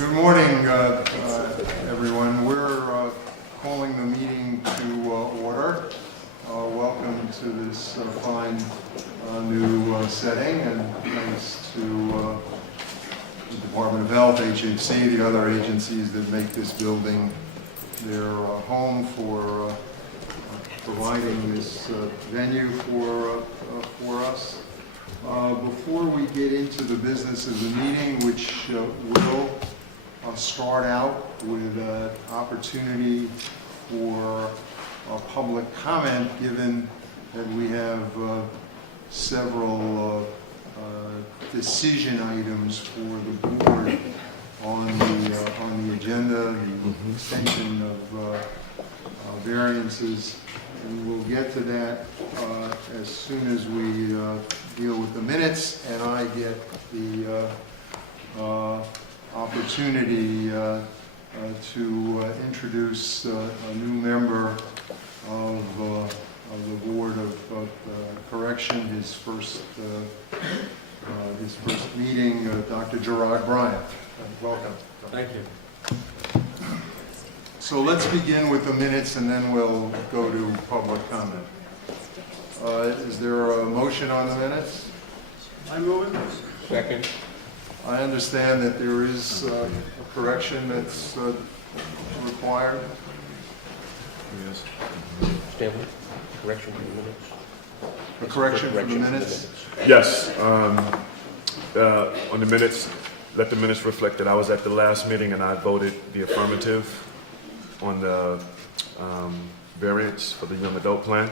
Good morning, everyone. We're calling the meeting to order. Welcome to this fine new setting, and thanks to the Department of Health, HHC, the other agencies that make this building their home for providing this venue for us. Before we get into the business of the meeting, which will start out with an opportunity for public comment, given that we have several decision items for the board on the agenda, the extension of variances, and we'll get to that as soon as we deal with the minutes, and I get the opportunity to introduce a new member of the Board of Correction, his first meeting, Dr. Gerard Bryant. Welcome. Thank you. So let's begin with the minutes, and then we'll go to public comment. Is there a motion on the minutes? I move it. Second. I understand that there is a correction that's required. Yes. Stanley, correction for the minutes. A correction for the minutes? Yes, on the minutes, let the minutes reflect that I was at the last meeting and I voted the affirmative on the variance for the young adult plan.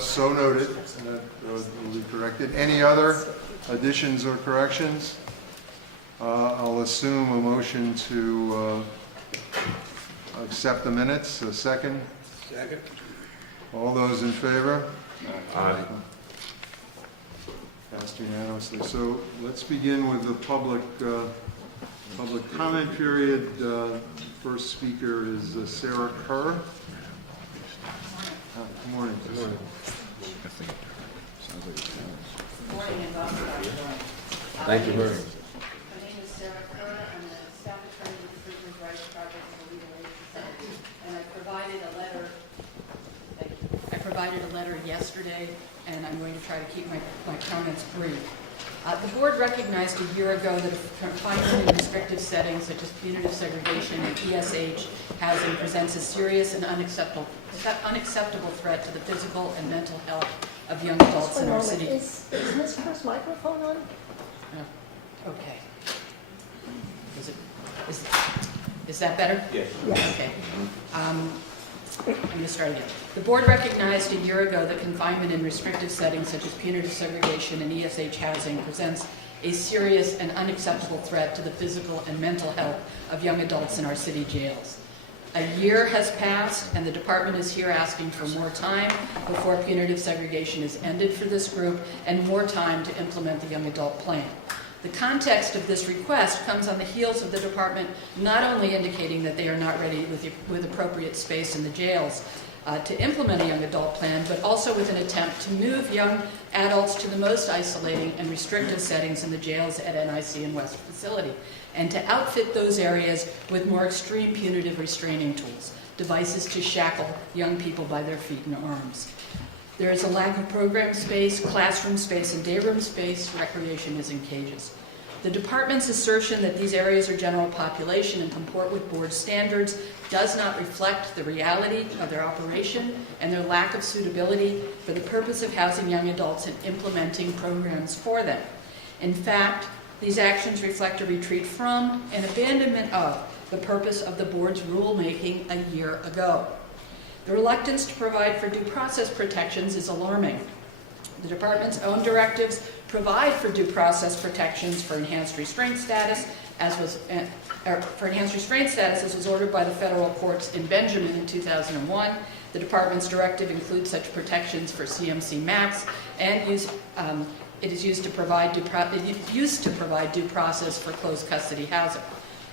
So noted. That will be corrected. Any other additions or corrections? I'll assume a motion to accept the minutes. A second? Second. All those in favor? Aye. Passed unanimously. So let's begin with the public comment period. First speaker is Sarah Kerr. Good morning. Good morning and welcome, Dr. Joy. Thank you very much. My name is Sarah Kerr. I'm the staff attorney with the Prisoners' Rights Project for the Legal Aid Society, and I provided a letter yesterday, and I'm going to try to keep my comments brief. The board recognized a year ago that confinement in restrictive settings such as punitive segregation and ESH housing presents a serious and unacceptable threat to the physical and mental health of young adults in our city. Is Ms. Kerr's microphone on? Okay. Is that better? Yes. Okay. I'm going to start again. The board recognized a year ago that confinement in restrictive settings such as punitive segregation and ESH housing presents a serious and unacceptable threat to the physical and mental health of young adults in our city jails. A year has passed, and the department is here asking for more time before punitive segregation is ended for this group and more time to implement the young adult plan. The context of this request comes on the heels of the department not only indicating that they are not ready with appropriate space in the jails to implement a young adult plan, but also with an attempt to move young adults to the most isolating and restrictive settings in the jails at NYC and West facility, and to outfit those areas with more extreme punitive restraining tools, devices to shackle young people by their feet and arms. There is a lack of program space, classroom space, and day room space. Recreation is in cages. The department's assertion that these areas are general population and comport with board standards does not reflect the reality of their operation and their lack of suitability for the purpose of housing young adults and implementing programs for them. In fact, these actions reflect a retreat from and abandonment of the purpose of the board's rulemaking a year ago. The reluctance to provide for due process protections is alarming. The department's own directives provide for due process protections for enhanced restraint status, as was ordered by the federal courts in Benjamin in 2001. The department's directive includes such protections for CMC max, and it used to provide due process for closed custody housing.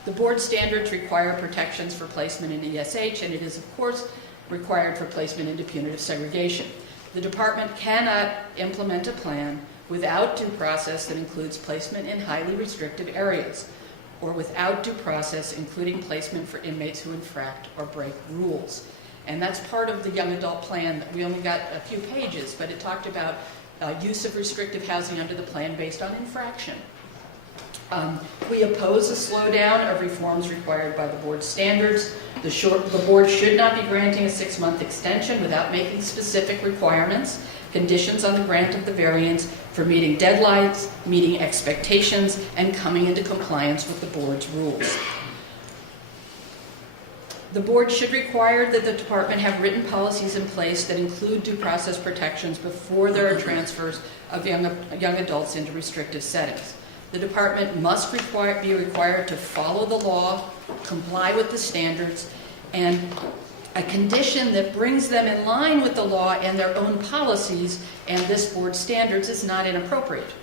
The board standards require protections for placement in ESH, and it is, of course, required for placement into punitive segregation. The department cannot implement a plan without due process that includes placement in highly restrictive areas, or without due process including placement for inmates who infract or break rules. And that's part of the young adult plan. We only got a few pages, but it talked about use of restrictive housing under the plan based on infraction. We oppose a slowdown of reforms required by the board's standards. The board should not be granting a 6-month extension without making specific requirements, conditions on the grant of the variance for meeting deadlines, meeting expectations, and coming into compliance with the board's rules. The board should require that the department have written policies in place that include due process protections before there are transfers of young adults into restrictive settings. The department must be required to follow the law, comply with the standards, and a condition that brings them in line with the law and their own policies and this board's standards is not inappropriate.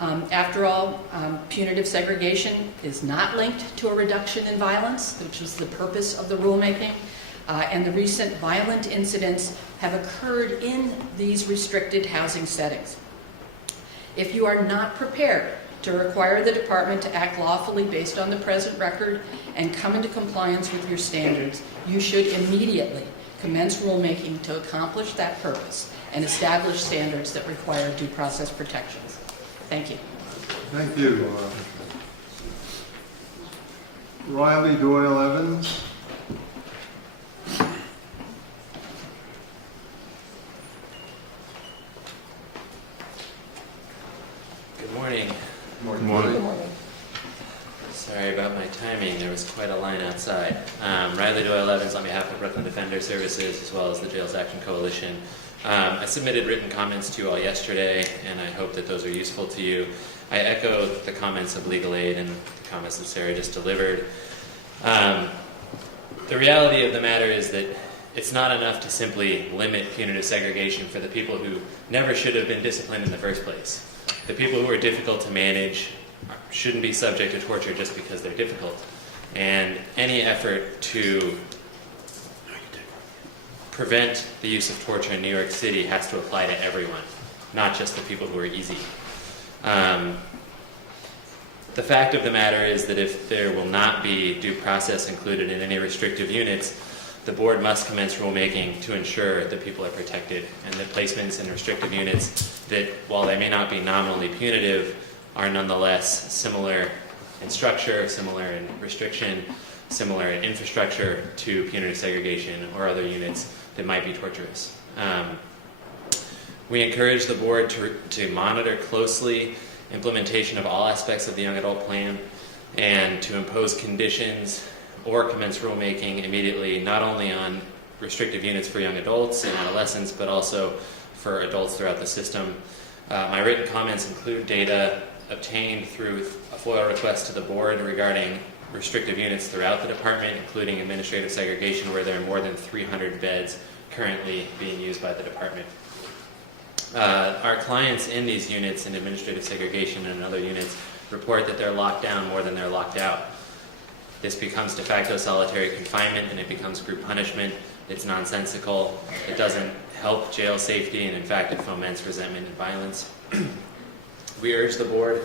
After all, punitive segregation is not linked to a reduction in violence, which was the purpose of the rulemaking, and the recent violent incidents have occurred in these restricted housing settings. If you are not prepared to require the department to act lawfully based on the present record and come into compliance with your standards, you should immediately commence rulemaking to accomplish that purpose and establish standards that require due process protections. Thank you. Thank you. Riley Doyle Evans. Good morning. Good morning. Good morning. Sorry about my timing. There was quite a line outside. Riley Doyle Evans on behalf of Brooklyn Defender Services as well as the Jails Action Coalition. I submitted written comments to you all yesterday, and I hope that those are useful to you. I echo the comments of Legal Aid and the comments that Sarah just delivered. The reality of the matter is that it's not enough to simply limit punitive segregation for the people who never should have been disciplined in the first place. The people who are difficult to manage shouldn't be subject to torture just because they're difficult. And any effort to prevent the use of torture in New York City has to apply to everyone, not just the people who are easy. The fact of the matter is that if there will not be due process included in any restrictive units, the board must commence rulemaking to ensure that people are protected and that placements in restrictive units that, while they may not be nominally punitive, are nonetheless similar in structure, similar in restriction, similar in infrastructure to punitive segregation or other units that might be torturous. We encourage the board to monitor closely implementation of all aspects of the young adult plan and to impose conditions or commence rulemaking immediately, not only on restrictive units for young adults and adolescents, but also for adults throughout the system. My written comments include data obtained through a FOIL request to the board regarding restrictive units throughout the department, including administrative segregation, where there are more than 300 beds currently being used by the department. Our clients in these units in administrative segregation and in other units report that they're locked down more than they're locked out. This becomes de facto solitary confinement and it becomes group punishment. It's nonsensical. It doesn't help jail safety, and in fact it foments resentment and violence. We urge the board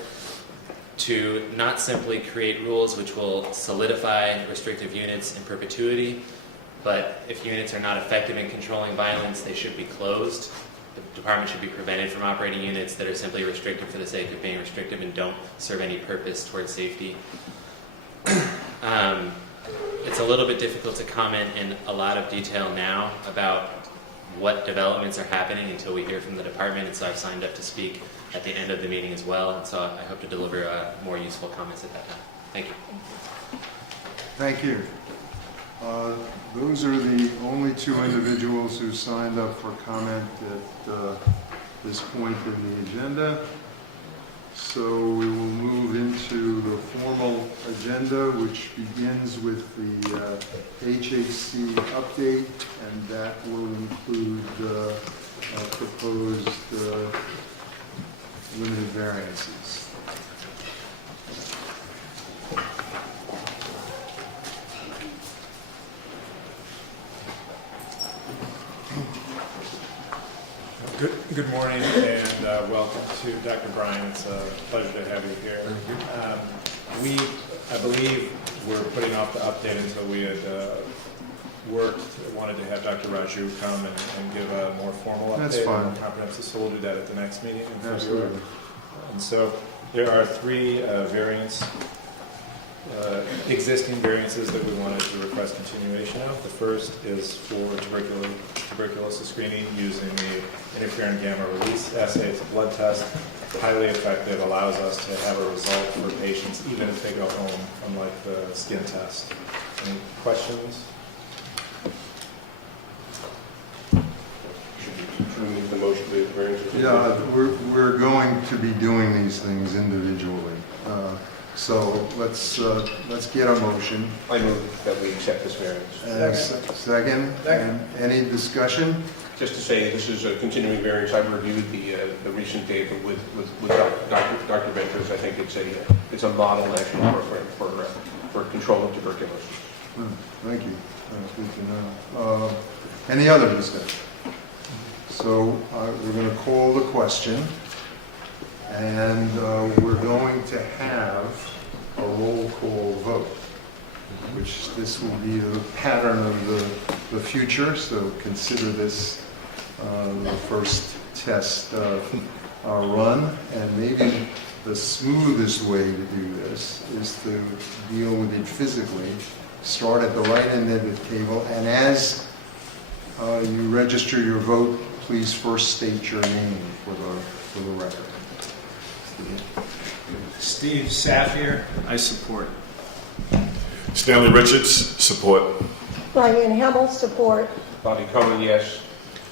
to not simply create rules which will solidify restrictive units in perpetuity, but if units are not effective in controlling violence, they should be closed. The department should be prevented from operating units that are simply restricted for the sake of being restrictive and don't serve any purpose towards safety. It's a little bit difficult to comment in a lot of detail now about what developments are happening until we hear from the department, and so I've signed up to speak at the end of the meeting as well, and so I hope to deliver more useful comments at that time. Thank you. Thank you. Those are the only two individuals who signed up for comment at this point in the agenda. So we will move into the formal agenda, which begins with the HHC update, and that will include proposed limited variances. Good morning and welcome to Dr. Bryan. It's a pleasure to have you here. I believe we're putting off the update until we had wanted to have Dr. Raju come and give a more formal update. That's fine. More comprehensive, so we'll do that at the next meeting in February. Absolutely. And so there are three existing variances that we wanted to request continuation of. The first is for tuberculosis screening using the interferon gamma release assay. It's a blood test, highly effective, allows us to have a result for patients even if they go home, unlike the skin test. Any questions? Should we move the motion to the variances? Yeah, we're going to be doing these things individually. So let's get a motion. I move that we accept this variance. Second. And any discussion? Just to say, this is a continuing variance. I've reviewed the recent data with Dr. Ventures. I think it's a model national program for control of tuberculosis. Thank you. That's good to know. Any other discussion? So we're going to call the question, and we're going to have a roll call vote, which this will be the pattern of the future, so consider this the first test run, and maybe the smoothest way to do this is to deal with it physically. Start at the right end of the table, and as you register your vote, please first state your name for the record. Steve Safier, I support. Stanley Richards, support. Diane Hamel, support. Bobby Cohen, yes.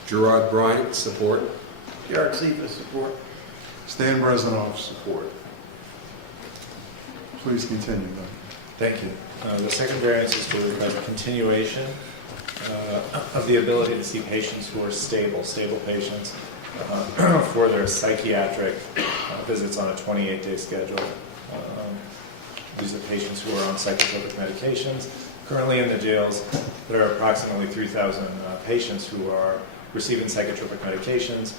Gerard Bryant, support. Derek Cephas, support. Stan Bresanoff, support. Please continue, though. Thank you. The second variance is to request a continuation of the ability to see patients who are stable patients for their psychiatric visits on a 28-day schedule. These are patients who are on psychotropic medications. Currently in the jails, there are approximately 3,000 patients who are receiving psychotropic medications.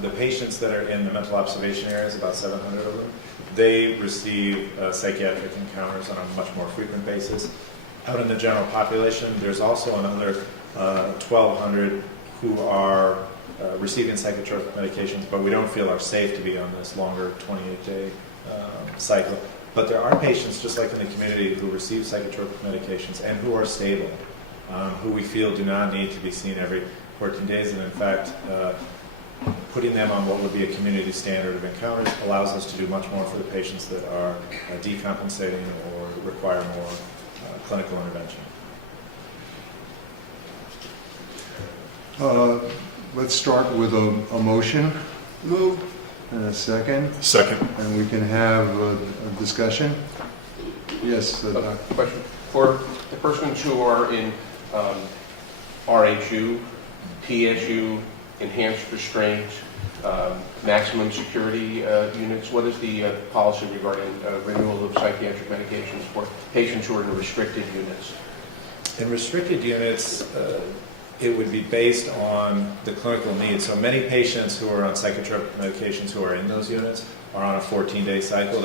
The patients that are in the mental observation areas, about 700 of them, they receive psychiatric encounters on a much more frequent basis. Out in the general population, there's also another 1,200 who are receiving psychotropic medications, but we don't feel are safe to be on this longer 28-day cycle. But there are patients, just like in the community, who receive psychotropic medications and who are stable, who we feel do not need to be seen every 14 days. And in fact, putting them on what would be a community standard of encounters allows us to do much more for the patients that are decompensating or require more clinical intervention. Let's start with a motion. Move. And a second. Second. And we can have a discussion. Yes, Dr. Question. For the persons who are in RHU, PSU, enhanced restraint, maximum security units, what is the policy regarding renewal of psychiatric medications for patients who are in restricted units? In restricted units, it would be based on the clinical needs. So many patients who are on psychotropic medications who are in those units are on a 14-day cycle.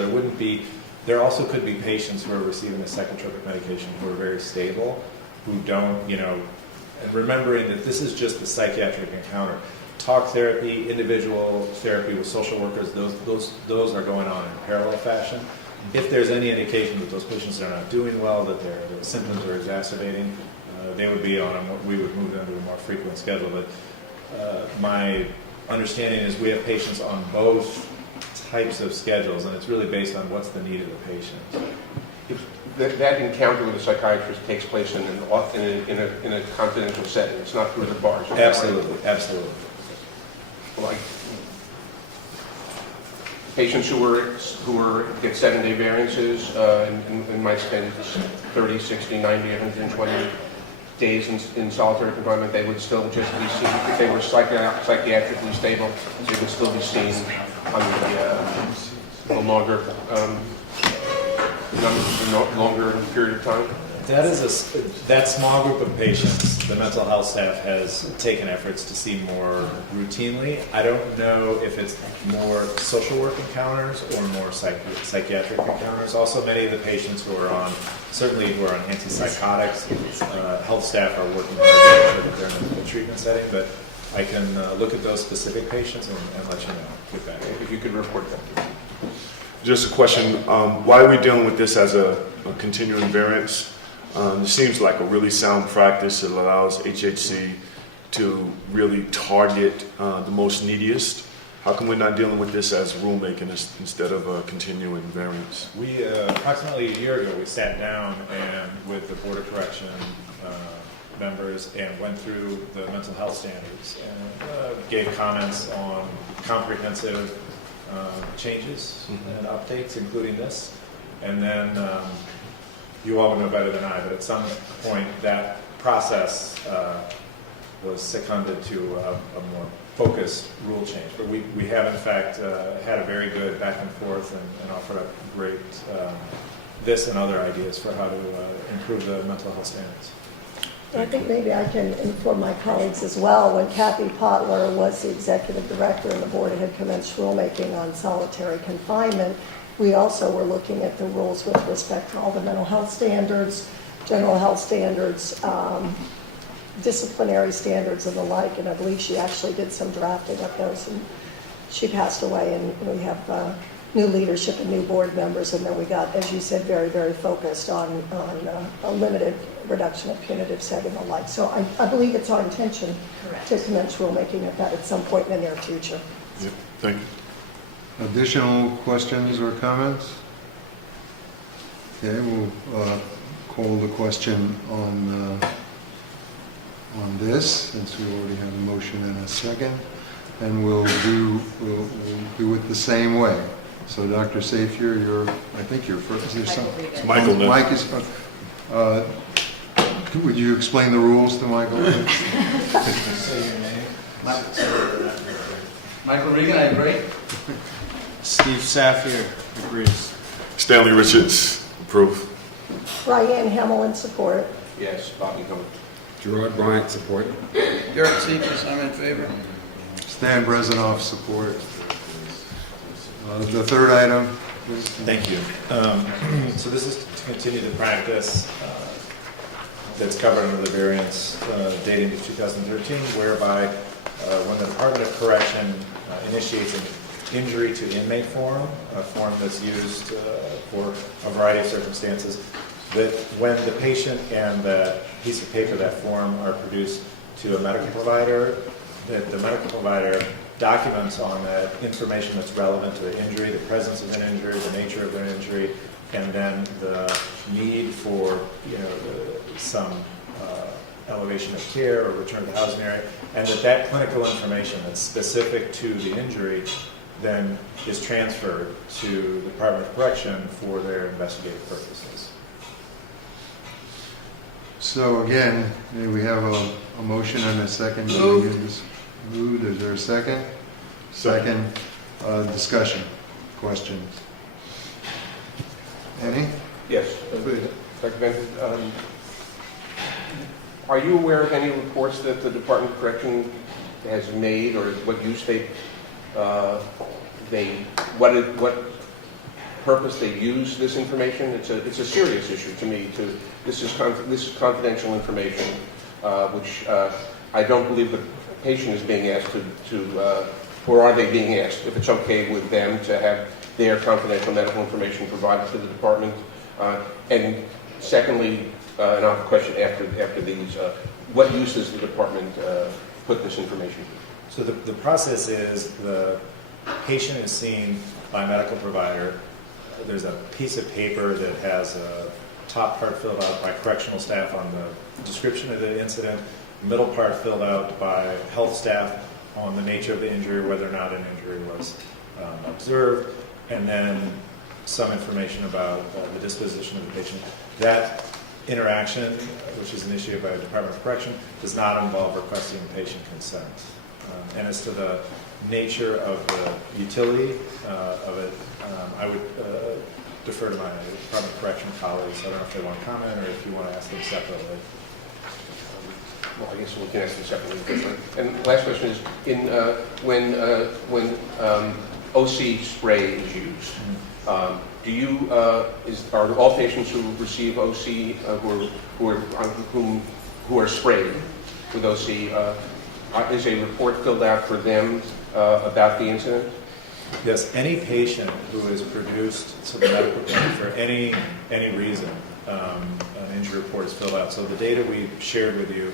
There also could be patients who are receiving a psychotropic medication who are very stable, who don't, and remembering that this is just the psychiatric encounter. Talk therapy, individual therapy with social workers, those are going on in parallel fashion. If there's any indication that those patients are not doing well, that their symptoms are exacerbating, they would be on we would move them to a more frequent schedule. But my understanding is we have patients on both types of schedules, and it's really based on what's the need of the patient. That encounter with a psychiatrist takes place in a confidential setting. It's not through the bars. Absolutely, absolutely. Like patients who get 7-day variances and might spend 30, 60, 90, 120 days in solitary confinement, they would still just be seen, if they were psychiatrically stable, they would still be seen on the longer period of time. That small group of patients, the mental health staff has taken efforts to see more routinely. I don't know if it's more social work encounters or more psychiatric encounters. Also, many of the patients who are on antipsychotics, health staff are working hard to make sure that they're in a treatment setting, but I can look at those specific patients and let you know. Get back. If you could report that. Just a question, why are we dealing with this as a continuing variance? It seems like a really sound practice. It allows HHC to really target the most neediest. How come we're not dealing with this as rulemaking instead of a continuing variance? We, approximately a year ago, we sat down and with the Board of Correction members and went through the mental health standards and gave comments on comprehensive changes and updates, including this. And then you all know better than I, but at some point that process was seconded to a more focused rule change. But we have, in fact, had a very good back and forth and offered up great this and other ideas for how to improve the mental health standards. I think maybe I can inform my colleagues as well. When Kathy Potler was the executive director and the board had commenced rulemaking on solitary confinement, we also were looking at the rules with respect to all the mental health standards, general health standards, disciplinary standards and the like, and I believe she actually did some drafting of those, and she passed away, and we have new leadership and new board members, and then we got, as you said, very, very focused on a limited reduction of punitive setting and the like. So I believe it's our intention to commence rulemaking of that at some point in the near future. Yep, thank you. Additional questions or comments? Okay, we'll call the question on this, since we already have a motion and a second, and we'll do it the same way. So, Dr. Safier, I think you're first. Is there some? It's Michael now. Mike is. Would you explain the rules to Michael? Say your name. Michael Regan, I agree. Steve Safier agrees. Stanley Richards, approve. Ryan Hamill in support. Yes, Bobby Cohen. Gerard Bryant, support. Derek Cephas, I'm in favor. Stan Brezanoff, support. The third item. Please. Thank you. So this is to continue the practice that's covered under the variance dating to 2013, whereby when the Department of Correction initiates an injury to inmate form, a form that's used for a variety of circumstances, that when the patient and that piece of paper, that form, are produced to a medical provider, that the medical provider documents on that information that's relevant to the injury, the presence of an injury, the nature of their injury, and then the need for some elevation of care or return to the housing area, and that clinical information that's specific to the injury then is transferred to the Department of Correction for their investigative purposes. So again, we have a motion and a second. Moved. Is there a second? Second. Discussion. Questions? Any? Yes. Please. Dr. Benton, are you aware of any reports that the Department of Correction has made, or what use what purpose they use this information? It's a serious issue to me. This is confidential information, which I don't believe the patient is being asked to, or are they being asked if it's okay with them to have their confidential medical information provided to the department? And secondly, and I'll have a question after these, what use does the department put this information to? So the process is the patient is seen by a medical provider. There's a piece of paper that has a top part filled out by correctional staff on the description of the incident, middle part filled out by health staff on the nature of the injury, whether or not an injury was observed, and then some information about the disposition of the patient. That interaction, which is initiated by the Department of Correction, does not involve requesting patient consent. And as to the nature of the utility of it, I would defer to my Department of Correction colleagues. I don't know if they want to comment or if you want to ask them separately. Well, I guess we can ask them separately. And last question is, when OC spray is used, are all patients who receive OC who are sprayed with OC, is a report filled out for them about the incident? Yes, any patient who is produced to the medical clinic for any reason, an injury report is filled out. So the data we shared with you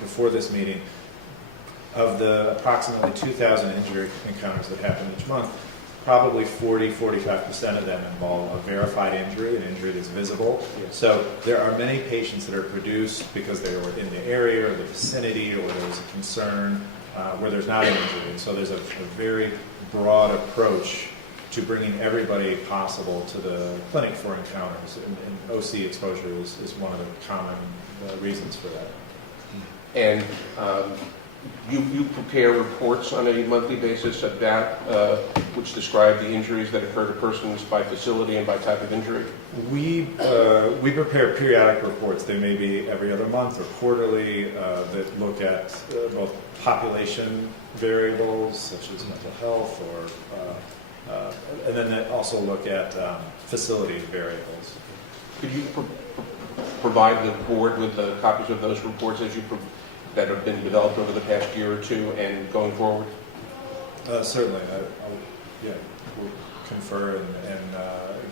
before this meeting, of the approximately 2,000 injury encounters that happen each month, probably 40-45% of them involve a verified injury, an injury that's visible. Yes. So there are many patients that are produced because they were in the area or the vicinity, or there's a concern where there's not an injury. And so there's a very broad approach to bringing everybody possible to the clinic for encounters. And OC exposure is one of the common reasons for that. And you prepare reports on a monthly basis about which describe the injuries that occur to persons by facility and by type of injury? We prepare periodic reports. They may be every other month or quarterly that look at both population variables such as mental health, and then they also look at facility variables. Could you provide the board with the copies of those reports that have been developed over the past year or two and going forward? Certainly. We'll confer and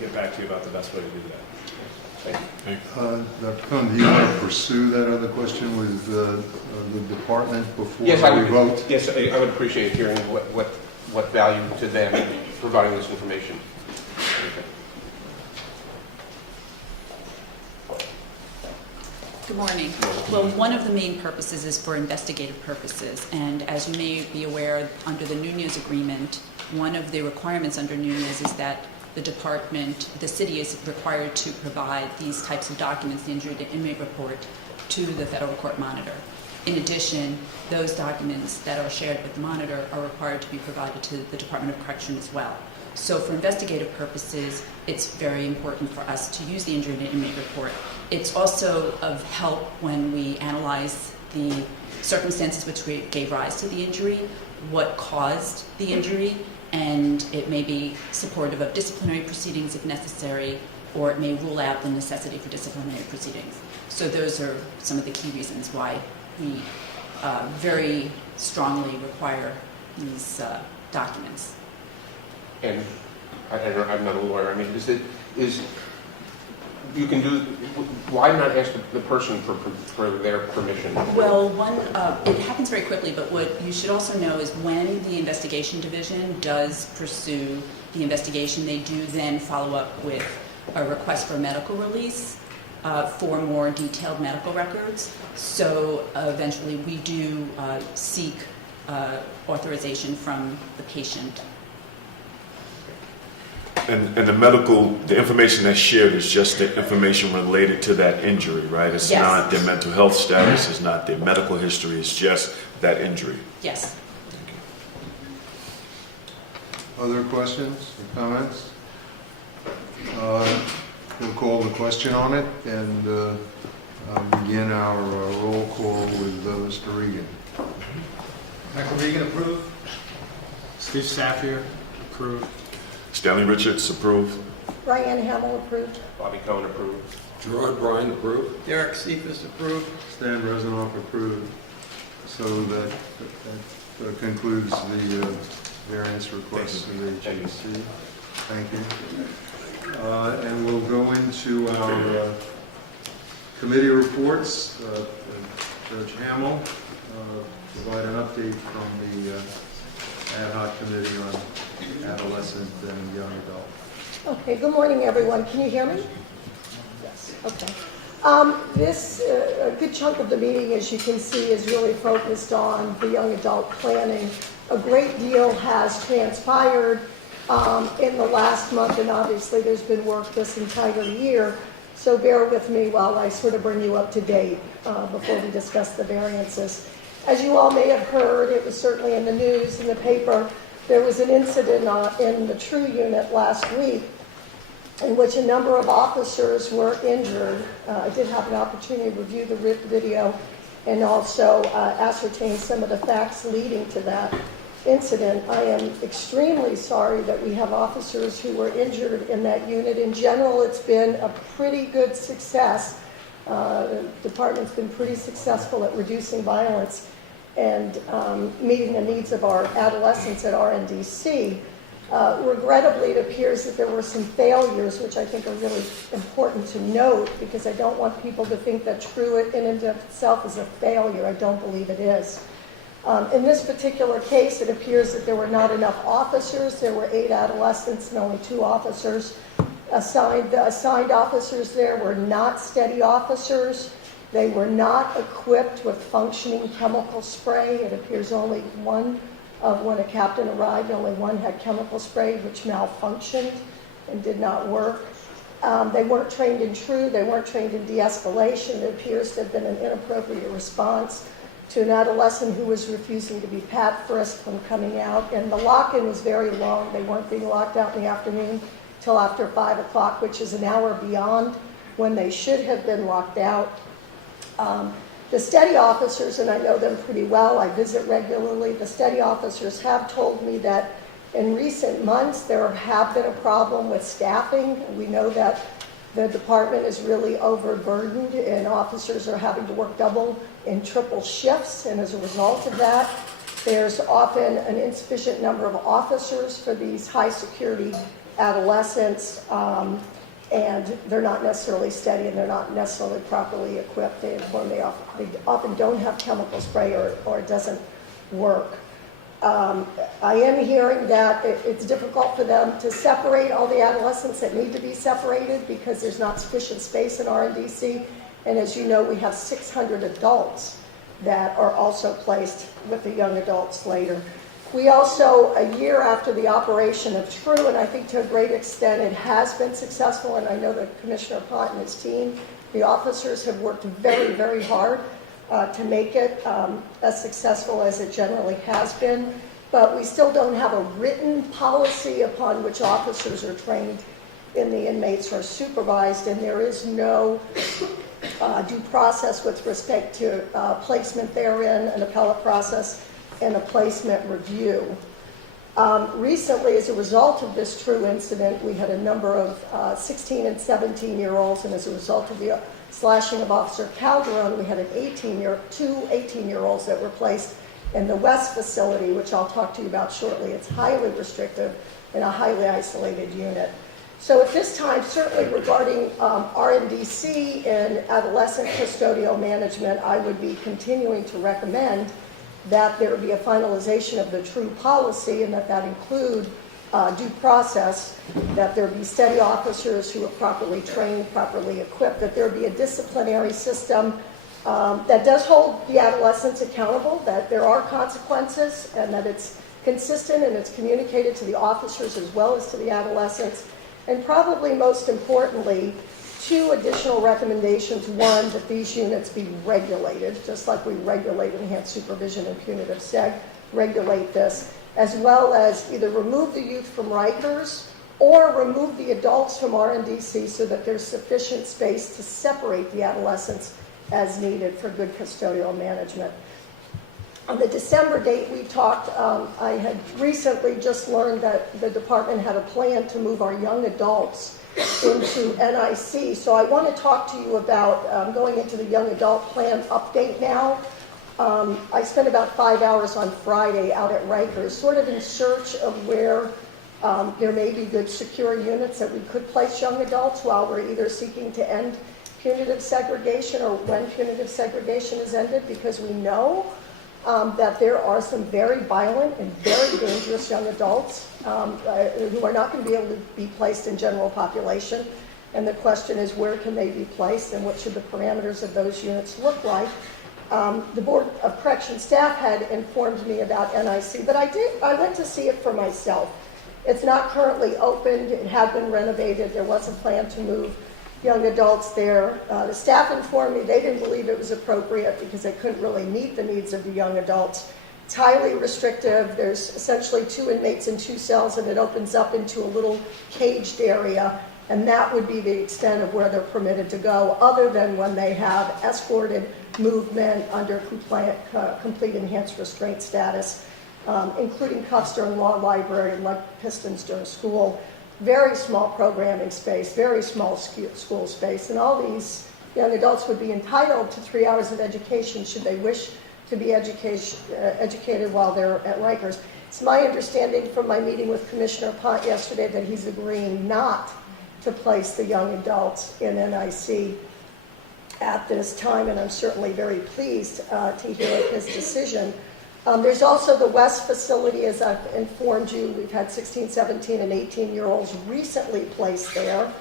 get back to you about the best way to do that. Thank you. Dr. Cohn, do you want to pursue that other question with the department before Yes, I we would. vote? Yes, I would appreciate hearing what value to them providing this information. Okay. Good morning. Well, one of the main purposes is for investigative purposes, and as you may be aware, under the Nunez agreement, one of the requirements under Nunez is that the city is required to provide these types of documents, the injury to inmate report, to the federal court monitor. In addition, those documents that are shared with the monitor are required to be provided to the Department of Correction as well. So for investigative purposes, it's very important for us to use the injury to inmate report. It's also of help when we analyze the circumstances which gave rise to the injury, what caused the injury, and it may be supportive of disciplinary proceedings if necessary, or it may rule out the necessity for disciplinary proceedings. So those are some of the key reasons why we very strongly require these documents. And I'm not a lawyer. I mean, you can do? Why not ask the person for their permission? Well, it happens very quickly, but what you should also know is when the investigation division does pursue the investigation, they do then follow up with a request for medical release for more detailed medical records. So eventually we do seek authorization from the patient. And the information that's shared is just the information related to that injury, right? It's Yes. not their mental health status, it's not their medical history, it's just that injury. Yes. Other questions or comments? We'll call the question on it and begin our roll call with Mr. Regan. Michael Regan, approved. Steve Safir, approved. Stanley Richards, approved. Ryan Hamill approved. Bobby Cohn approved. Gerard Bryant, approved. Derek Cephas, approved. Stan Resanoff approved. So that concludes the variance requests of the HEC. Thank you. And we'll go into our committee reports. Judge Hamill provide an update from the ad hoc committee on adolescent and young adult. Okay, good morning, everyone. Can you hear me? Yes. Okay. A good chunk of the meeting, as you can see, is really focused on the young adult planning. A great deal has transpired in the last month, and obviously there's been work this entire year. So bear with me while I sort of bring you up to date before we discuss the variances. As you all may have heard, it was certainly in the news, in the paper, There was an incident in the True Unit last week in which a number of officers were injured. I did have an opportunity to review the video and also ascertain some of the facts leading to that incident. I am extremely sorry that we have officers who were injured in that unit. In general, it's been a pretty good success. The department's been pretty successful at reducing violence and meeting the needs of our adolescents at RNDC. Regrettably, it appears that there were some failures, which I think are really important to note, because I don't want people to think that True in and of itself is a failure. I don't believe it is. In this particular case, it appears that there were not enough officers. There were 8 adolescents and only 2 officers assigned. The assigned officers there were not steady officers. They were not equipped with functioning chemical spray. It appears only one when a captain arrived, only one had chemical spray, which malfunctioned and did not work. They weren't trained in True. They weren't trained in de-escalation. It appears to have been an inappropriate response to an adolescent who was refusing to be pat frisked from coming out. And the lock-in was very long. They weren't being locked out in the afternoon till after 5 o'clock, which is an hour beyond when they should have been locked out. The steady officers, and I know them pretty well, I visit regularly, the steady officers have told me that in recent months there have been a problem with staffing. We know that the department is really overburdened and officers are having to work double and triple shifts, and as a result of that, there's often an insufficient number of officers for these high security adolescents. And they're not necessarily steady and they're not necessarily properly equipped. They often don't have chemical spray or it doesn't work. I am hearing that it's difficult for them to separate all the adolescents that need to be separated because there's not sufficient space in RNDC. And as you know, we have 600 adults that are also placed with the young adults later. We also, a year after the operation of True, and I think to a great extent it has been successful, and I know that Commissioner Pott and his team, the officers have worked very, very hard to make it as successful as it generally has been. But we still don't have a written policy upon which officers are trained and the inmates are supervised, and there is no due process with respect to placement therein, an appellate process, and a placement review. Recently, as a result of this True incident, we had a number of 16 and 17-year-olds, and as a result of the slashing of Officer Calderon, we had two 18-year-olds that were placed in the West facility, which I'll talk to you about shortly. It's highly restrictive and a highly isolated unit. So at this time, certainly regarding RNDC and adolescent custodial management, I would be continuing to recommend that there be a finalization of the True policy and that include due process, that there be steady officers who are properly trained, properly equipped, that there be a disciplinary system that does hold the adolescents accountable, that there are consequences, and that it's consistent and it's communicated to the officers as well as to the adolescents. And probably most importantly, 2 additional recommendations. One, that these units be regulated, just like we regulate enhanced supervision and punitive seg, regulate this, as well as either remove the youth from Rikers or remove the adults from RNDC so that there's sufficient space to separate the adolescents as needed for good custodial management. On the December date we talked, I had recently just learned that the department had a plan to move our young adults into NIC. So I want to talk to you about going into the young adult plan update now. I spent about 5 hours on Friday out at Rikers, sort of in search of where there may be good secure units that we could place young adults while we're either seeking to end punitive segregation or when punitive segregation is ended, because we know that there are some very violent and very dangerous young adults who are not going to be able to be placed in general population. And the question is, where can they be placed and what should the parameters of those units look like? The Board of Correction staff had informed me about NIC, but I went to see it for myself. It's not currently opened. It had been renovated. There was a plan to move young adults there. The staff informed me they didn't believe it was appropriate because they couldn't really meet the needs of the young adults It's highly restrictive. There's essentially 2 inmates in 2 cells, and it opens up into a little caged area, and that would be the extent of where they're permitted to go, other than when they have escorted movement under complete enhanced restraint status, including cuffs during law library and leg pistons during school. Very small programming space, very small school space, and all these young adults would be entitled to 3 hours of education should they wish to be educated while they're at Rikers. It's my understanding from my meeting with Commissioner Pont yesterday that he's agreeing not to place the young adults in NIC at this time, and I'm certainly very pleased to hear of his decision. There's also the West facility, as I've informed you. We've had 16, 17, and 18-year-olds recently placed there.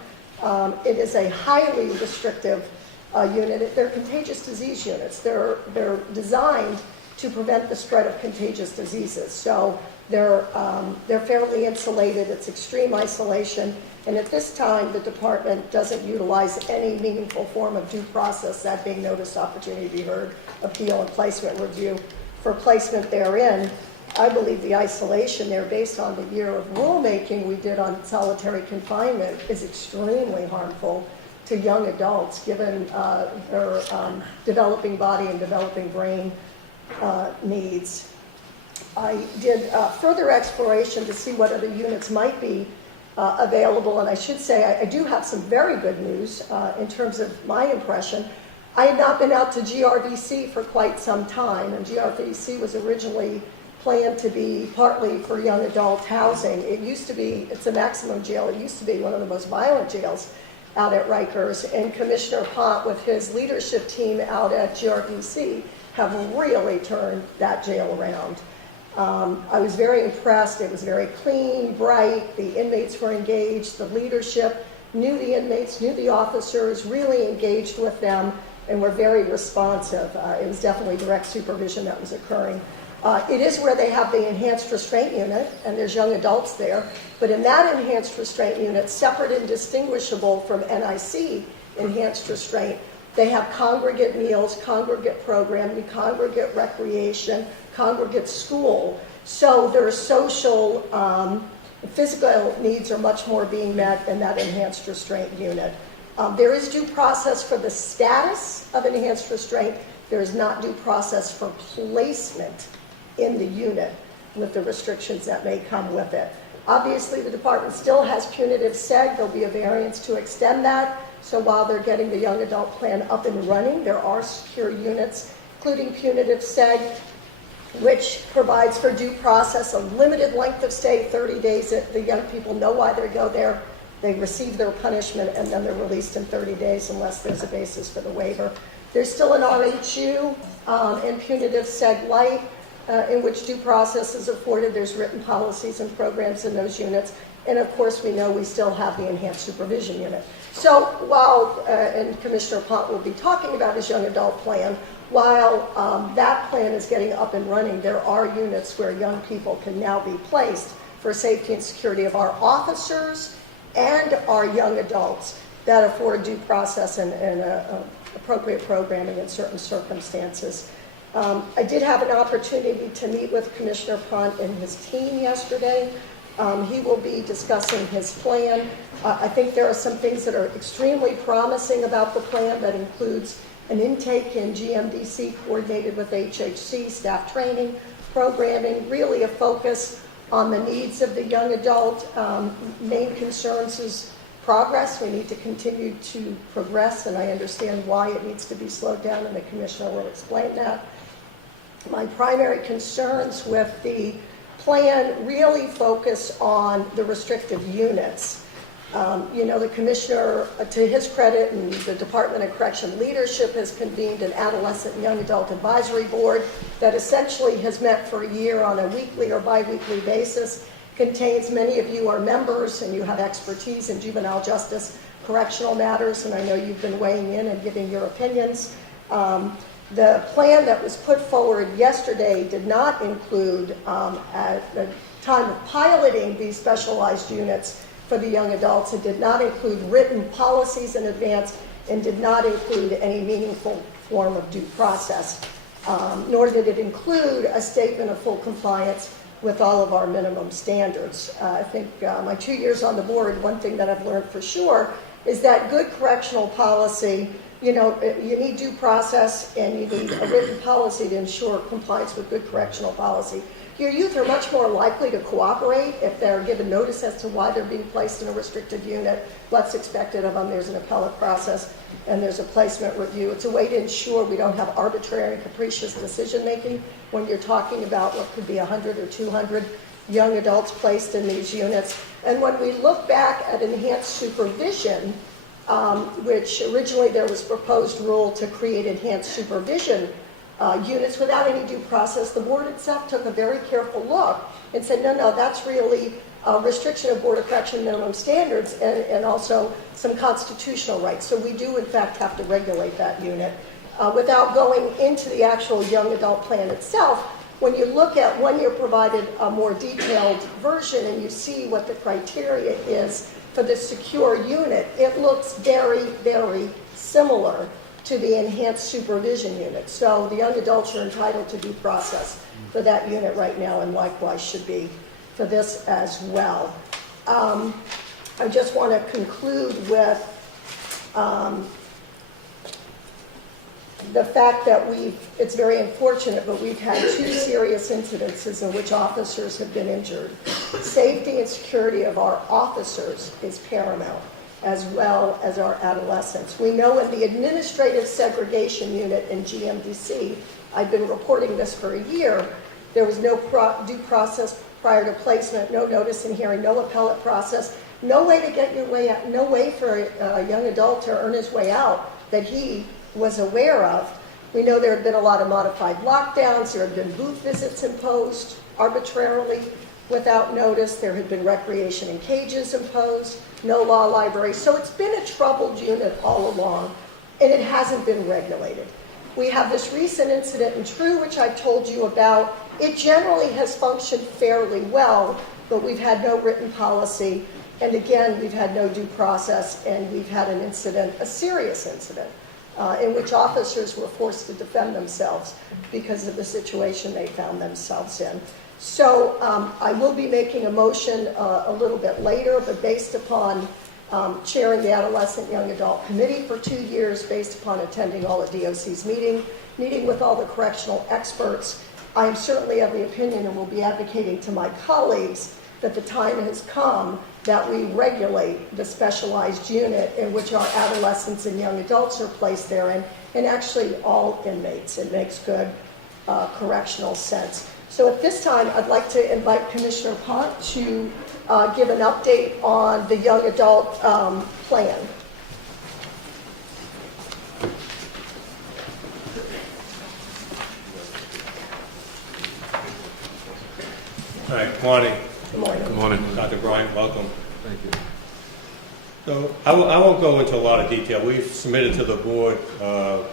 It is a highly restrictive unit. They're contagious disease units. They're designed to prevent the spread of contagious diseases. So they're fairly insulated. It's extreme isolation. And at this time, the department doesn't utilize any meaningful form of due process, that being notice, opportunity to be heard, appeal, and placement review for placement therein. I believe the isolation there, based on the year of rulemaking we did on solitary confinement, is extremely harmful to young adults, given their developing body and developing brain needs. I did further exploration to see what other units might be available, and I should say I do have some very good news in terms of my impression. I had not been out to GRDC for quite some time, and GRDC was originally planned to be partly for young adult housing. It used to be, it's a maximum jail, it used to be one of the most violent jails out at Rikers, and Commissioner Pont with his leadership team out at GRDC have really turned that jail around. I was very impressed. It was very clean, bright, the inmates were engaged, the leadership knew the inmates, knew the officers, really engaged with them, and were very responsive. It was definitely direct supervision that was occurring. It is where they have the enhanced restraint unit, and there's young adults there. But in that enhanced restraint unit, separate and distinguishable from NIC enhanced restraint, they have congregate meals, congregate programming, congregate recreation, congregate school. So their social, physical needs are much more being met in that enhanced restraint unit. There is due process for the status of enhanced restraint. There is not due process for placement in the unit with the restrictions that may come with it. Obviously, the department still has punitive seg. There'll be a variance to extend that. So while they're getting the young adult plan up and running, there are secure units, including punitive seg, which provides for due process, a limited length of stay, 30 days. The young people know why they go there. They receive their punishment, and then they're released in 30 days unless there's a basis for the waiver. There's still an RHU and punitive seg light, in which due process is afforded. There's written policies and programs in those units. And of course, we know we still have the enhanced supervision unit. So while, and Commissioner Pont will be talking about his young adult plan, while that plan is getting up and running, there are units where young people can now be placed for safety and security of our officers and our young adults that afford due process and appropriate programming in certain circumstances. I did have an opportunity to meet with Commissioner Pont and his team yesterday. He will be discussing his plan. I think there are some things that are extremely promising about the plan that includes an intake in GMDC coordinated with HHC, staff training, programming, really a focus on the needs of the young adult. Main concerns is progress. We need to continue to progress, and I understand why it needs to be slowed down, and the Commissioner will explain that. My primary concerns with the plan really focus on the restrictive units. The Commissioner, to his credit, and the Department of Correction leadership has convened an adolescent and young adult advisory board that essentially has met for a year on a weekly or bi-weekly basis, contains many of you are members and you have expertise in juvenile justice correctional matters, and I know you've been weighing in and giving your opinions. The plan that was put forward yesterday did not include, at the time of piloting these specialized units for the young adults, it did not include written policies in advance and did not include any meaningful form of due process. nor did it include a statement of full compliance with all of our minimum standards. I think my 2 years on the board, one thing that I've learned for sure is that good correctional policy, you need due process and you need a written policy to ensure compliance with good correctional policy. Your youth are much more likely to cooperate if they're given notice as to why they're being placed in a restricted unit, what's expected of them. There's an appellate process and there's a placement review. It's a way to ensure we don't have arbitrary and capricious decision-making when you're talking about what could be 100 or 200 young adults placed in these units. And when we look back at enhanced supervision, which originally there was proposed rule to create enhanced supervision units without any due process, the board itself took a very careful look and said, no, that's really a restriction of Board of Correction minimum standards and also some constitutional rights. So we do, in fact, have to regulate that unit. Without going into the actual young adult plan itself, when you look at when you're provided a more detailed version and you see what the criteria is for the secure unit, it looks very, very similar to the enhanced supervision unit. So the young adults are entitled to due process for that unit right now, and likewise should be for this as well. I just want to conclude with the fact that it's very unfortunate, but we've had 2 serious incidences in which officers have been injured. Safety and security of our officers is paramount, as well as our adolescents. We know in the administrative segregation unit in GMDC, I've been reporting this for a year, there was no due process prior to placement, no notice and hearing, no appellate process, no way to get your way out, no way for a young adult to earn his way out that he was aware of. We know there have been a lot of modified lockdowns, there have been booth visits imposed arbitrarily without notice, there had been recreation in cages imposed, no law library. So it's been a troubled unit all along, and it hasn't been regulated. We have this recent incident in True, which I've told you about. It generally has functioned fairly well, but we've had no written policy, and again, we've had no due process, and we've had an incident, a serious incident, in which officers were forced to defend themselves because of the situation they found themselves in. So I will be making a motion a little bit later, but based upon chairing the Adolescent Young Adult Committee for 2 years, based upon attending all of DOC's meeting with all the correctional experts, I am certainly of the opinion and will be advocating to my colleagues that the time has come that we regulate the specialized unit in which our adolescents and young adults are placed therein, and actually all inmates. It makes good correctional sense. So at this time, I'd like to invite Commissioner Pont to give an update on the young adult plan. All right, Marty. Good morning. Good morning. Dr. Bryant, welcome. Thank you. So I won't go into a lot of detail. We've submitted to the board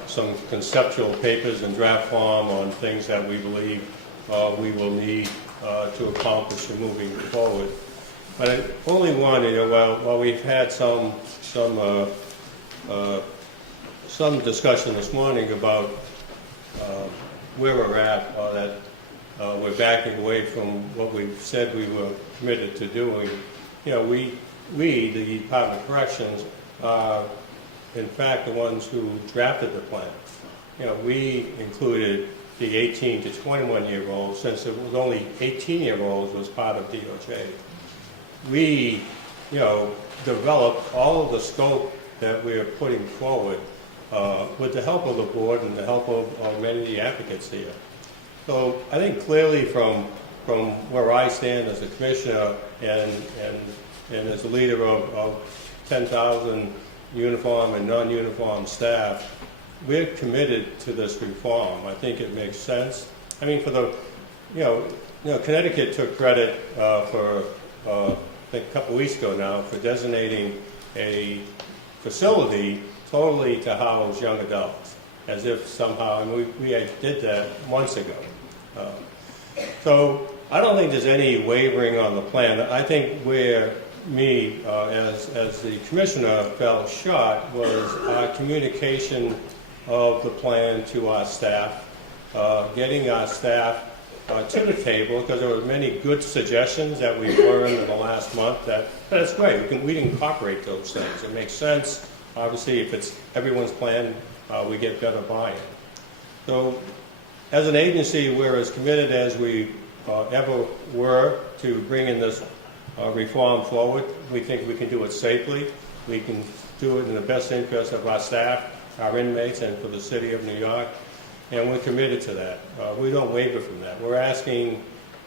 some conceptual papers in draft form on things that we believe we will need to accomplish in moving forward. But I only one, while we've had some discussion this morning about where we're at, or that we're backing away from what we've said we were committed to doing. We, the Department of Corrections, are in fact the ones who drafted the plan. We included the 18 to 21-year-olds, since it was only 18-year-olds was part of DOJ. We, developed all of the scope that we're putting forward with the help of the board and the help of many of the advocates here. So I think clearly from where I stand as a commissioner and as a leader of 10,000 uniform and non-uniform staff, we're committed to this reform. I think it makes sense. I mean, Connecticut took credit for, I think a couple weeks ago now, for designating a facility totally to house young adults, as if somehow, and we did that months ago. So I don't think there's any wavering on the plan. I think where as the commissioner fell short was our communication of the plan to our staff getting our staff to the table, because there were many good suggestions that we learned in the last month. That's great. We can incorporate those things. It makes sense. Obviously, if it's everyone's plan, we get better buy-in. So, as an agency, we're as committed as we ever were to bringing this reform forward. We think we can do it safely. We can do it in the best interest of our staff, our inmates, and for the city of New York. And we're committed to that. We don't waver from that. We're asking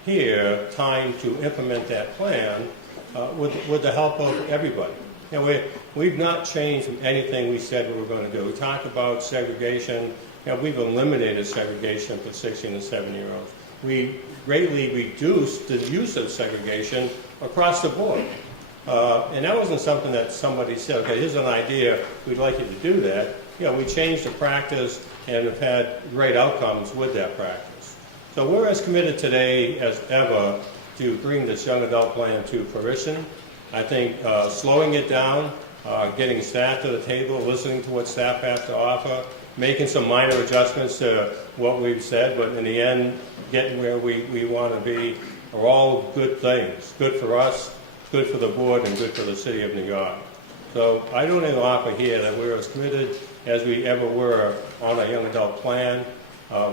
here time to implement that plan with the help of everybody. And we've not changed from anything we said we were going to do. We talked about segregation. We've eliminated segregation for 16 and 17-year-olds. We greatly reduced the use of segregation across the board. And that wasn't something that somebody said, okay, here's an idea, we'd like you to do that. We changed the practice and have had great outcomes with that practice. So we're as committed today as ever to bring this young adult plan to fruition. I think slowing it down, getting staff to the table, listening to what staff has to offer, making some minor adjustments to what we've said, but in the end, getting where we want to be are all good things. Good for us, good for the board, and good for the city of New York. So I don't even offer here that we're as committed as we ever were on our young adult plan.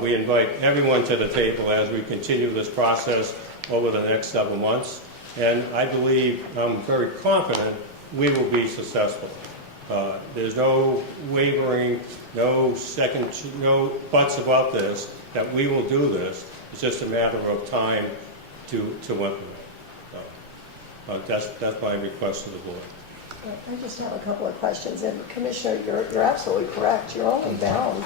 We invite everyone to the table as we continue this process over the next several months. And I believe, I'm very confident, we will be successful. There's no wavering, no buts about this, that we will do this. It's just a matter of time to implement. That's my request to the board. I just have a couple of questions. And Commissioner, you're absolutely correct. You're only bound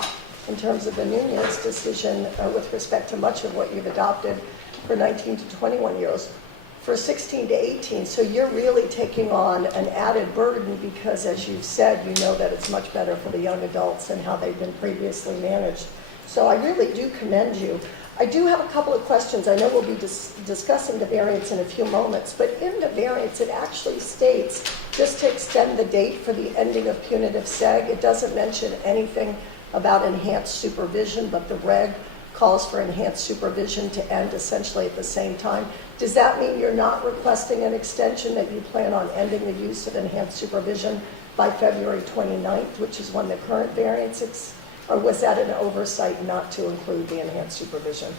in terms of the Nunez decision with respect to much of what you've adopted for 19 to 21-year-olds. For 16 to 18, so you're really taking on an added burden because, as you've said, you know that it's much better for the young adults and how they've been previously managed. So I really do commend you. I do have a couple of questions. I know we'll be discussing the variance in a few moments, but in the variance it actually states just to extend the date for the ending of punitive seg. It doesn't mention anything about enhanced supervision, but the reg calls for enhanced supervision to end essentially at the same time. Does that mean you're not requesting an extension, that you plan on ending the use of enhanced supervision by February 29th, which is when the current variance or was that an oversight not to include the enhanced supervision?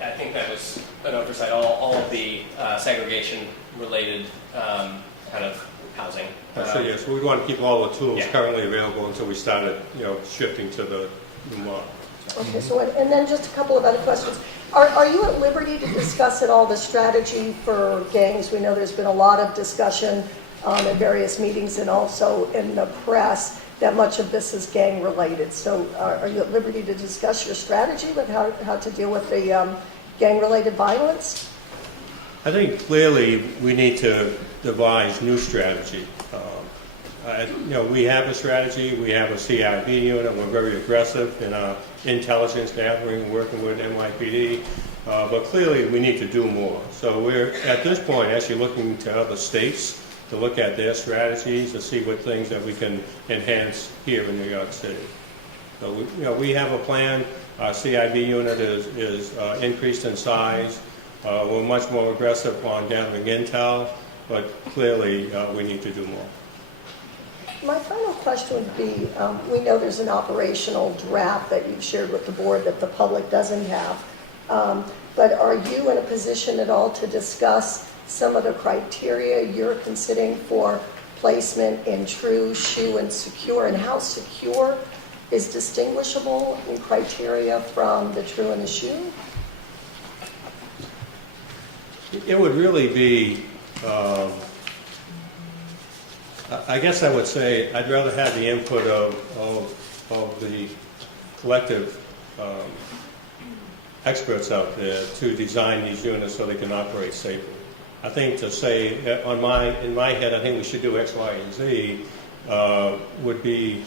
I think that was an oversight. All of the segregation-related kind of housing. So yes, we want to keep all the tools Yeah. currently available until we started, shifting to the new model. Okay, so and then just a couple of other questions. Are you at liberty to discuss at all the strategy for gangs? We know there's been a lot of discussion at various meetings and also in the press that much of this is gang related. So are you at liberty to discuss your strategy with how to deal with the gang related violence? I think clearly we need to devise new strategy. We have a strategy. We have a CIB unit. We're very aggressive in our intelligence gathering, working with NYPD. But clearly we need to do more. So we're, at this point, actually looking to other states to look at their strategies to see what things that we can enhance here in New York City. So we have a plan. Our CIB unit is increased in size. We're much more aggressive on gathering intel, but clearly we need to do more. My final question would be, we know there's an operational draft that you've shared with the board that the public doesn't have, but are you in a position at all to discuss some of the criteria you're considering for placement in true, shoe, and secure, and how secure is distinguishable in criteria from the true and the shoe? It would really be, I guess I would say I'd rather have the input of the collective experts out there to design these units so they can operate safely. I think to say, in my head, I think we should do X, Y, and Z would be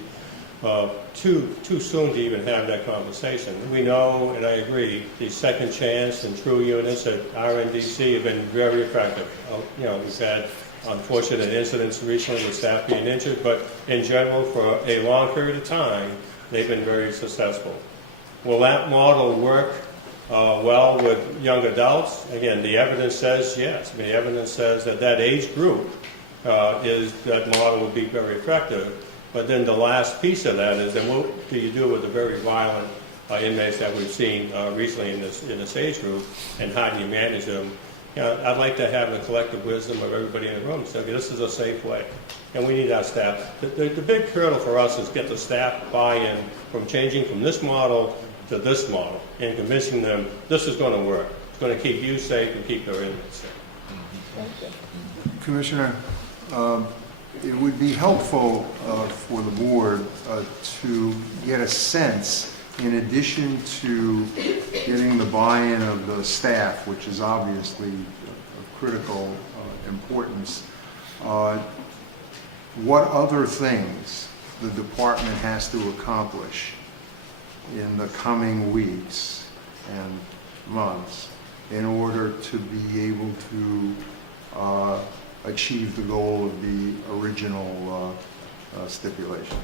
too soon to even have that conversation. We know, and I agree, the second chance and true units at RNDC have been very effective. We've had unfortunate incidents recently with staff being injured, but in general, for a long period of time, they've been very successful. Will that model work well with young adults? Again, the evidence says yes. The evidence says that that age group that model would be very effective. But then the last piece of that is, then what do you do with the very violent inmates that we've seen recently in this age group, and how do you manage them? You know, I'd like to have the collective wisdom of everybody in the room. So this is a safe way, and we need our staff. The big hurdle for us is get the staff buy-in from changing from this model to this model, and convincing them this is going to work. It's going to keep you safe and keep their inmates safe. Thank you. Commissioner, it would be helpful for the board to get a sense, in addition to getting the buy-in of the staff, which is obviously of critical importance, what other things the department has to accomplish in the coming weeks and months in order to be able to achieve the goal of the original stipulation.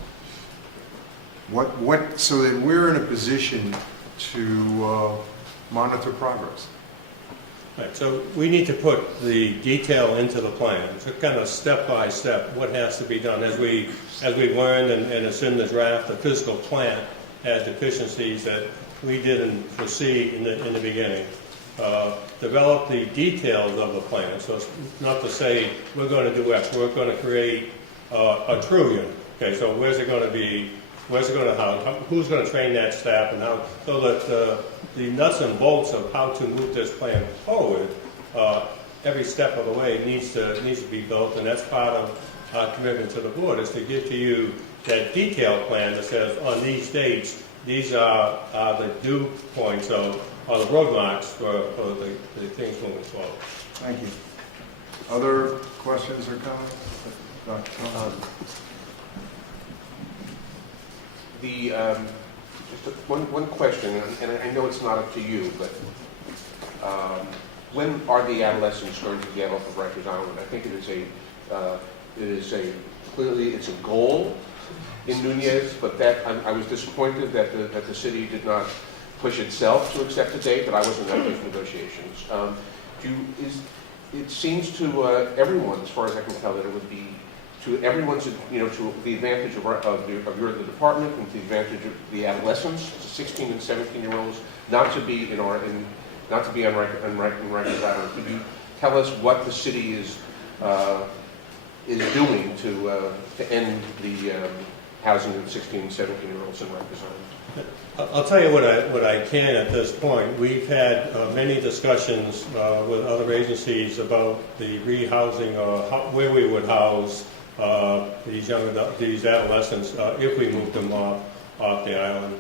So that we're in a position to monitor progress. Right, so we need to put the detail into the plan, so kind of step by step what has to be done. As we learned, and it's in the draft, the physical plant had deficiencies that we didn't foresee in the beginning. Develop the details of the plan. So it's not to say we're going to do X, we're going to create a true unit. Okay, so where's it going to be? Where's it going to house? Who's going to train that staff, and how? So that the nuts and bolts of how to move this plan forward, every step of the way needs to be built, and that's part of our commitment to the board, is to give to you that detailed plan that says on these dates, these are the due points or the roadblocks for the things moving forward. Thank you. Other questions or comments? Dr. Thomas? Just one question, and I know it's not up to you, but when are the adolescents going to get off of Rikers Island? I think clearly it's a goal in Nunez, but that I was disappointed that the city did not push itself to accept a date, but I wasn't at those negotiations. It seems to everyone, as far as I can tell, that it would be to everyone's, to the advantage of the department and to the advantage of the adolescents, 16 and 17-year-olds, not to be on Rikers Island. Could you tell us what the city is doing to end the housing of 16 and 17-year-olds in Rikers Island? I'll tell you what I can at this point. We've had many discussions with other agencies about the rehousing, where we would house these adolescents if we moved them off the island.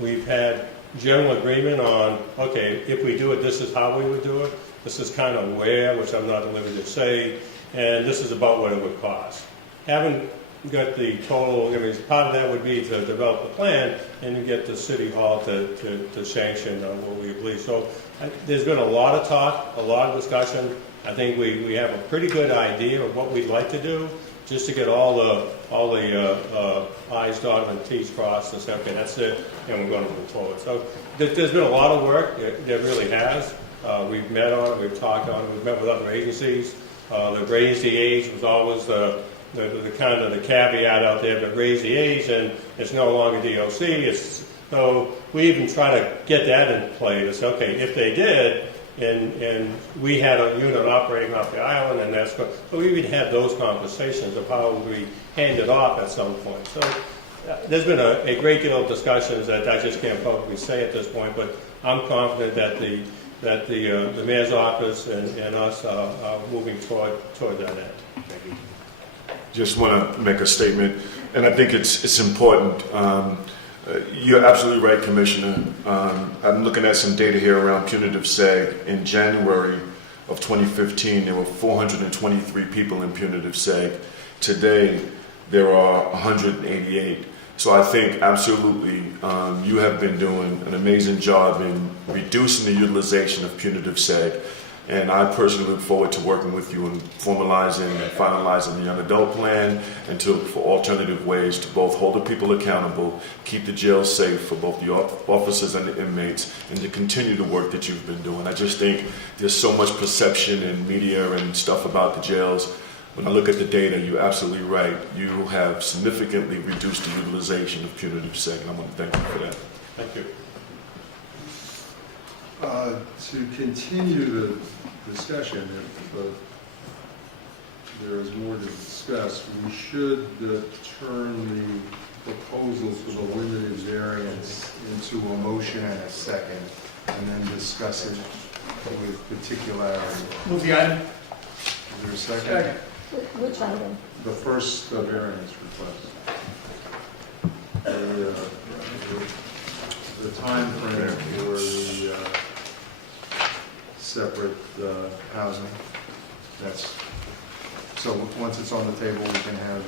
We've had general agreement on, okay, if we do it, this is how we would do it. This is kind of where, which I'm not at liberty to say, and this is about what it would cost. Haven't got the total, part of that would be to develop a plan and you get the city hall to sanction what we believe. So there's been a lot of talk, a lot of discussion. I think we have a pretty good idea of what we'd like to do, just to get all the I's dotted and T's crossed and say, okay, that's it, and we're going to move forward. So there's been a lot of work. There really has. We've met on it. We've talked on it. We've met with other agencies. The raise the age was always the kind of the caveat out there, but raise the age, and it's no longer DOC. So we even try to get that in play to say, okay, if they did, and we had a unit operating off the island, and that's so we would have those conversations of how we hand it off at some point. So there's been a great deal of discussions that I just can't publicly say at this point, but I'm confident that the mayor's office and us are moving toward that end. Thank you. Just want to make a statement, and I think it's important. You're absolutely right, Commissioner. I'm looking at some data here around punitive seg. In January of 2015, there were 423 people in punitive seg. Today, there are 188. So I think absolutely you have been doing an amazing job in reducing the utilization of punitive seg. And I personally look forward to working with you in formalizing and finalizing the young adult plan and to look for alternative ways to both hold the people accountable, keep the jail safe for both the officers and the inmates, and to continue the work that you've been doing. I just think there's so much perception in media and stuff about the jails. When I look at the data, you're absolutely right. You have significantly reduced the utilization of punitive setting. I want to thank you for that. Thank you. To continue the discussion, if there is more to discuss, we should turn the proposal for the limited variance into a motion and a second, and then discuss it with particularity. Move the item. Is there a second? Which item? The first variance request. The time frame for the separate housing. That's, so once it's on the table, we can have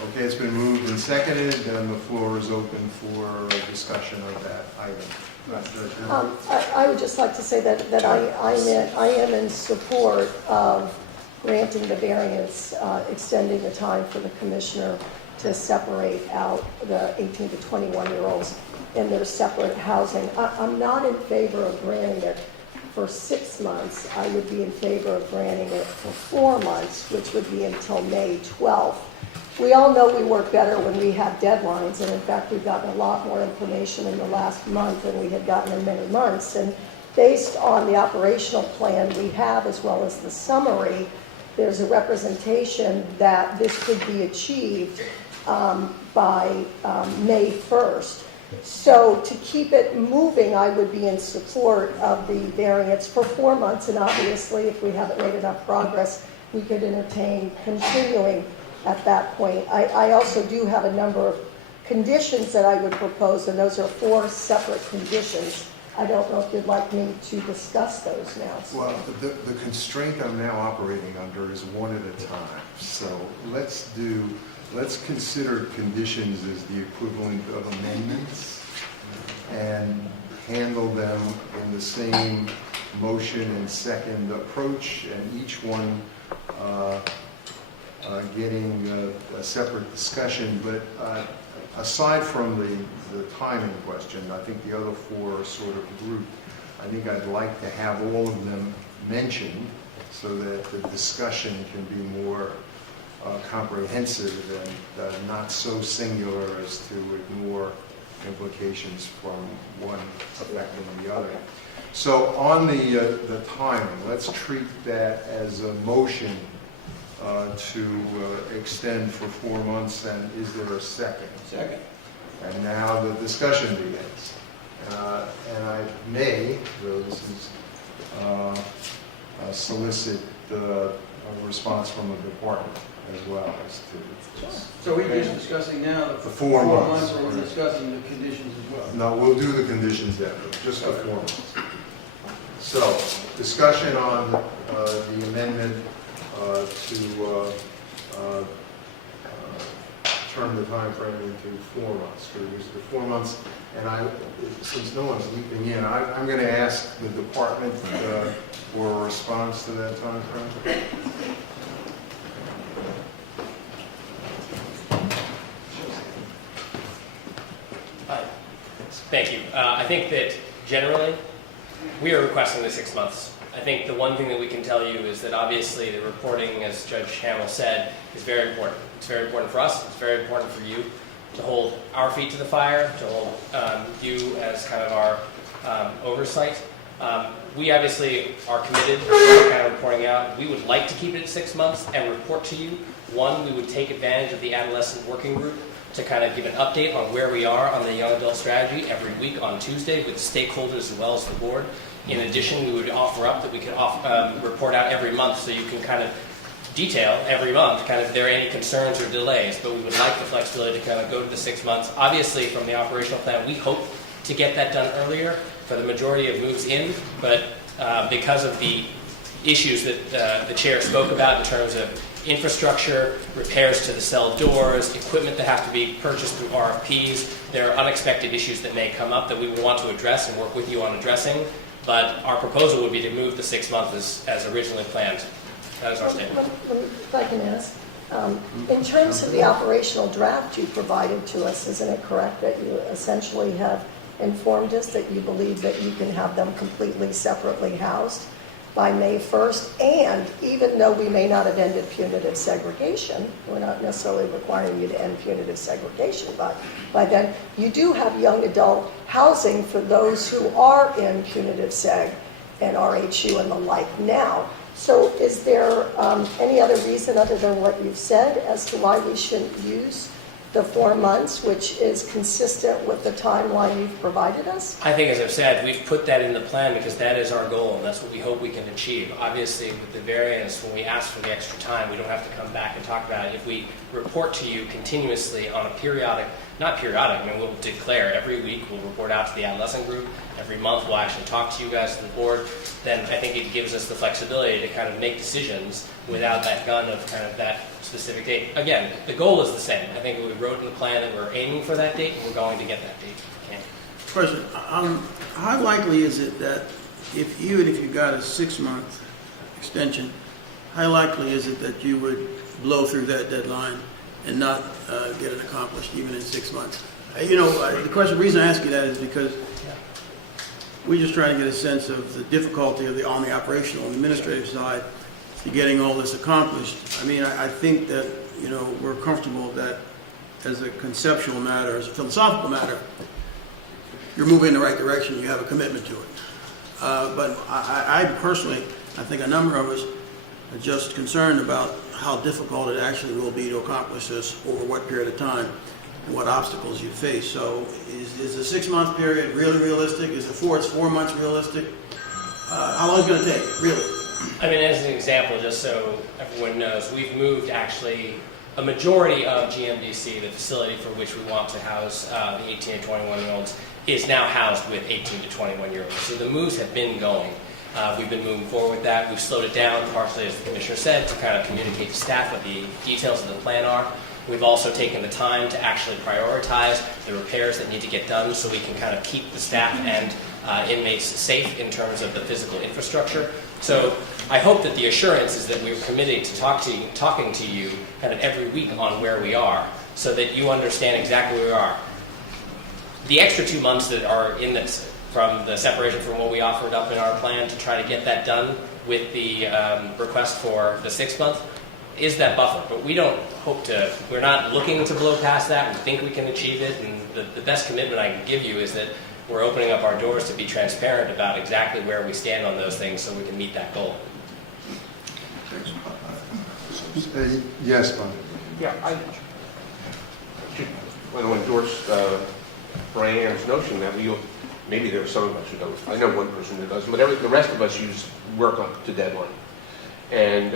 okay, it's been moved and seconded, and the floor is open for a discussion of that item. I would just like to say that I am in support of granting the variance, extending the time for the commissioner to separate out the 18 to 21-year-olds in their separate housing. I'm not in favor of granting it for 6 months. I would be in favor of granting it for 4 months, which would be until May 12th. We all know we work better when we have deadlines, and in fact, we've gotten a lot more information in the last month than we had gotten in many months. And based on the operational plan we have, as well as the summary, there's a representation that this could be achieved by May 1st. So to keep it moving, I would be in support of the variance for 4 months, and obviously, if we haven't made enough progress, we could entertain continuing at that point. I also do have a number of conditions that I would propose, and those are 4 separate conditions. I don't know if you'd like me to discuss those now. Well, the constraint I'm now operating under is one at a time. So let's consider conditions as the equivalent of amendments and handle them in the same motion and second approach, and each one getting a separate discussion. But aside from the timing question, I think the other 4 are sort of grouped. I think I'd like to have all of them mentioned so that the discussion can be more comprehensive and not so singular as to ignore implications from one affecting the other. So on the timing, let's treat that as a motion to extend for 4 months, and is there a second? Second. And now the discussion begins. And I may, though this is solicit a response from the department as well as to this. So we're just discussing now the For 4 months. or we're discussing the conditions as well? No, we'll do the conditions after, just for 4 months. So, discussion on the amendment to turn the time frame into 4 months, to reduce to 4 months. And since no one's leaping in, I'm going to ask the department for a response to that time frame. Thank you. I think that generally we are requesting the 6 months. I think the one thing that we can tell you is that obviously the reporting, as Judge Hamill said, is very important. It's very important for us. It's very important for you to hold our feet to the fire, to hold you as kind of our oversight. We obviously are committed to kind of reporting out. We would like to keep it at 6 months and report to you. One, we would take advantage of the adolescent working group to kind of give an update on where we are on the young adult strategy every week on Tuesday with stakeholders as well as the board. In addition, we would offer up that we could report out every month so you can kind of detail every month kind of if there are any concerns or delays, but we would like the flexibility to kind of go to the 6 months. Obviously, from the operational plan, we hope to get that done earlier for the majority of moves in, but because of the issues that the chair spoke about in terms of infrastructure, repairs to the cell doors, equipment that have to be purchased through RFPs, there are unexpected issues that may come up that we will want to address and work with you on addressing. But our proposal would be to move the 6 months as originally planned. That is our statement. If I can ask, in terms of the operational draft you provided to us, isn't it correct that you essentially have informed us that you believe that you can have them completely separately housed by May 1st? And even though we may not have ended punitive segregation, we're not necessarily requiring you to end punitive segregation, but by then you do have young adult housing for those who are in punitive seg and RHU and the like now. So is there any other reason other than what you've said as to why we shouldn't use the 4 months, which is consistent with the timeline you've provided us? I think, as I've said, we've put that in the plan because that is our goal, and that's what we hope we can achieve. Obviously, with the variance, when we ask for the extra time, we don't have to come back and talk about it. If we report to you continuously on a periodic, not periodic, I mean, we'll declare every week, we'll report out to the adolescent group, every month we'll actually talk to you guys, to the board, then I think it gives us the flexibility to kind of make decisions without that gun of kind of that specific date. Again, the goal is the same. I think we wrote in the plan that we're aiming for that date, and we're going to get that date. Okay. President, how likely is it that even if you got a 6-month extension, how likely is it that you would blow through that deadline and not get it accomplished even in 6 months? The reason I ask you that is because we're just trying to get a sense of the difficulty on the operational and administrative side to getting all this accomplished. I mean, I think that, we're comfortable that as a conceptual matter, as a philosophical matter, you're moving in the right direction, you have a commitment to it. But I personally, I think a number of us are just concerned about how difficult it actually will be to accomplish this over what period of time and what obstacles you face. So is the 6-month period really realistic? Is it 4 months realistic? How long is it going to take, really? I mean, as an example, just so everyone knows, we've moved actually a majority of GMDC, the facility for which we want to house the 18 to 21-year-olds, is now housed with 18 to 21-year-olds. So the moves have been going. We've been moving forward with that. We've slowed it down, partially, as the Commissioner said, to kind of communicate to staff what the details of the plan are. We've also taken the time to actually prioritize the repairs that need to get done so we can kind of keep the staff and inmates safe in terms of the physical infrastructure. So I hope that the assurance is that we're committed to talking to you kind of every week on where we are so that you understand exactly where we are. The extra 2 months that are in this, from the separation from what we offered up in our plan to try to get that done with the request for the 6 month, is that buffer. But we don't hope to, we're not looking to blow past that. We think we can achieve it. And the best commitment I can give you is that we're opening up our doors to be transparent about exactly where we stand on those things so we can meet that goal. Yes, Bob. Yeah, I just want to endorse Brian's notion that maybe there are some of us who don't. I know one person who doesn't, but the rest of us work up to deadline. And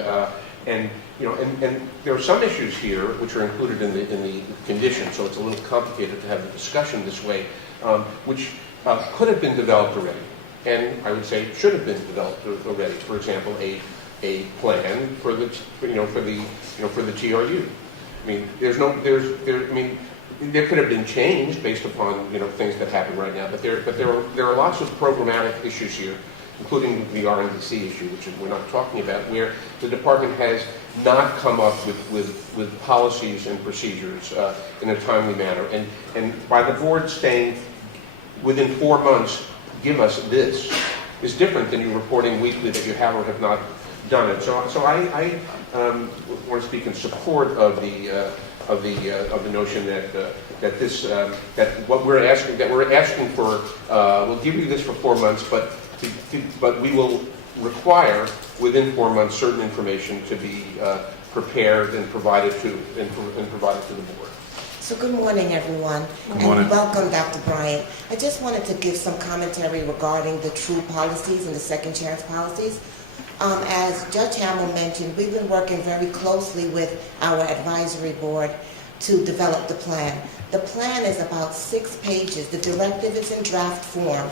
there are some issues here which are included in the condition, so it's a little complicated to have the discussion this way, which could have been developed already, and I would say should have been developed already. For example, a plan for the TRU. I mean, there could have been changed based upon things that happen right now, but there are lots of programmatic issues here, including the RNDC issue, which we're not talking about, where the department has not come up with policies and procedures in a timely manner. And by the board saying within 4 months, give us this, is different than you reporting weekly that you have or have not done it. So I want to speak in support of the notion that what we're asking for, we'll give you this for 4 months, but we will require within 4 months certain information to be prepared and provided to the board. So good morning, everyone. Good morning. And welcome, Dr. Bryant. I just wanted to give some commentary regarding the true policies and the second chance policies. As Judge Hamill mentioned, we've been working very closely with our advisory board to develop the plan. The plan is about 6 pages. The directive is in draft form.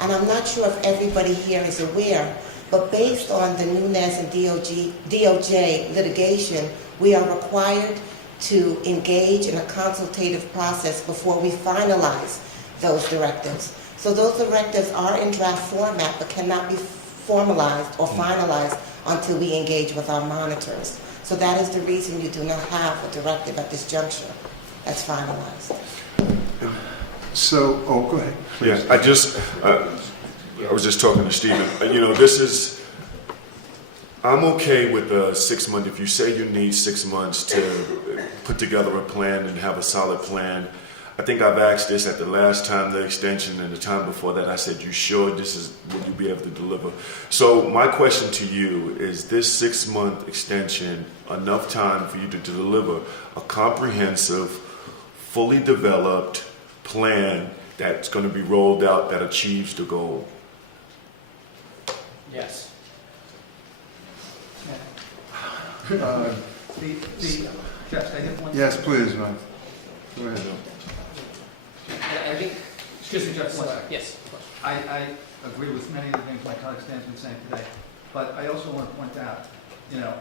And I'm not sure if everybody here is aware, but based on the Nunes and DOJ litigation, we are required to engage in a consultative process before we finalize those directives. So those directives are in draft format but cannot be formalized or finalized until we engage with our monitors. So that is the reason you do not have a directive at this juncture that's finalized. So, go ahead. Yeah, I was just talking to Stephen. I'm okay with the 6 months. If you say you need 6 months to put together a plan and have a solid plan, I think I've asked this at the last time, the extension, and the time before that. I said, you sure will you be able to deliver? So my question to you is this 6 month extension enough time for you to deliver a comprehensive, fully developed plan that's going to be rolled out that achieves the goal? Yes. Jeff, I have one. Yes, please, Mike. Go ahead. I think, excuse me, Jeff, one second. Yes. I agree with many of the things my colleague Stan's been saying today, but I also want to point out,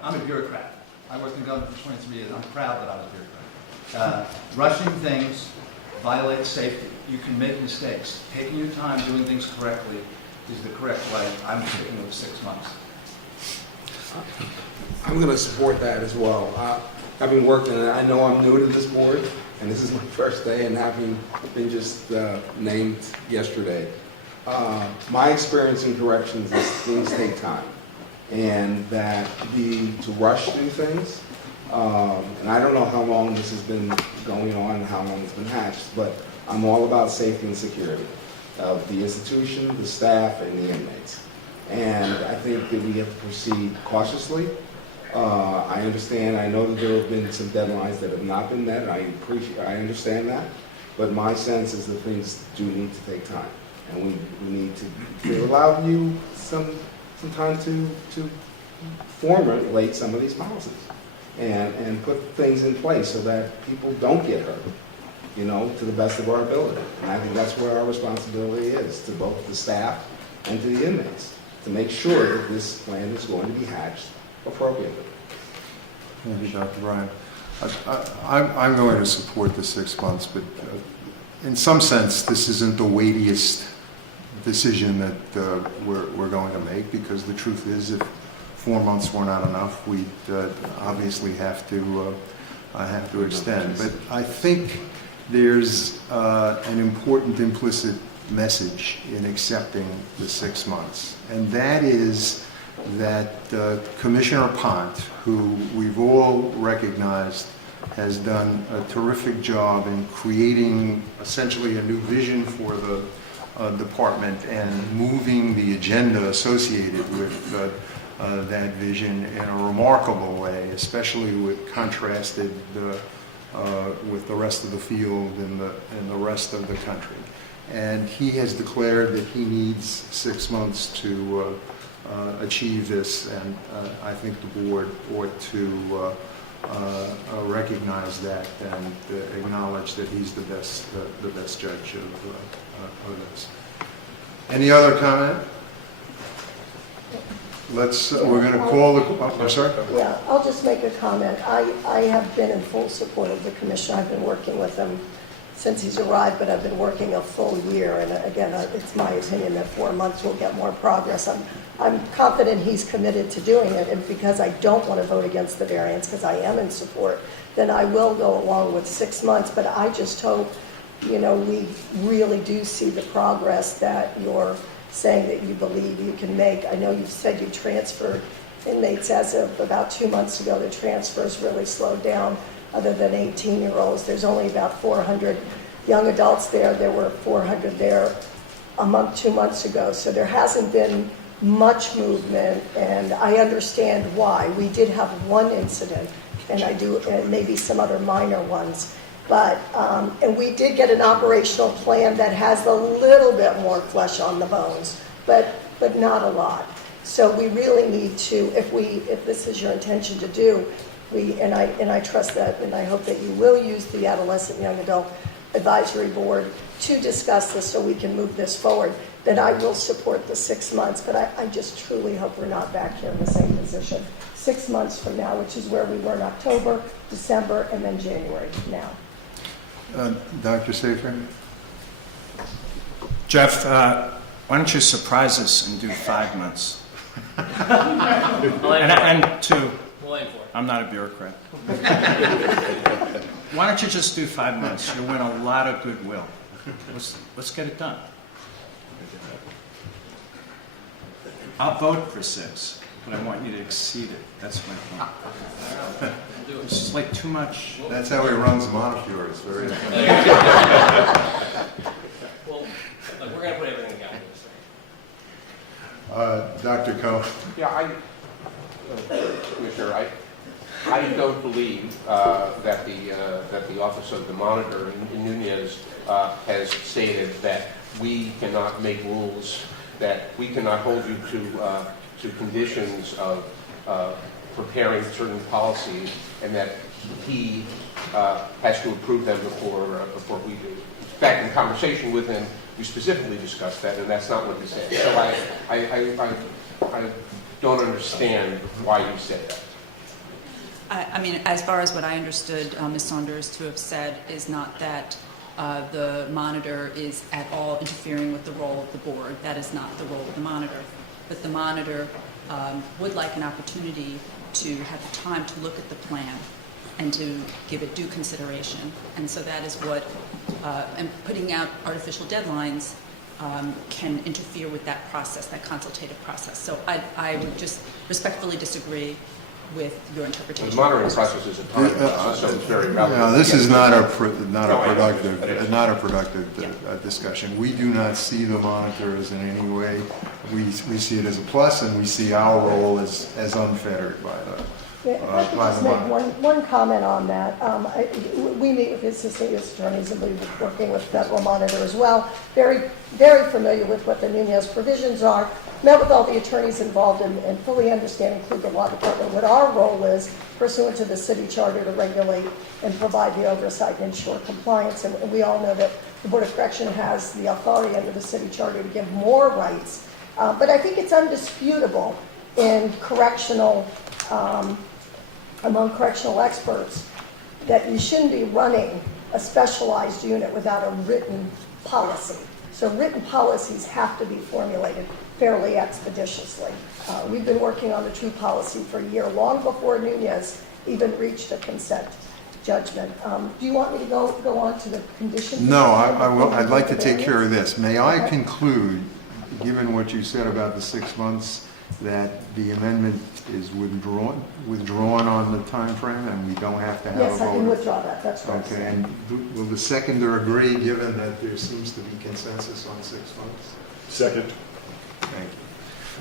I'm a bureaucrat. I worked in government for 23 years. I'm proud that I'm a bureaucrat. Rushing things violates safety. You can make mistakes. Taking your time doing things correctly is the correct way. I'm sticking with 6 months. I'm going to support that as well. I've been working, and I know I'm new to this board, and this is my first day, and having been just named yesterday. My experience in corrections is things take time, and that to rush through things, and I don't know how long this has been going on and how long it's been hatched, but I'm all about safety and security of the institution, the staff, and the inmates. And I think that we have to proceed cautiously. I understand, I know that there have been some deadlines that have not been met, I understand that, but my sense is that things do need to take time. And we need to allow you some time to formulate some of these policies and put things in place so that people don't get hurt, to the best of our ability. And I think that's where our responsibility is, to both the staff and to the inmates, to make sure that this plan is going to be hatched appropriately. Thank you, Dr. Bryan. I'm going to support the 6 months, but in some sense, this isn't the weightiest decision that we're going to make, because the truth is, if 4 months were not enough, we'd obviously have to extend. But I think there's an important implicit message in accepting the 6 months, and that is that Commissioner Pont, who we've all recognized has done a terrific job in creating essentially a new vision for the department and moving the agenda associated with that vision in a remarkable way, especially contrasted with the rest of the field and the rest of the country. And he has declared that he needs 6 months to achieve this, and I think the board ought to recognize that and acknowledge that he's the best judge of this. Any other comment? We're going to call the. I'm sorry. Yeah, I'll just make a comment. I have been in full support of the commission. I've been working with him since he's arrived, but I've been working a full year. And again, it's my opinion that 4 months will get more progress. I'm confident he's committed to doing it, and because I don't want to vote against the variance, because I am in support, then I will go along with 6 months. But I just hope, we really do see the progress that you're saying that you believe you can make. I know you've said you transferred inmates as of about 2 months ago. The transfers really slowed down. Other than 18-year-olds, there's only about 400 young adults there. There were 400 there 2 months ago. So there hasn't been much movement, and I understand why. We did have one incident, and maybe some other minor ones. But, and we did get an operational plan that has a little bit more flesh on the bones, but not a lot. So we really need to, if this is your intention to do, and I trust that, and I hope that you will use the Adolescent Young Adult Advisory Board to discuss this so we can move this forward, then I will support the 6 months. But I just truly hope we're not back here in the same position 6 months from now, which is where we were in October, December, and then January now. Dr. Safer? Jeff, why don't you surprise us and do 5 months? And 2, We'll aim for it. I'm not a bureaucrat. Why don't you just do 5 months? You'll win a lot of goodwill. Let's get it done. I'll vote for 6, but I want you to exceed it. That's my point. This is like too much. That's how he runs Montefiore. It's very Well, look, we're going to put everything together. Dr. Coe. Yeah, Commissioner, I don't believe that the Office of the Monitor in Nunez has stated that we cannot make rules, that we cannot hold you to conditions of preparing certain policies, and that he has to approve them before we do. In fact, in conversation with him, we specifically discussed that, and that's not what he said. So I don't understand why you said that. I mean, as far as what I understood Ms. Saunders to have said is not that the monitor is at all interfering with the role of the board. That is not the role of the monitor. But the monitor would like an opportunity to have the time to look at the plan and to give it due consideration. And so that is what, and putting out artificial deadlines can interfere with that process, that consultative process. So I would just respectfully disagree with your interpretation. The monitoring process is a time process, so it's very relevant. No, this is not a productive discussion. We do not see the monitors in any way. We see it as a plus, and we see our role as unfettered by the. If I could just make one comment on that. We meet with assistant U.S. attorneys, and we're working with federal monitor as well. Very, very familiar with what the Nunez provisions are. Met with all the attorneys involved and fully understand, including the law department, what our role is pursuant to the city charter to regulate and provide the oversight and ensure compliance. And we all know that the Board of Correction has the authority under the city charter to give more rights. But I think it's undisputable in correctional among correctional experts that you shouldn't be running a specialized unit without a written policy. So written policies have to be formulated fairly expeditiously. We've been working on the true policy for a year, long before Nunez even reached a consent judgment. Do you want me to go on to the conditions? No, I will. I'd like to take care of this. May I conclude, given what you said about the 6 months, that the amendment is withdrawn on the time frame, and we don't have to have a vote? Yes, I can withdraw that. That's right. Okay, and will the seconder agree, given that there seems to be consensus on 6 months? Second. Thank you.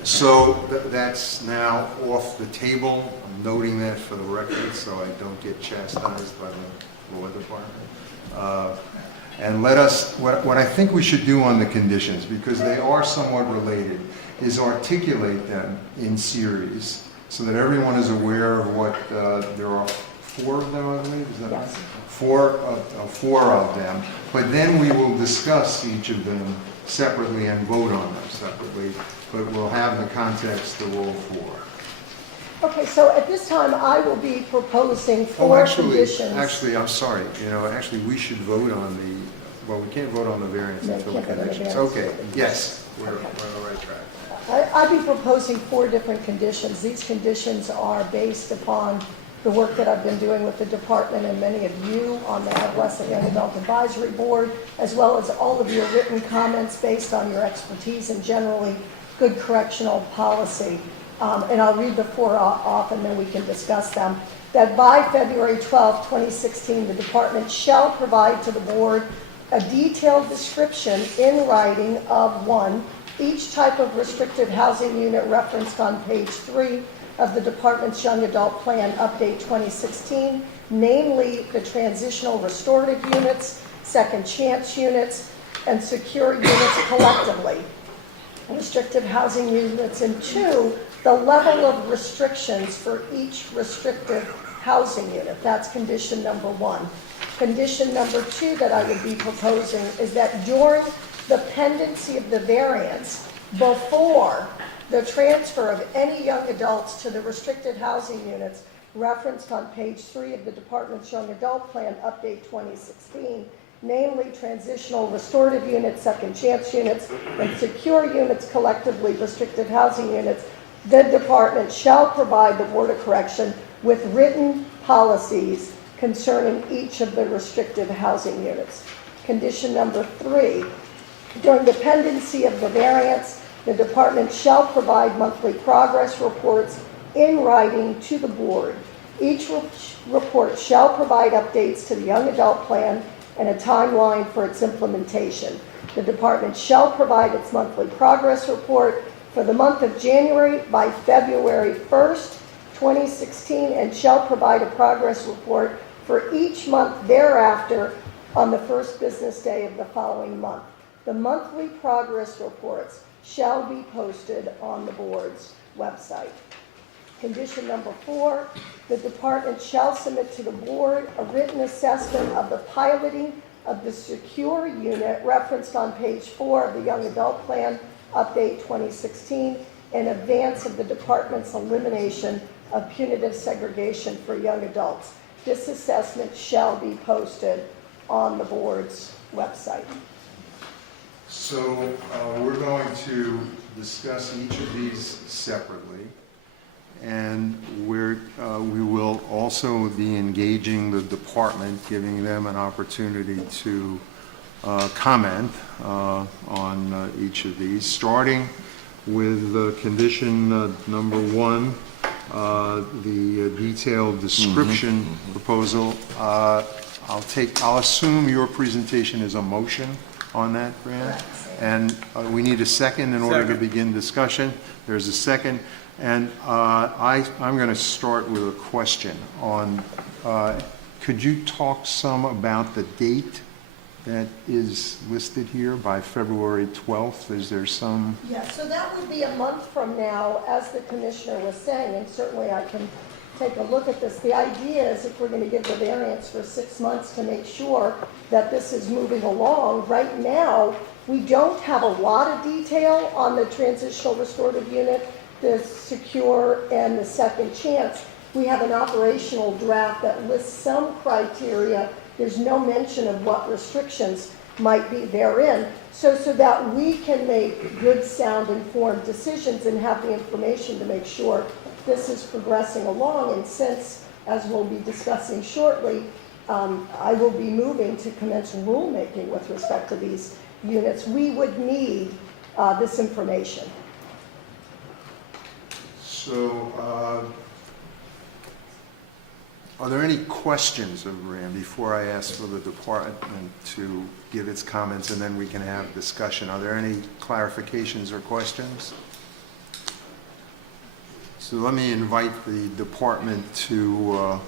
So that's now off the table. I'm noting that for the record so I don't get chastised by the law department. And let us, what I think we should do on the conditions, because they are somewhat related, is articulate them in series so that everyone is aware of what, there are 4 of them, I believe, is that right? Yes. Four of them. But then we will discuss each of them separately and vote on them separately, but we'll have the context of all 4. Okay, so at this time, I will be proposing 4 conditions. Actually, I'm sorry. Actually, we should vote on we can't vote on the variance No, until the can't vote on the conditions. variance. Okay, yes, we're on the right track. I'll be proposing 4 different conditions. These conditions are based upon the work that I've been doing with the department and many of you on the Adolescent Young Adult Advisory Board, as well as all of your written comments based on your expertise and generally good correctional policy. And I'll read the 4 off and then we can discuss them. That by February 12, 2016, the department shall provide to the board a detailed description in writing of 1, each type of restricted housing unit referenced on page 3 of the department's Young Adult Plan Update 2016, namely the transitional restorative units, second chance units, and secure units collectively. Restricted housing units, and 2, the level of restrictions for each restrictive housing unit. That's condition number 1. Condition number 2 that I would be proposing is that during the pendency of the variance, before the transfer of any young adults to the restricted housing units referenced on page 3 of the department's Young Adult Plan Update 2016, namely transitional restorative units, second chance units, and secure units, collectively restricted housing units, the department shall provide the Board of Correction with written policies concerning each of the restricted housing units. Condition number 3, during the pendency of the variance, the department shall provide monthly progress reports in writing to the board. Each report shall provide updates to the young adult plan and a timeline for its implementation. The department shall provide its monthly progress report for the month of January by February 1st, 2016, and shall provide a progress report for each month thereafter on the first business day of the following month. The monthly progress reports shall be posted on the board's website. Condition number 4, the department shall submit to the board a written assessment of the piloting of the secure unit referenced on page 4 of the Young Adult Plan, Update 2016, in advance of the department's elimination of punitive segregation for young adults. This assessment shall be posted on the board's website. So we're going to discuss each of these separately, and we will also be engaging the department, giving them an opportunity to comment on each of these, starting with condition number 1, the detailed description proposal. I'll assume your presentation is a motion on that, Fran? And we need a second in order to begin discussion. There's a second. And I'm going to start with a question on, could you talk some about the date that is listed here by February 12th? Is there some? Yeah, so that would be a month from now, as the commissioner was saying, and certainly I can take a look at this. The idea is if we're going to give the variance for 6 months to make sure that this is moving along. Right now, we don't have a lot of detail on the transitional restorative unit, the secure, and the second chance. We have an operational draft that lists some criteria. There's no mention of what restrictions might be therein, so that we can make good, sound, informed decisions and have the information to make sure this is progressing along. And since, as we'll be discussing shortly, I will be moving to commence rulemaking with respect to these units, we would need this information. So, are there any questions of Rand before I ask for the department to give its comments, and then we can have discussion? Are there any clarifications or questions? So let me invite the department to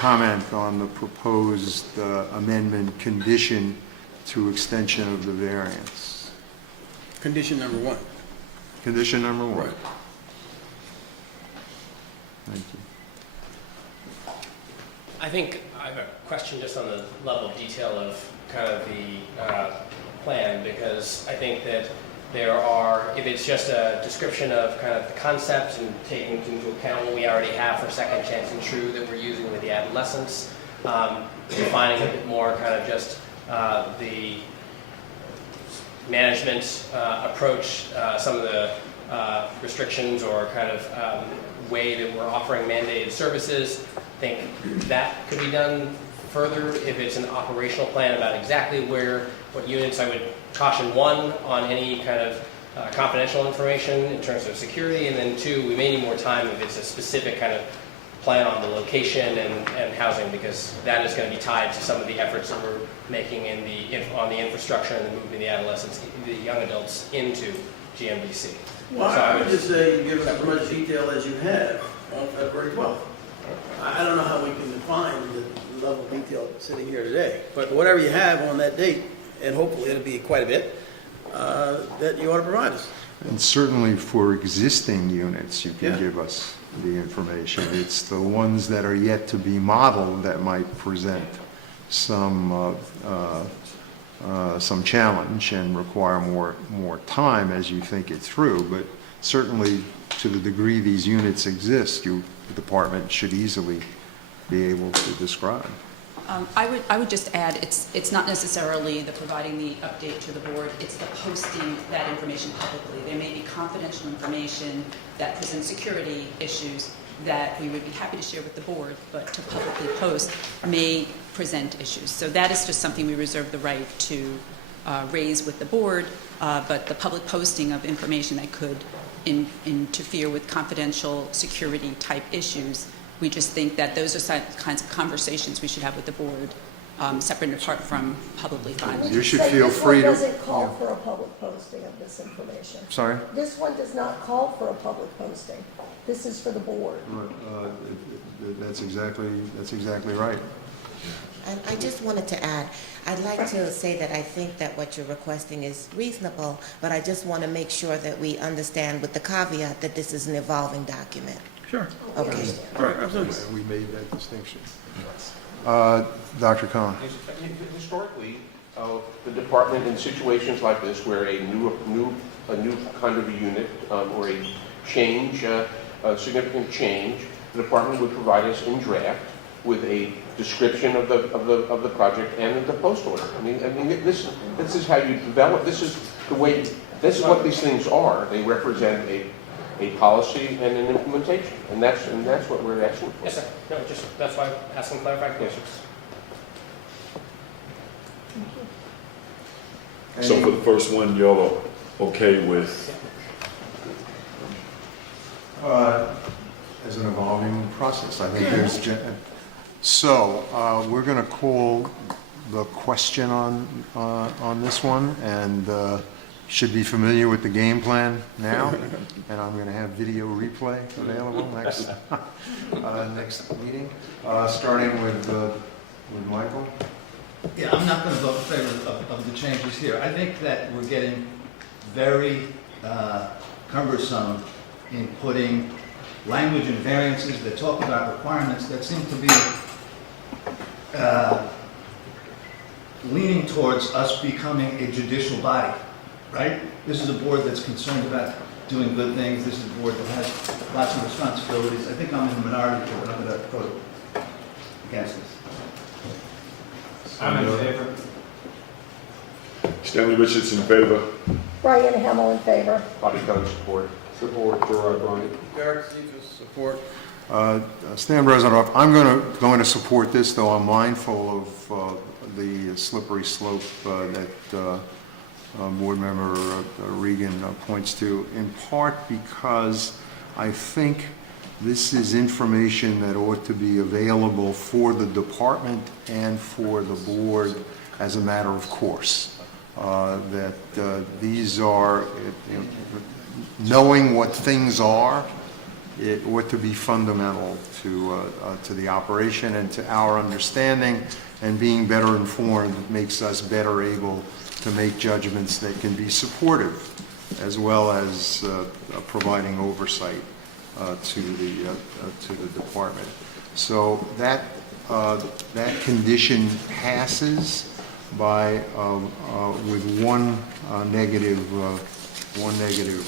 comment on the proposed amendment condition to extension of the variance. Condition number 1. Condition number 1. Right. Thank you. I think I have a question just on the level of detail of kind of the plan, because I think that there are, if it's just a description of kind of the concept and taking into account what we already have for second chance and true that we're using with the adolescents, defining a bit more kind of just the management approach, some of the restrictions or kind of way that we're offering mandated services. I think that could be done further if it's an operational plan about exactly what units. I would caution 1 on any kind of confidential information in terms of security, and then 2, we may need more time if it's a specific kind of plan on the location and housing, because that is going to be tied to some of the efforts that we're making on the infrastructure and the moving the adolescents, the young adults into GMBC. Well, So I would just say you give us as much detail as you have on February 12th. I don't know how we can define the level of detail sitting here today, but whatever you have on that date, and hopefully it'll be quite a bit, that you ought to provide us. And certainly for existing units, you can give us the information. It's the ones that are yet to be modeled that might present some challenge and require more time as you think it through. But certainly, to the degree these units exist, the department should easily be able to describe. I would just add, it's not necessarily the providing the update to the board, it's the posting that information publicly. There may be confidential information that presents security issues that we would be happy to share with the board, but to publicly post may present issues. So that is just something we reserve the right to raise with the board, but the public posting of information that could interfere with confidential security type issues, we just think that those are kinds of conversations we should have with the board, separate and apart from publicly filing. You should feel free to. This one doesn't call for a public posting of this information. Sorry? This one does not call for a public posting. This is for the board. That's exactly right. And I just wanted to add, I'd like to say that I think that what you're requesting is reasonable, but I just want to make sure that we understand with the caveat that this is an evolving document. Sure. Okay. All right, absolutely. And we made that distinction. Dr. Cohen. Historically, the department in situations like this where a new kind of a unit or a change, a significant change, the department would provide us in draft with a description of the project and the post order. I mean, this is how you develop. This is the way. This is what these things are. They represent a policy and an implementation, and that's what we're asking for. Yes, sir. No, that's why I'm asking clarifications. So for the first one, y'all are okay with? As an evolving process, I think there's. So we're going to call the question on this one, and should be familiar with the game plan now. And I'm going to have video replay available next meeting, starting with Michael. Yeah, I'm not going to vote in favor of the changes here. I think that we're getting very cumbersome in putting language and variances that talk about requirements that seem to be leaning towards us becoming a judicial body, right? This is a board that's concerned about doing good things. This is a board that has lots of responsibilities. I think I'm in the minority here, but I'm going to vote against this. I'm in favor. Stanley Richards in favor. Brian Hamill in favor. Bobby Cohen support. Support, Gerard Bryant. Derek Cephas, support. Stan Brezanoff, I'm going to support this, though I'm mindful of the slippery slope that Board Member Regan points to, in part because I think this is information that ought to be available for the department and for the board as a matter of course. That these are, knowing what things are, it ought to be fundamental to the operation and to our understanding, and being better informed makes us better able to make judgments that can be supportive as well as providing oversight to the department. So that condition passes by with one negative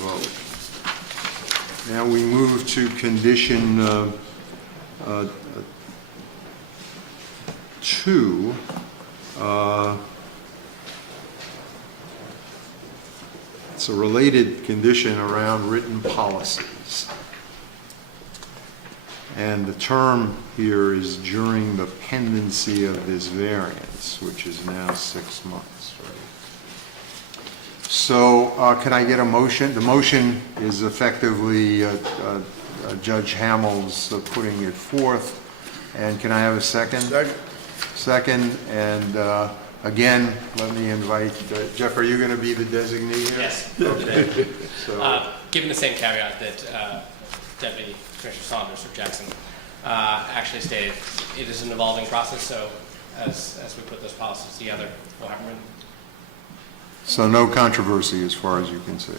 vote. Now we move to condition 2. It's a related condition around written policies. And the term here is during the pendency of this variance, which is now 6 months. Right? So can I get a motion? The motion is effectively Judge Hamill's putting it forth. And can I have a second? Second. And again, let me invite, Jeff, are you going to be the designee here? Yes. Okay. So, given the same caveat that Deputy Commissioner Saunders from Jackson actually stated, it is an evolving process, so as we put those policies together, we'll have them. so no controversy as far as you can see.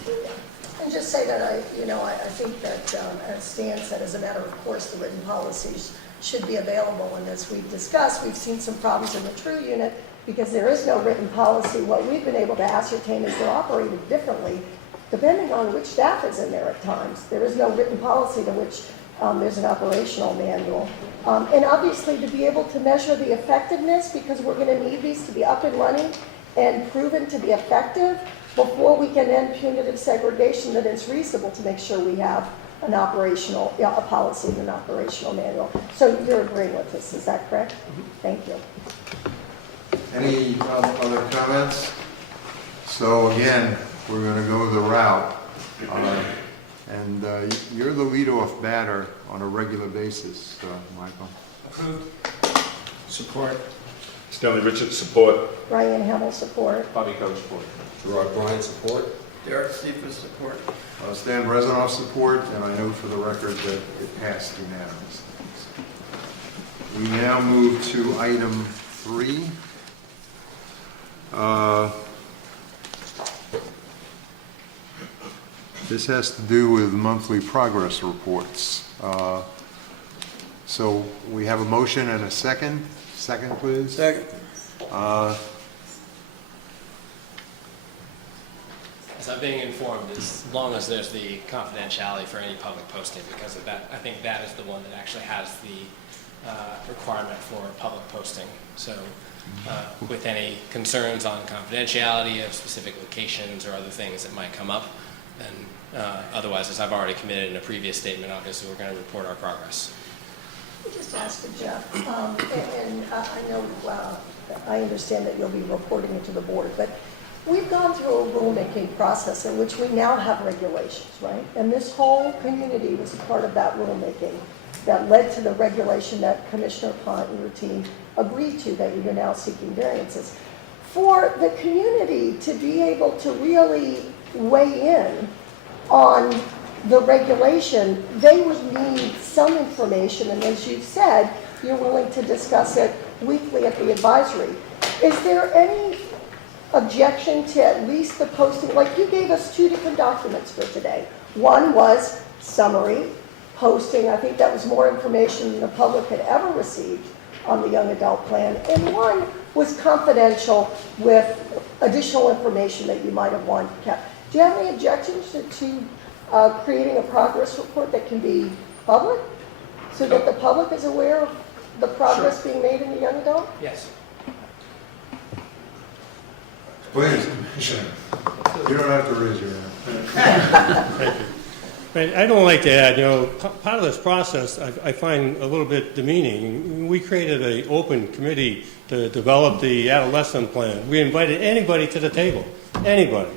And just say that I think that, as Stan said, as a matter of course, the written policies should be available. And as we've discussed, we've seen some problems in the TRU unit because there is no written policy. What we've been able to ascertain is they're operated differently depending on which staff is in there at times. There is no written policy to which There's an operational manual. And obviously to be able to measure the effectiveness, because we're going to need these to be up and running and proven to be effective before we can end punitive segregation, that it's reasonable to make sure we have an operational, a policy and an operational manual. So you're agreeing with this, is that correct? Thank you. Any other comments? So again, we're going to go the route. And you're the leadoff batter on a regular basis, Michael. Approved. Support. Stanley Richards, support. Ryan Hamill, support. Bobby Coe, support. Gerard Bryant, support. Derek Cephas, support. Stan Bresanoff, support, and I note for the record that it passed unanimously. We now move to item 3. This has to do with monthly progress reports. So we have a motion and a second. Second, please. Second. As I'm being informed, as long as there's the confidentiality for any public posting, because of that, I think that is the one that actually has the requirement for public posting. So with any concerns on confidentiality of specific locations or other things that might come up, then otherwise, as I've already committed in a previous statement, obviously we're going to report our progress. I just asked Jeff, and I know, I understand that you'll be reporting it to the board, but we've gone through a rulemaking process in which we now have regulations, right? And this whole community was a part of that rulemaking that led to the regulation that Commissioner Pont and your team agreed to, that you're now seeking variances. For the community to be able to really weigh in on the regulation, they would need some information, and as you've said, you're willing to discuss it weekly at the advisory. Is there any objection to at least the posting? Like, you gave us 2 different documents for today. One was summary posting. I think that was more information than the public had ever received on the young adult plan. And one was confidential with additional information that you might have wanted kept. Do you have any objections to creating a progress report that can be public, so that the public is aware of the progress being made in the young adult? Yes. Please, Commissioner. You don't have to raise your hand. Thank you. I don't like to add, part of this process I find a little bit demeaning. We created an open committee to develop the adolescent plan. We invited anybody to the table, anybody.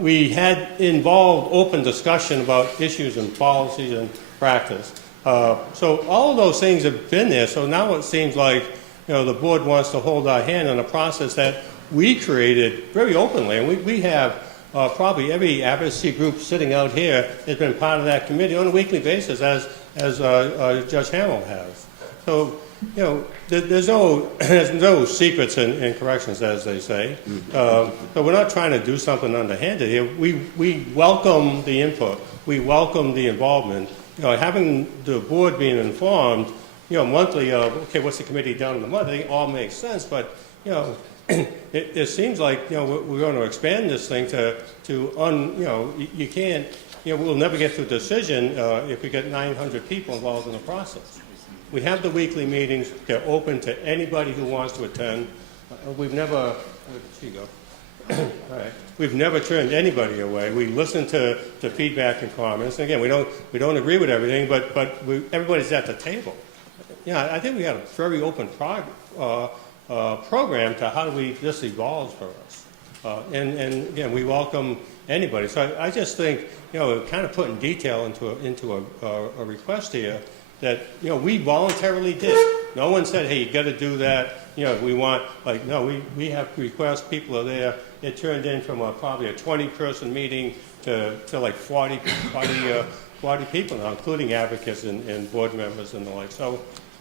We had involved open discussion about issues and policies and practice. So all of those things have been there. So now it seems like the board wants to hold our hand on a process that we created very openly. And we have probably every advocacy group sitting out here has been part of that committee on a weekly basis, as Judge Hamill has. So there's no secrets in corrections, as they say. But we're not trying to do something underhanded here. We welcome the input. We welcome the involvement. Having the board being informed, monthly of, okay, what's the committee done in the month? It all makes sense. But it seems like we're going to expand this thing you can't. We'll never get to a decision if we get 900 people involved in the process. We have the weekly meetings. They're open to anybody who wants to attend. We've never, here you go. All right. We've never turned anybody away. We listen to feedback and comments. And again, we don't agree with everything, but everybody's at the table. I think we had a very open program to how do this evolves for us. And again, we welcome anybody. So I just think, kind of putting detail into a request here that, we voluntarily did. No one said, hey, you got to do that. We want, no, we have requests, people are there. It turned in from probably a 20-person meeting to like 40 people now, including advocates and board members and the like. So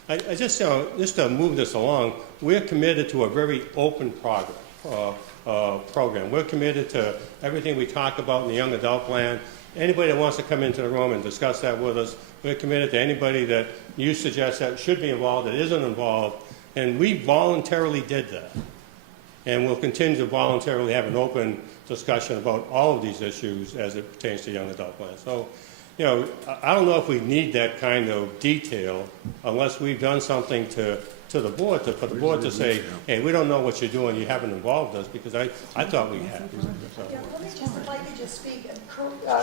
I just to move this along, we're committed to a very open program. We're committed to everything we talk about in the young adult plan. Anybody that wants to come into the room and discuss that with us, we're committed to anybody that you suggest that should be involved, that isn't involved, and we voluntarily did that. And we'll continue to voluntarily have an open discussion about all of these issues as it pertains to young adult plan. So, you know, I don't know if we need that kind of detail unless we've done something to the board, for the board to say, hey, we don't know what you're doing, you haven't involved us, because I thought we had. Yeah, let me just, if I could just speak,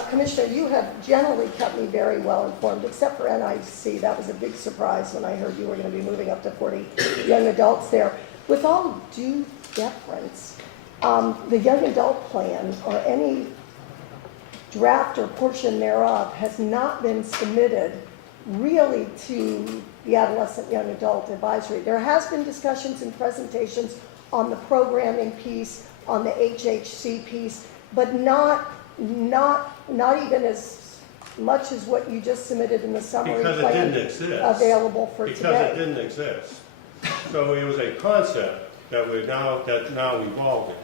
Commissioner, you have generally kept me very well informed, except for NIC. That was a big surprise when I heard you were going to be moving up to 40 young adults there. With all due deference, the young adult plan or any draft or portion thereof has not been submitted really to the Adolescent Young Adult Advisory. There has been discussions and presentations on the programming piece, on the HHC piece, but not even as much as what you just submitted in the summary Because it plan didn't exist. available for today. Because it didn't exist. So it was a concept that now evolving.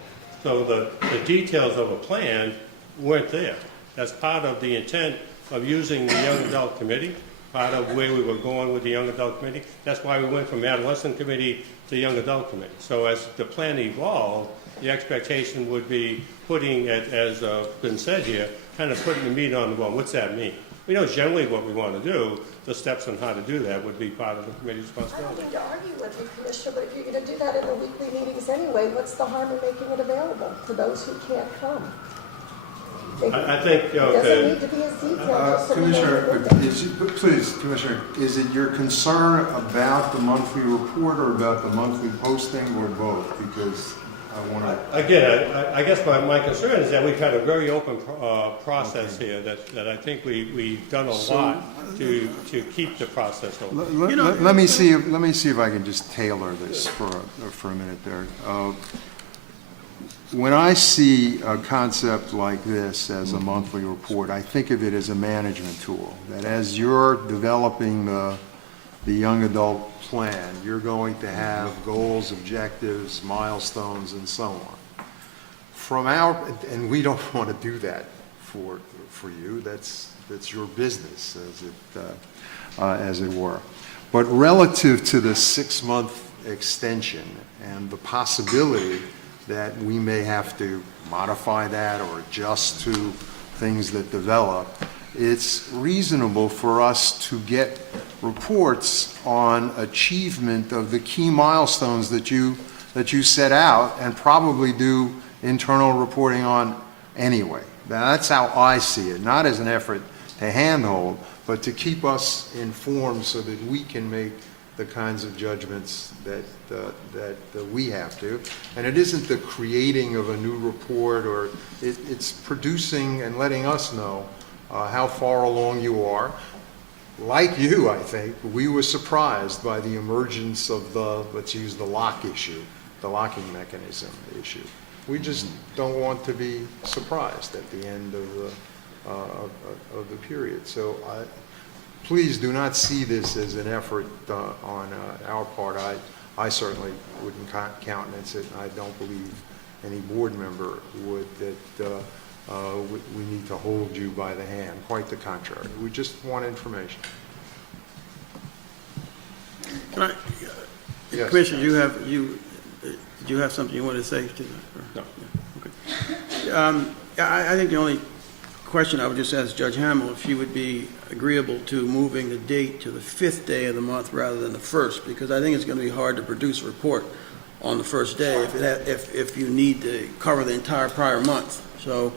So the details of a plan weren't there. That's part of the intent of using the Young Adult Committee, part of where we were going with the Young Adult Committee. That's why we went from Adolescent Committee to Young Adult Committee. So as the plan evolved, the expectation would be putting it, as been said here, kind of putting the meat on the bone. What's that mean? We know generally what we want to do. The steps on how to do that would be part of the committee's I don't responsibility. mean to argue with you, Commissioner, but if you're going to do that in the weekly meetings anyway, what's the harm in making it available to those who can't come? I think, It doesn't need to be as detailed. just so we know Commissioner, what to- please, Commissioner, is it your concern about the monthly report or about the monthly posting or both? Because I want to... Again, I guess my concern is that we've had a very open process here that I think we've done a lot to keep the process open. Let me see if I can just tailor this for a minute there. When I see a concept like this as a monthly report, I think of it as a management tool. That as you're developing the young adult plan, you're going to have goals, objectives, milestones, and so on. And we don't want to do that for you. That's your business, as it were. But relative to the 6-month extension and the possibility that we may have to modify that or adjust to things that develop, it's reasonable for us to get reports on achievement of the key milestones that you set out and probably do internal reporting on anyway. Now, that's how I see it, not as an effort to handhold, but to keep us informed so that we can make the kinds of judgments that we have to. And it isn't the creating of a new report, or it's producing and letting us know how far along you are. Like you, I think, we were surprised by the emergence of let's use the lock issue, the locking mechanism issue. We just don't want to be surprised at the end of the period. So please do not see this as an effort on our part. I certainly wouldn't countenance it, and I don't believe any board member would, that we need to hold you by the hand. Quite the contrary. We just want information. Can I, Yes. Commissioner, do you have something you want to say to that? No. Okay. I think the only question I would just ask Judge Hamill if she would be agreeable to moving the date to the 5th day of the month rather than the 1st, because I think it's going to be hard to produce a report on the first day if you need to cover the entire prior month. So,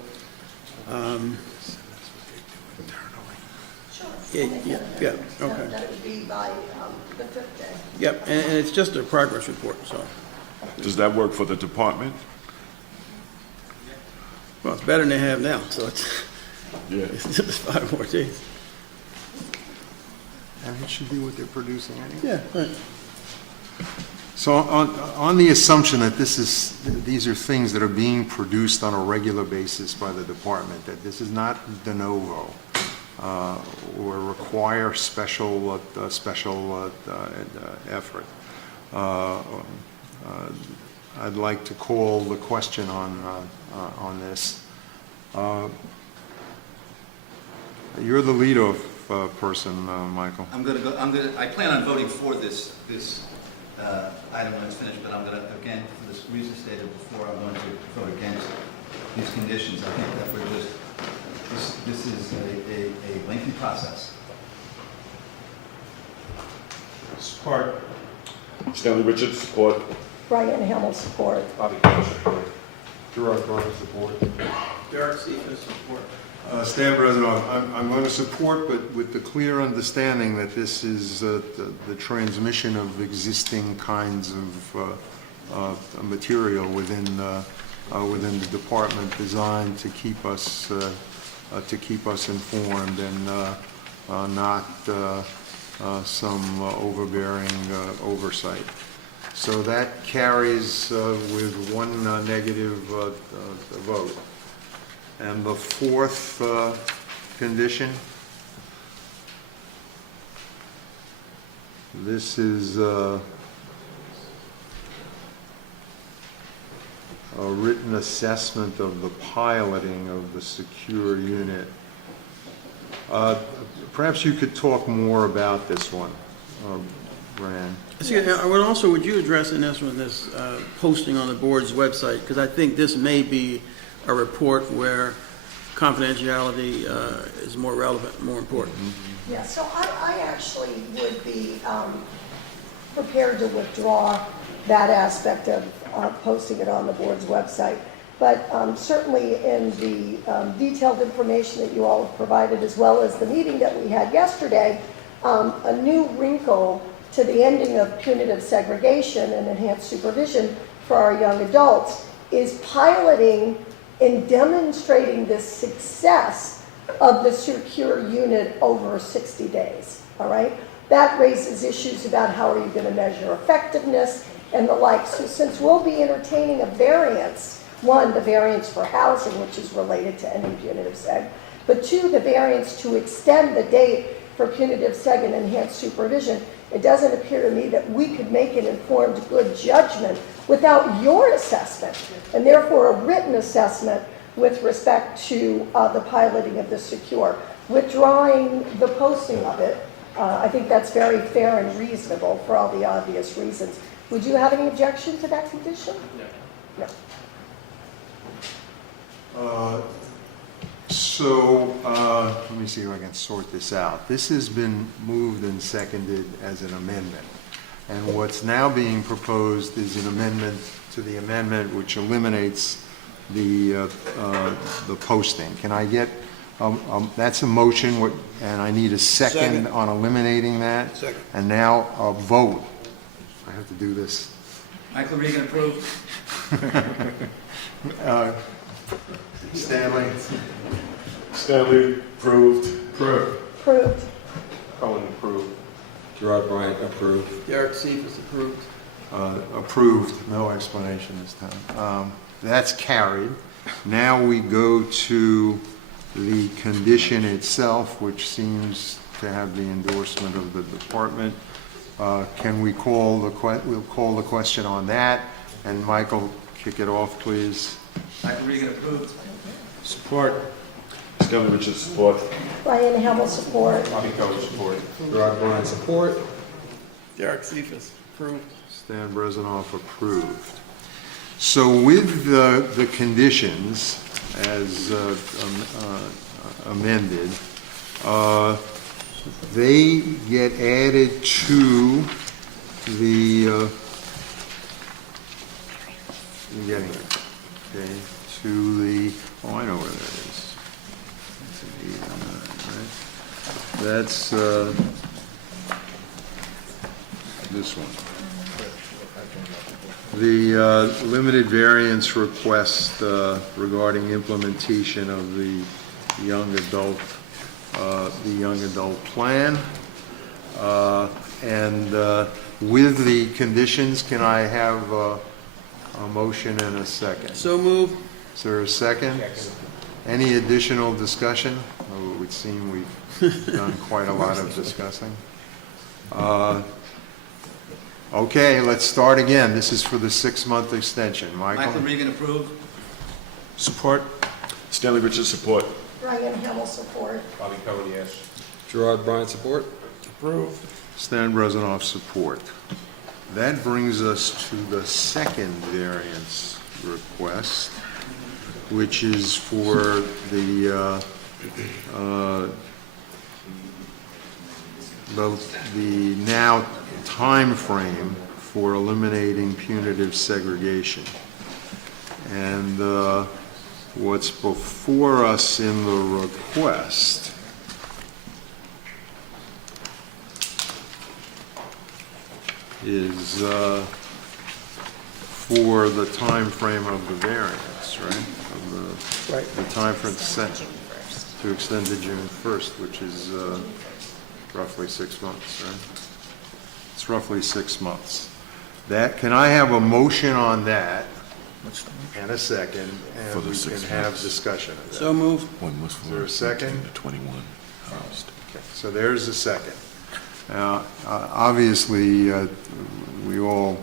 Sure. okay. That would be by the 5th day. Yep, and it's just a progress report, so. Does that work for the department? Well, it's better than they have now, so Yeah. it's just 5 more days. And it should be what they're producing anyway. Yeah, right. So on the assumption that these are things that are being produced on a regular basis by the department, that this is not de novo or require special effort, I'd like to call the question on this. You're the lead-off person, Michael. I plan on voting for this item when it's finished, but I'm going to, again, for this reason stated before, I'm going to vote against these conditions. I think that we're just This is a lengthy process. Support. Stanley Richards, support. Brian Hamel, support. Bobby Coe, support. Gerard Bryant, support. Derek Cephas, support. Stan Bresnoff, I'm going to support, but with the clear understanding that this is the transmission of existing kinds of material within the department designed to keep us informed and not some overbearing oversight. So that carries with one negative vote. And the fourth condition, this is a written assessment of the piloting of the secure unit. Perhaps you could talk more about this one, Brian. Would you address in this one, this posting on the board's website? Because I think this may be a report where confidentiality is more relevant, more important. Yeah, so I actually would be prepared to withdraw that aspect of posting it on the board's website. But certainly in the detailed information that you all have provided, as well as the meeting that we had yesterday, a new wrinkle to the ending of punitive segregation and enhanced supervision for our young adults is piloting and demonstrating the success of the secure unit over 60 days, all right? That raises issues about how are you going to measure effectiveness and the like. So since we'll be entertaining a variance, one, the variance for housing, which is related to any punitive seg, but two, the variance to extend the date for punitive seg and enhanced supervision, it doesn't appear to me that we could make an informed good judgment without your assessment, and therefore a written assessment with respect to the piloting of the secure. Withdrawing the posting of it, I think that's very fair and reasonable for all the obvious reasons. Would you have any objection to that condition? No. No. Let me see if I can sort this out. This has been moved and seconded as an amendment. And what's now being proposed is an amendment to the amendment which eliminates the posting. Can I get, that's a motion, and I need a second on eliminating that. Second. And now a vote. I have to do this. Michael Regan, approved. Stanley? Stanley, approved. Approved. Cohen, approved. Gerard Bryant, approved. Derek Cephas, approved. Approved, no explanation this time. That's carried. Now we go to the condition itself, which seems to have the endorsement of the department. Can we call we'll call the question on that, and Michael, kick it off, please. Michael Regan, approved. Support. Stanley Richards, support. Brian Hamel, support. Bobby Coe, support. Gerard Bryant, support. Derek Cephas, approved. Stan Bresnoff, approved. So with the conditions as amended, they get added to the, I'm getting it, okay, to the, oh, I know where that is. That's this one. The limited variance request regarding implementation of the young adult plan, and with the conditions, can I have a motion and a second? So moved. Is there a second? Any additional discussion? Oh, it would seem we've done quite a lot of discussing. Okay, let's start again. This is for the 6-month extension. Michael Regan, approved. Support. Stanley Richards, support. Brian Hamel, support. Bobby Coe, yes. Gerard Bryant, support. Approved. Stan Bresnoff, support. That brings us to the second variance request, which is for the the now time frame for eliminating punitive segregation. And what's before us in the request is for the time frame of the variance, right? Of the time for the sentence to extend to June 1st, which is roughly 6 months, right? It's roughly 6 months. That, can I have a motion on that and a second, For and the we 6 can have months. discussion of that? So moved. One was Is there a second? 21 housed. Okay, so there's a second. Obviously, we all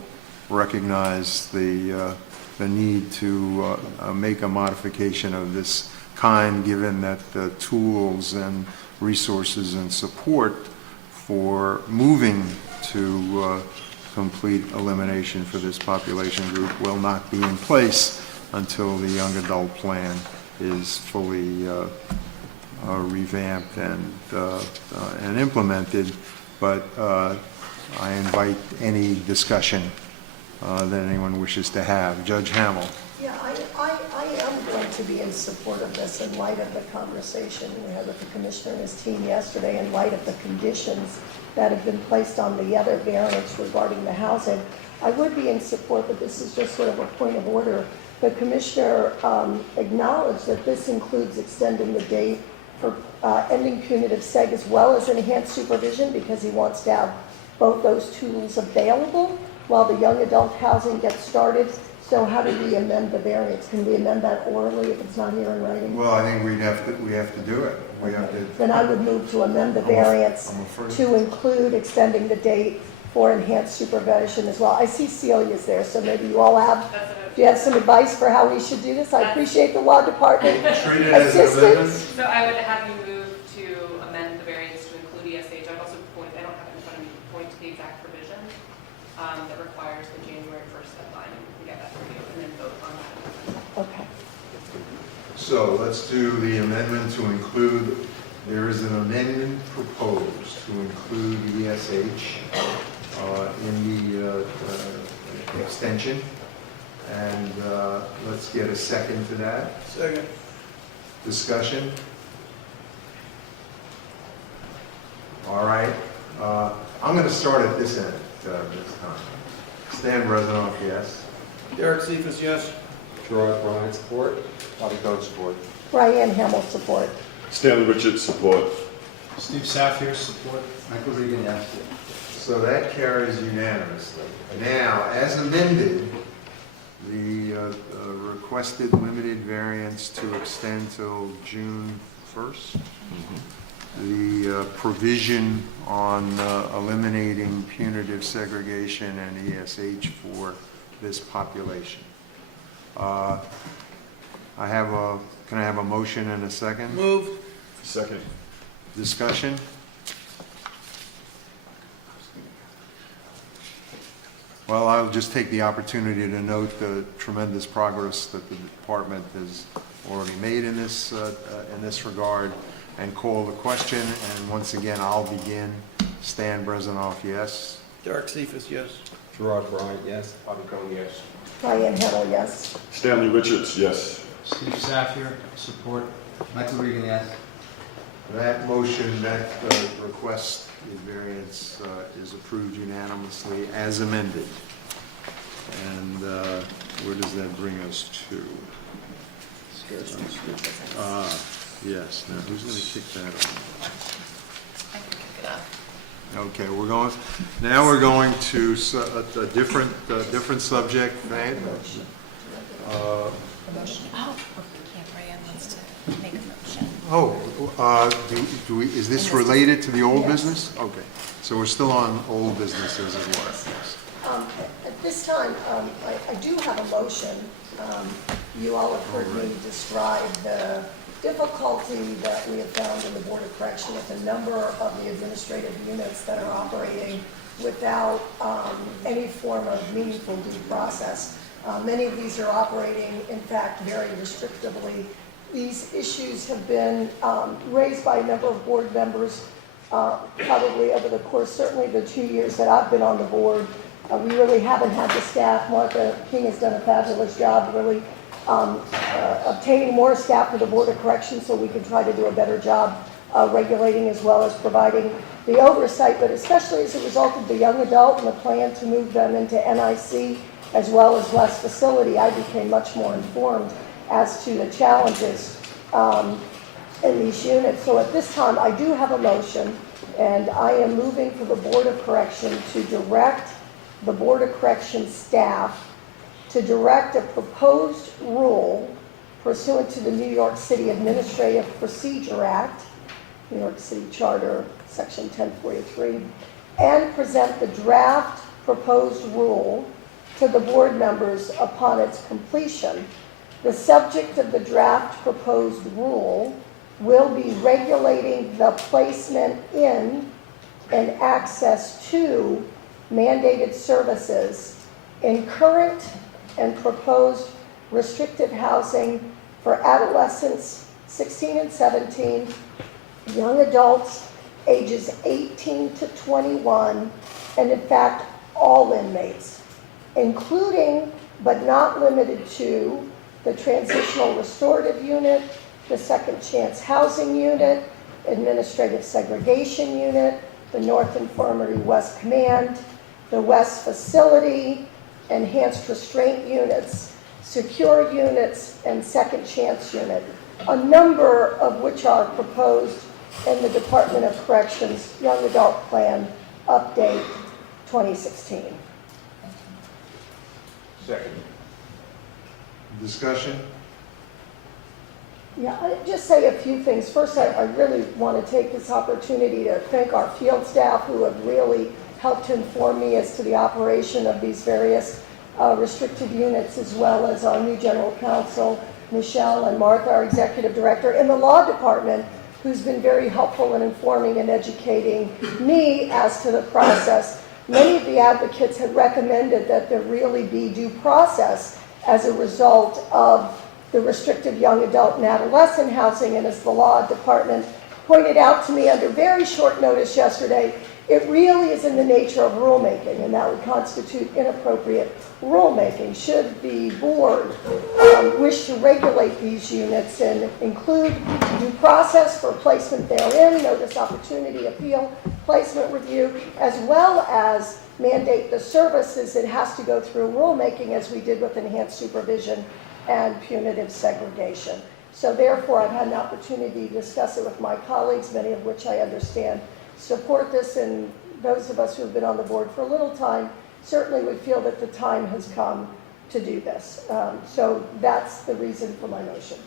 recognize the need to make a modification of this kind, given that the tools and resources and support for moving to complete elimination for this population group will not be in place until the young adult plan is fully revamped and implemented. But I invite any discussion that anyone wishes to have. Judge Hamill. Yeah, I am going to be in support of this in light of the conversation we had with the commissioner and his team yesterday, in light of the conditions that have been placed on the other variants regarding the housing. I would be in support, but this is just sort of a point of order. The commissioner acknowledged that this includes extending the date for ending punitive seg as well as enhanced supervision, because he wants to have both those tools available while the young adult housing gets started. So how do we amend the variance? Can we amend that orally if it's not here in writing? Well, I think we have to do it. We have to. Then I would move to amend the variance to include extending the date for enhanced supervision as well. I see Celia's there, so maybe you all have, do you have some advice for how we should do this? I appreciate the law department Treat it as an amendment. So I would have you move to amend the variance to include ESH. I'd also point, I don't have it in front of me, point to the exact provision that requires the January 1st deadline. We can get that for you and then vote on that. Okay. So let's do the amendment to include, there is an amendment proposed to include ESH in the extension. And let's get a second to that. Second. Discussion? All right. I'm going to start at this end this time. Stan Bresnoff, yes. Derek Cephas, yes. Gerard Bryant, support. Bobby Cohen, support. Brian Hamill, support. Stanley Richards, support. Steve Safier, support. Michael Regan, yes. So that carries unanimously. Now, as amended, the requested limited variance to extend till June 1st. The provision on eliminating punitive segregation and ESH for this population. Can I have a motion and a second? Moved. Second. Discussion? Well, I'll just take the opportunity to note the tremendous progress that the department has already made in this regard and call the question. And once again, I'll begin. Stan Bresnoff, yes. Derek Cephas, yes. Gerard Bryant, yes. Bobby Cohen, yes. Brian Hamill, yes. Stanley Richards, yes. Steve Safier, support. Michael Regan, yes. That motion, that request, the variance is approved unanimously as amended. And where does that bring us to? Yes, now who's going to kick that off? I can kick it off. Okay, we're going to a different subject, right? Oh, yeah, Brian wants to make a motion. Is this related to the old business? Okay, so we're still on old business as it were. At this time, I do have a motion. You all have heard me describe the difficulty that we have found in the Board of Correction with a number of the administrative units that are operating without any form of meaningful due process. Many of these are operating, in fact, very restrictively these issues have been raised by a number of board members probably over the course, certainly the 2 years that I've been on the board. We really haven't had the staff. Martha King has done a fabulous job really obtaining more staff for the Board of Correction so we can try to do a better job regulating as well as providing the oversight, but especially as a result of the young adult and the plan to move them into NIC as well as West Facility, I became much more informed as to the challenges in these units. So at this time, I do have a motion, and I am moving for the Board of Correction to direct the Board of Correction staff to direct a proposed rule pursuant to the New York City Administrative Procedure Act, New York City Charter, Section 1043, and present the draft proposed rule to the board members upon its completion. The subject of the draft proposed rule will be regulating the placement in and access to mandated services in current and proposed restrictive housing for adolescents 16 and 17, young adults ages 18 to 21, and in fact all inmates, including but not limited to the Transitional Restorative Unit, the Second Chance Housing Unit, Administrative Segregation Unit, the North Infirmary West Command, the West Facility, Enhanced Restraint Units, Secure Units, and Second Chance Unit, a number of which are proposed in the Department of Corrections Young Adult Plan Update 2016. Second. Discussion? Yeah, I just say a few things. First, I really want to take this opportunity to thank our field staff who have really helped to inform me as to the operation of these various restricted units, as well as our new general counsel, Michelle, and Martha, our executive director, and the law department, who's been very helpful in informing and educating me as to the process. Many of the advocates had recommended that there really be due process as a result of the restrictive young adult and adolescent housing, and as the law department pointed out to me under very short notice yesterday, it really is in the nature of rulemaking, and that would constitute inappropriate rulemaking. Should the board wish to regulate these units and include due process for placement therein, notice opportunity, appeal, placement review, as well as mandate the services, it has to go through rulemaking as we did with enhanced supervision and punitive segregation. So therefore, I've had an opportunity to discuss it with my colleagues, many of which I understand support this, and those of us who have been on the board for a little time certainly would feel that the time has come to do this. So that's the reason for my motion.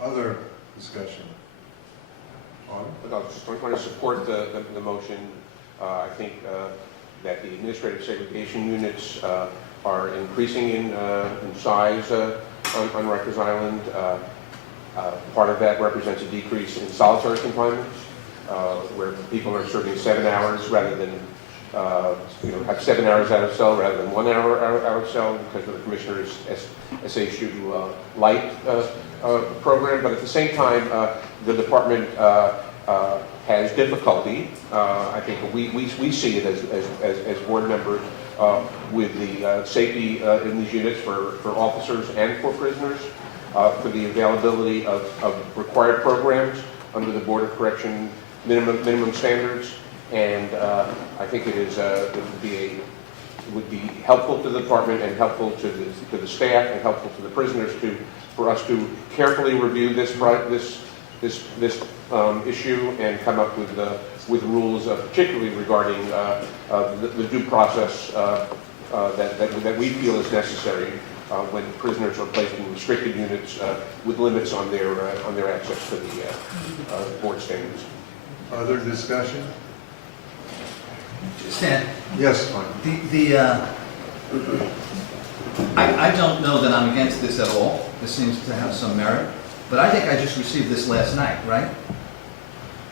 Other discussion? On? I just want to support the motion. I think that the administrative segregation units are increasing in size on Rikers Island. Part of that represents a decrease in solitary confinement, where people are serving 7 hours rather than, have 7 hours out of cell rather than 1 hour out of cell because of the Commissioner's SHU light program. But at the same time, the department has difficulty. I think we see it as board members with the safety in these units for officers and for prisoners, for the availability of required programs under the Board of Correction minimum standards, and I think it would be helpful to the department and helpful to the staff and helpful to the prisoners for us to carefully review this issue and come up with rules, particularly regarding the due process that we feel is necessary when prisoners are placed in restricted units with limits on their access to the board standards. Other discussion? Stan? Yes, Mike. I don't know that I'm against this at all. This seems to have some merit. But I think I just received this last night, right?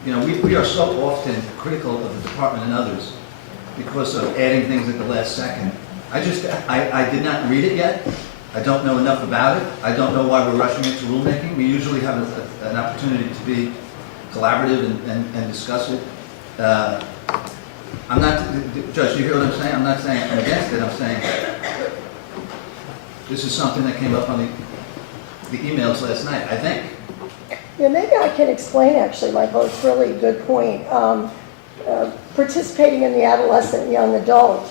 We are so often critical of the department and others because of adding things at the last second. I did not read it yet, I don't know enough about it. I don't know why we're rushing into rulemaking. We usually have an opportunity to be collaborative and discuss it. I'm not, Judge, you hear what I'm saying? I'm not saying I'm against it. I'm saying this is something that came up on the emails last night, I think. Yeah, maybe I can explain, actually, Michael. It's really a good point. Participating in the adolescent and young adult,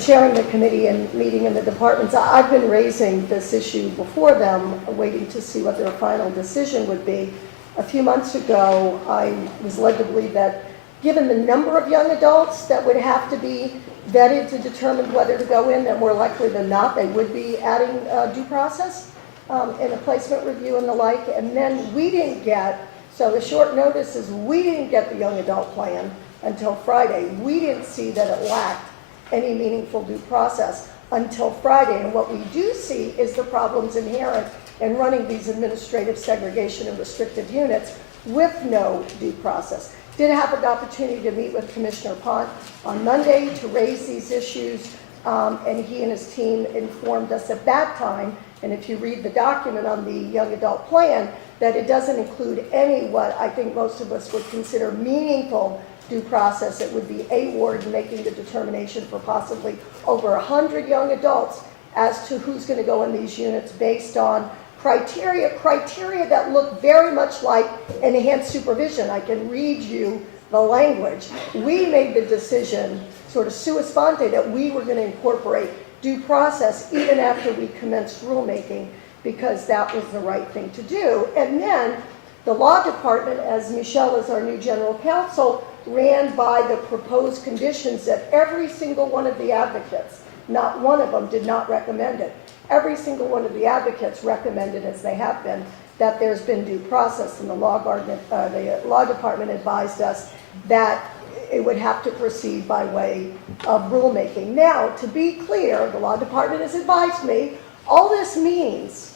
chairing the committee and meeting in the departments, I've been raising this issue before them, waiting to see what their final decision would be. A few months ago, I was led to believe that given the number of young adults that would have to be vetted to determine whether to go in, that more likely than not, they would be adding due process in a placement review and the like. And then we didn't get, so the short notice is we didn't get the young adult plan until Friday. We didn't see that it lacked any meaningful due process until Friday. And what we do see is the problems inherent in running these administrative segregation and restrictive units with no due process. Did have an opportunity to meet with Commissioner Pont on Monday to raise these issues, and he and his team informed us at that time, and if you read the document on the young adult plan, that it doesn't include any what I think most of us would consider meaningful due process. It would be a warden making the determination for possibly over 100 young adults as to who's going to go in these units based on criteria that look very much like enhanced supervision. I can read you the language. We made the decision, sort of sua sponte, that we were going to incorporate due process even after we commenced rulemaking, because that was the right thing to do. And then the law department, as Michelle is our new general counsel, ran by the proposed conditions that every single one of the advocates, not one of them did not recommend it. Every single one of the advocates recommended, as they have been, that there's been due process, and the law department advised us that it would have to proceed by way of rulemaking. Now, to be clear, the law department has advised me, all this means,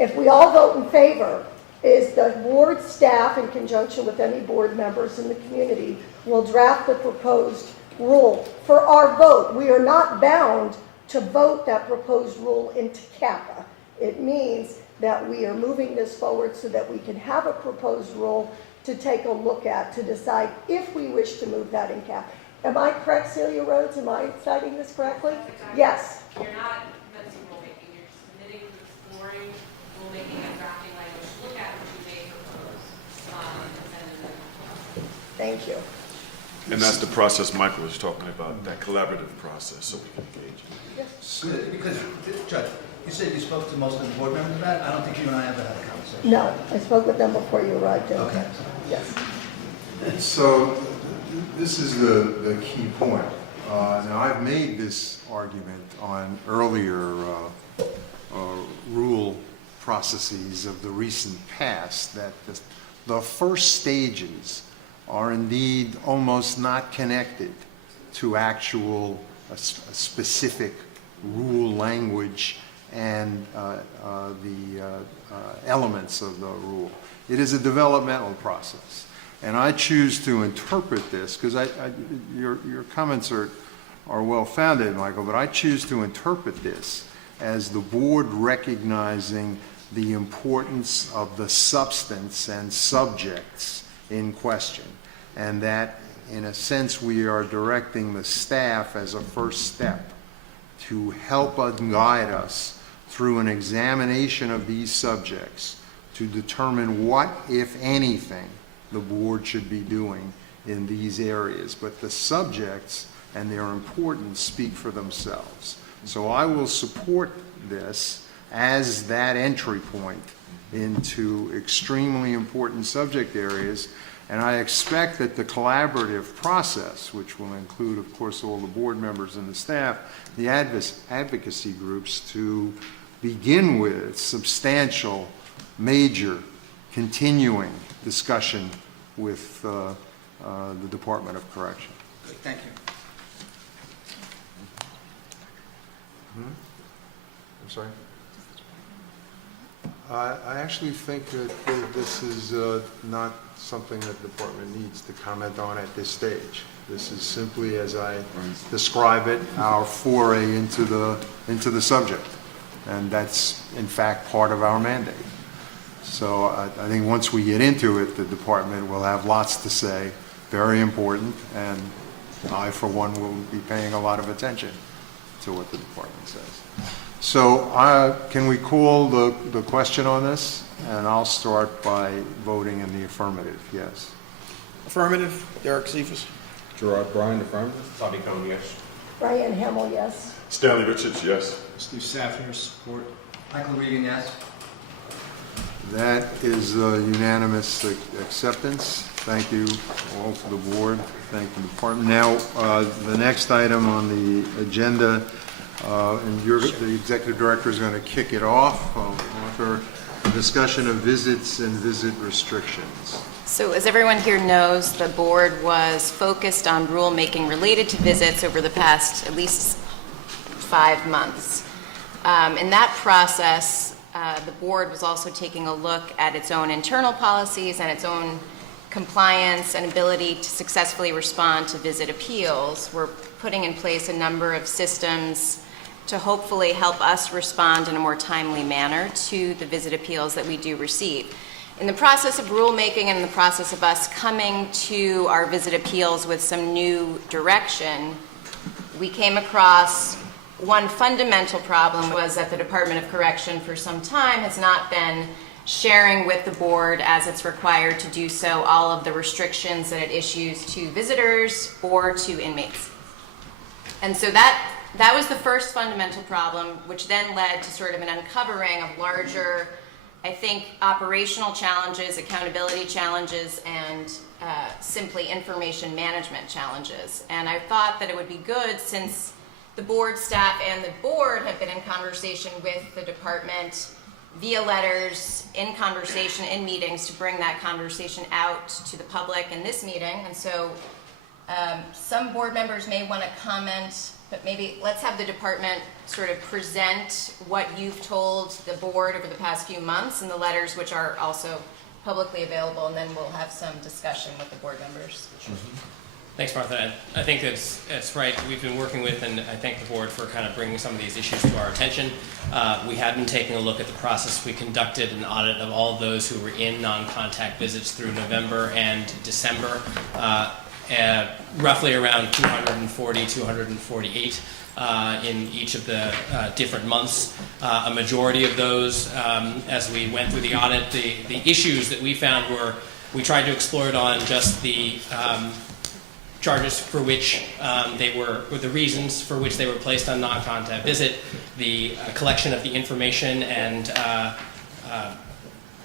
if we all vote in favor, is the board staff, in conjunction with any board members in the community, will draft the proposed rule for our vote. We are not bound to vote that proposed rule into CAPA. It means that we are moving this forward so that we can have a proposed rule to take a look at, to decide if we wish to move that in CAPA. Am I correct, Celia Rhodes? Am I citing this correctly? Exactly. Yes. You're not commencing rulemaking. You're submitting to exploring rulemaking and drafting language to look at what you may propose. And then Thank you. And that's the process Michael was talking about, that collaborative process, so we can engage. Good, because, Judge, you said you spoke to most of the board members about it. I don't think you and I ever had a conversation. No, I spoke with them before you arrived in. Okay. Yes. So this is the key point. Now, I've made this argument on earlier rule processes of the recent past, that the first stages are indeed almost not connected to actual specific rule language and the elements of the rule. It is a developmental process. And I choose to interpret this, because your comments are well-founded, Michael, but I choose to interpret this as the board recognizing the importance of the substance and subjects in question, and that, in a sense, we are directing the staff as a first step to help guide us through an examination of these subjects to determine what, if anything, the board should be doing in these areas. But the subjects and their importance speak for themselves. So I will support this as that entry point into extremely important subject areas, and I expect that the collaborative process, which will include, of course, all the board members and the staff, the advocacy groups, to begin with substantial, major, continuing discussion with the Department of Correction. Good, thank you. I'm sorry? I actually think that this is not something that the department needs to comment on at this stage. This is simply, as I describe it, our foray into the subject. And that's, in fact, part of our mandate. So I think once we get into it, the department will have lots to say, very important, and I, for one, will be paying a lot of attention to what the department says. So can we call the question on this? And I'll start by voting in the affirmative, yes. Affirmative, Derek Cephas. Gerard Bryan, affirmative. Bobby Cohen, yes. Brian Hamill, yes. Stanley Richards, yes. Steve Safner, support. Michael Regan, yes. That is unanimous acceptance. Thank you all to the board. Thank the department. Now, the next item on the agenda, and the executive director is going to kick it off. Offer a discussion of visits and visit restrictions. So as everyone here knows, the board was focused on rulemaking related to visits over the past at least 5 months. In that process, the board was also taking a look at its own internal policies and its own compliance and ability to successfully respond to visit appeals. We're putting in place a number of systems to hopefully help us respond in a more timely manner to the visit appeals that we do receive. In the process of rulemaking and in the process of us coming to our visit appeals with some new direction, we came across one fundamental problem was that the Department of Correction for some time has not been sharing with the board, as it's required to do so, all of the restrictions that it issues to visitors or to inmates. And so that was the first fundamental problem, which then led to sort of an uncovering of larger, I think, operational challenges, accountability challenges, and simply information management challenges. And I thought that it would be good, since the board staff and the board have been in conversation with the department via letters, in conversation, in meetings, to bring that conversation out to the public in this meeting. And so some board members may want to comment, but maybe let's have the department sort of present what you've told the board over the past few months in the letters, which are also publicly available, and then we'll have some discussion with the board members. Thanks, Martha. I think that's right. We've been working with, and I thank the board for kind of bringing some of these issues to our attention. We have been taking a look at the process. We conducted an audit of all of those who were in non-contact visits through November and December, roughly around 240, 248 in each of the different months. A majority of those, as we went through the audit, the issues that we found were, we tried to explore it on just the charges for which they were, or the reasons for which they were placed on non-contact visit, the collection of the information and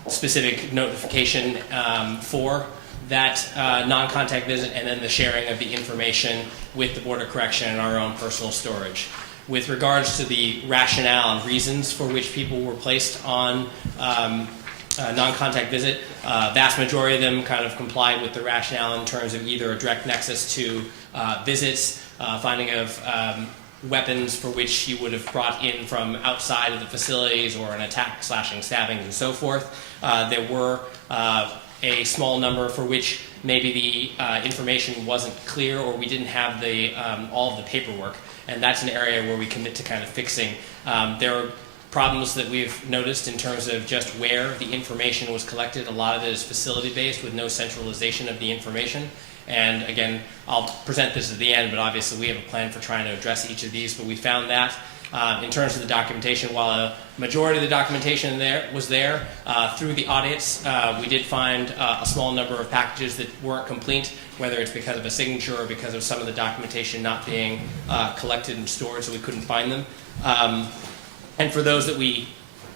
specific notification for that non-contact visit, and then the sharing of the information with the Board of Correction and our own personal storage. With regards to the rationale and reasons for which people were placed on non-contact visit, vast majority of them kind of complied with the rationale in terms of either a direct nexus to visits, finding of weapons for which you would have brought in from outside of the facilities, or an attack, slashing, stabbings, and so forth. There were a small number for which maybe the information wasn't clear, or we didn't have the all of the paperwork, and that's an area where we commit to kind of fixing. There are problems that we've noticed in terms of just where the information was collected. A lot of it is facility-based with no centralization of the information. And again, I'll present this at the end, but obviously we have a plan for trying to address each of these. But we found that in terms of the documentation, while a majority of the documentation was there through the audits, we did find a small number of packages that weren't complete, whether it's because of a signature or because of some of the documentation not being collected and stored, so we couldn't find them. And for those that we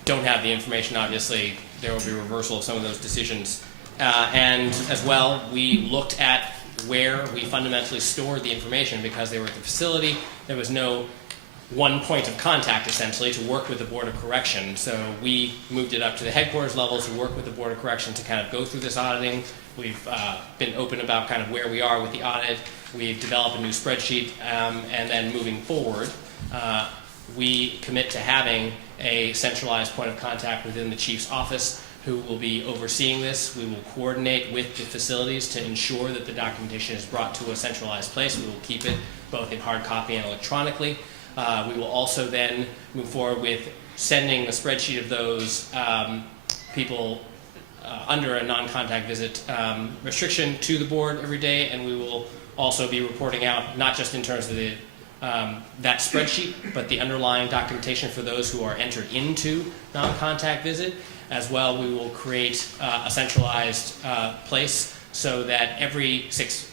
don't have the information, obviously, there will be a reversal of some of those decisions. And as well, we looked at where we fundamentally stored the information, because they were at the facility. There was no one point of contact, essentially, to work with the Board of Correction. So we moved it up to the headquarters level to work with the Board of Correction to kind of go through this auditing. We've been open about kind of where we are with the audit. We've developed a new spreadsheet, and then moving forward, we commit to having a centralized point of contact within the chief's office who will be overseeing this. We will coordinate with the facilities to ensure that the documentation is brought to a centralized place. We will keep it both in hard copy and electronically. We will also then move forward with sending a spreadsheet of those people under a non-contact visit restriction to the board every day, and we will also be reporting out not just in terms of the that spreadsheet, but the underlying documentation for those who are entered into non-contact visit. As well, we will create a centralized place so that every six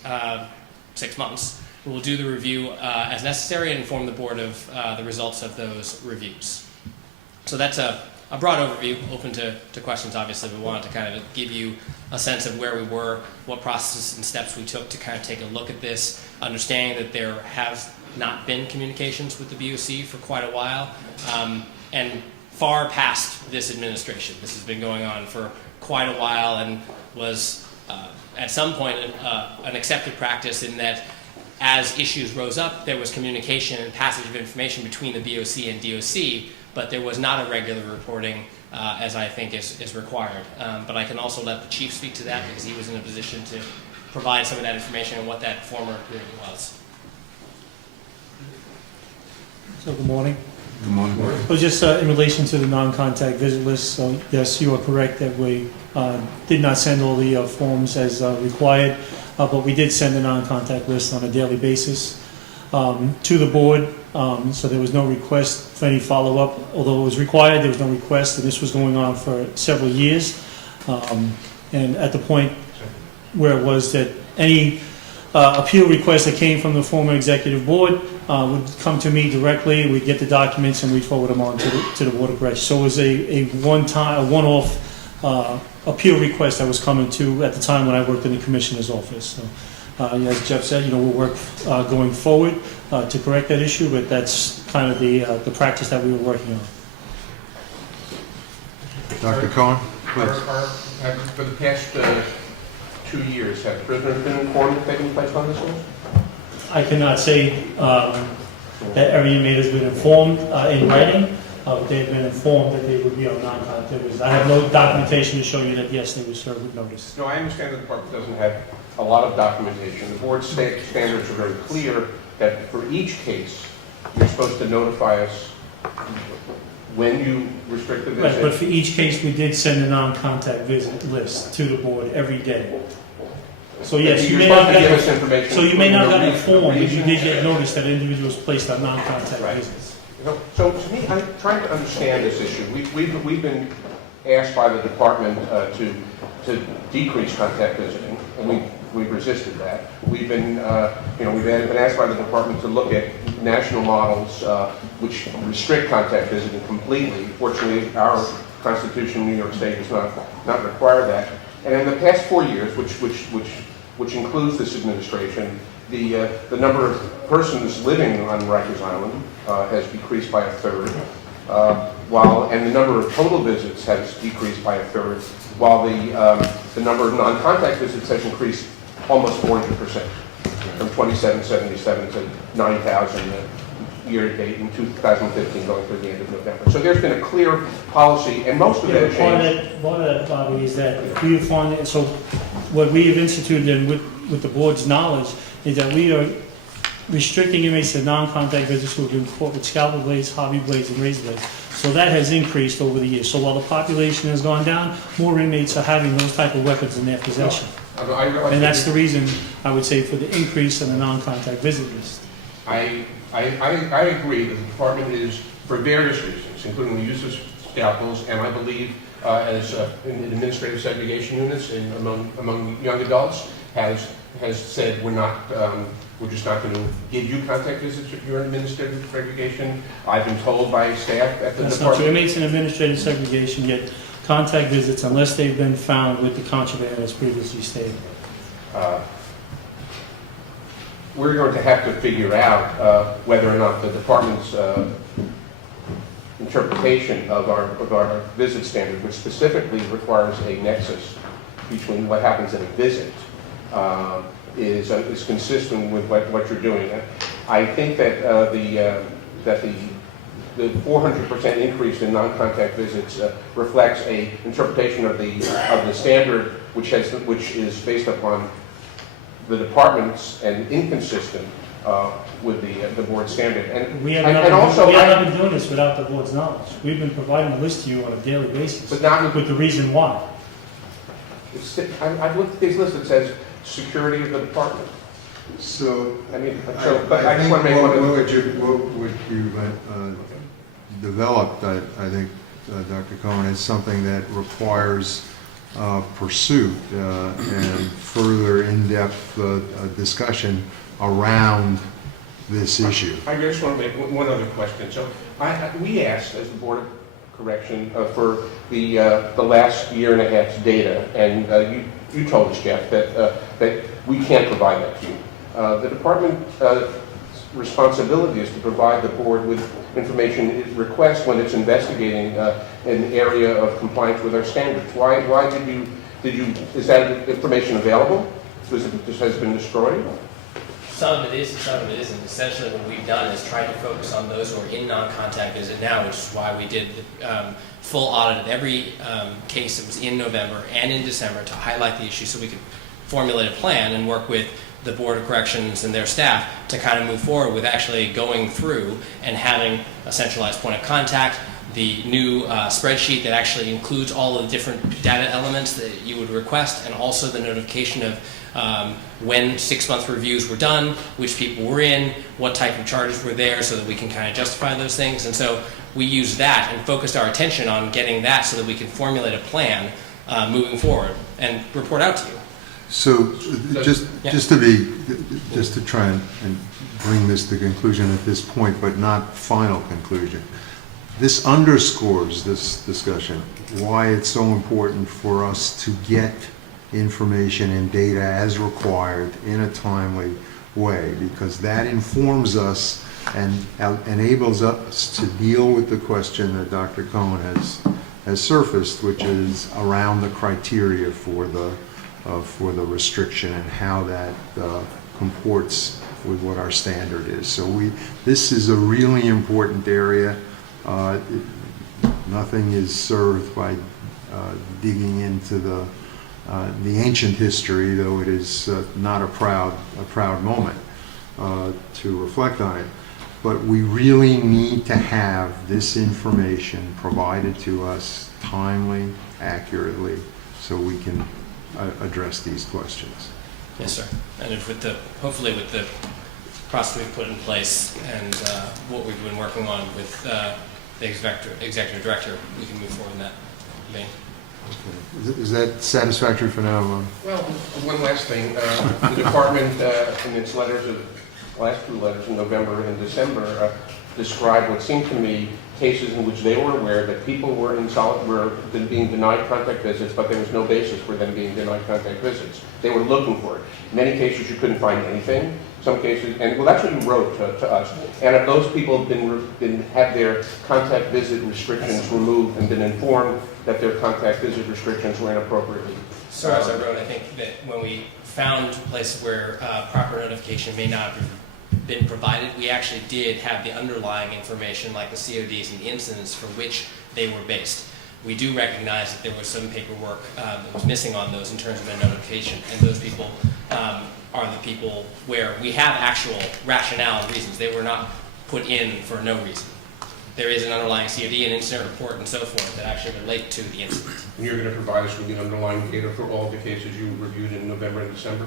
months we will do the review as necessary and inform the board of the results of those reviews. So that's a broad overview, open to questions obviously. We wanted to kind of give you a sense of where we were, what processes and steps we took to kind of take a look at this, understanding that there have not been communications with the BOC for quite a while, and far past this administration. This has been going on for quite a while and was at some point an accepted practice in that as issues rose up, there was communication and passage of information between the BOC and DOC, but there was not a regular reporting as I think is required. But I can also let the chief speak to that because he was in a position to provide some of that information and what that former agreement was. So good morning. Good morning. Well, just in relation to the non-contact visit list, so yes, you are correct that we did not send all the forms as required, but we did send a non-contact list on a daily basis to the board, so there was no request for any follow-up. Although it was required, there was no request, and this was going on for several years. And at the point where it was that any appeal request that came from the former executive board would come to me directly, we'd get the documents and we'd forward them on to the Board of Correction. So it was a one-off appeal request that was coming to at the time when I worked in the Commissioner's office. So as Jeff said, we'll work going forward to correct that issue, but that's kind of the practice that we were working on. Dr. Cohen, please. For the past 2 years, have prisoners been informed that they've been placed on this list? I cannot say that every inmate has been informed in writing, but they've been informed that they would be on non-contact visit. I have no documentation to show you that, yes, they were served with notice. No, I understand that the department doesn't have a lot of documentation. The board's standards are very clear that for each case, you're supposed to notify us when you restrict the visit. Right, but for each case, we did send a non-contact visit list to the board every day. So yes, you may not get informed, but you did get notice that individuals placed on non-contact visits. So to me, I'm trying to understand this issue. We've been asked by the department to decrease contact visiting, and we've resisted that. We've been asked by the department to look at national models which restrict contact visiting completely. Fortunately, our Constitution in New York State does not require that. And in the past 4 years, which includes this administration, the number of persons living on Rikers Island has decreased by a third, and the number of total visits has decreased by a third, while the number of non-contact visits has increased almost 400%, from 2,777 to 9,000 year-to-date in 2015, going through the end of November. So there's been a clear policy, and most of that changed. Part of that, Bobby, is that if we find it, so what we have instituted and with the board's knowledge is that we are restricting inmates to non-contact visits who have been caught with scalpel blades, hobby blades, and razor blades. So that has increased over the years. So while the population has gone down, more inmates are having those type of weapons in their possession. And that's the reason, I would say, for the increase in the non-contact visit list. I agree that the department is, for various reasons, including the use of scalpels, and I believe as in administrative segregation units among young adults, has said we're just not going to give you contact visits if you're in administrative segregation. I've been told by staff at the That's department. not true. Inmates in administrative segregation get contact visits unless they've been found with the contraband as previously stated. We're going to have to figure out whether or not the department's interpretation of our visit standard, which specifically requires a nexus between what happens at a visit, is consistent with what you're doing. I think that the the 400% increase in non-contact visits reflects a interpretation of the standard, which is based upon the departments and inconsistent with the board standard. And We have and not also been doing this without the board's knowledge. We've been providing a list to you on a daily basis, But not with the reason why. I've looked at these lists. It says security of the department. So, I mean, I I just think want to make one of what you've developed, I think, Dr. Cohen, is something that requires pursuit and further in-depth discussion around this issue. I just want to make one other question. So we asked, as the Board of Correction, for the last year and a half's data, and you told us, Jeff, that we can't provide that to you. The department's responsibility is to provide the board with information it requests when it's investigating an area of compliance with our standards. Why did you? Is that information available? Has it been destroyed? Some of it is and some of it isn't. Essentially what we've done is tried to focus on those who are in non-contact visit now, which is why we did the full audit of every case that was in November and in December to highlight the issue so we could formulate a plan and work with the Board of Corrections and their staff to kind of move forward with actually going through and having a centralized point of contact, the new spreadsheet that actually includes all of the different data elements that you would request, and also the notification of when 6-month reviews were done, which people were in, what type of charges were there, so that we can kind of justify those things. And so we used that and focused our attention on getting that so that we can formulate a plan moving forward and report out to you. So just to try and bring this to conclusion at this point, but not final conclusion. This underscores this discussion, why it's so important for us to get information and data as required in a timely way, because that informs us and enables us to deal with the question that Dr. Cohen has surfaced, which is around the criteria for the restriction and how that comports with what our standard is. So this is a really important area. Nothing is served by digging into the ancient history, though it is not a proud moment to reflect on it. But we really need to have this information provided to us timely, accurately, so we can address these questions. Yes, sir. And if hopefully with the process we've put in place and what we've been working on with the executive director, we can move forward in that vein. Okay. Is that satisfactory for now? Well, one last thing. The department, in its last two letters in November and December, described what seemed to me cases in which they were aware that people were being denied contact visits, but there was no basis for them being denied contact visits. They were looking for it. In many cases, you couldn't find anything. Some cases, and that's what you wrote to us. And if those people had their contact visit restrictions removed and been informed that their contact visit restrictions were inappropriately. So as I wrote, I think that when we found places where proper notification may not have been provided, we actually did have the underlying information like the CODs and the incidents for which they were based. We do recognize that there was some paperwork that was missing on those in terms of a notification, and those people are the people where we have actual rationale and reasons. They were not put in for no reason. There is an underlying COD, an incident report, and so forth that actually relate to the incident. And you're going to provide us with the underlying data for all the cases you reviewed in November and December?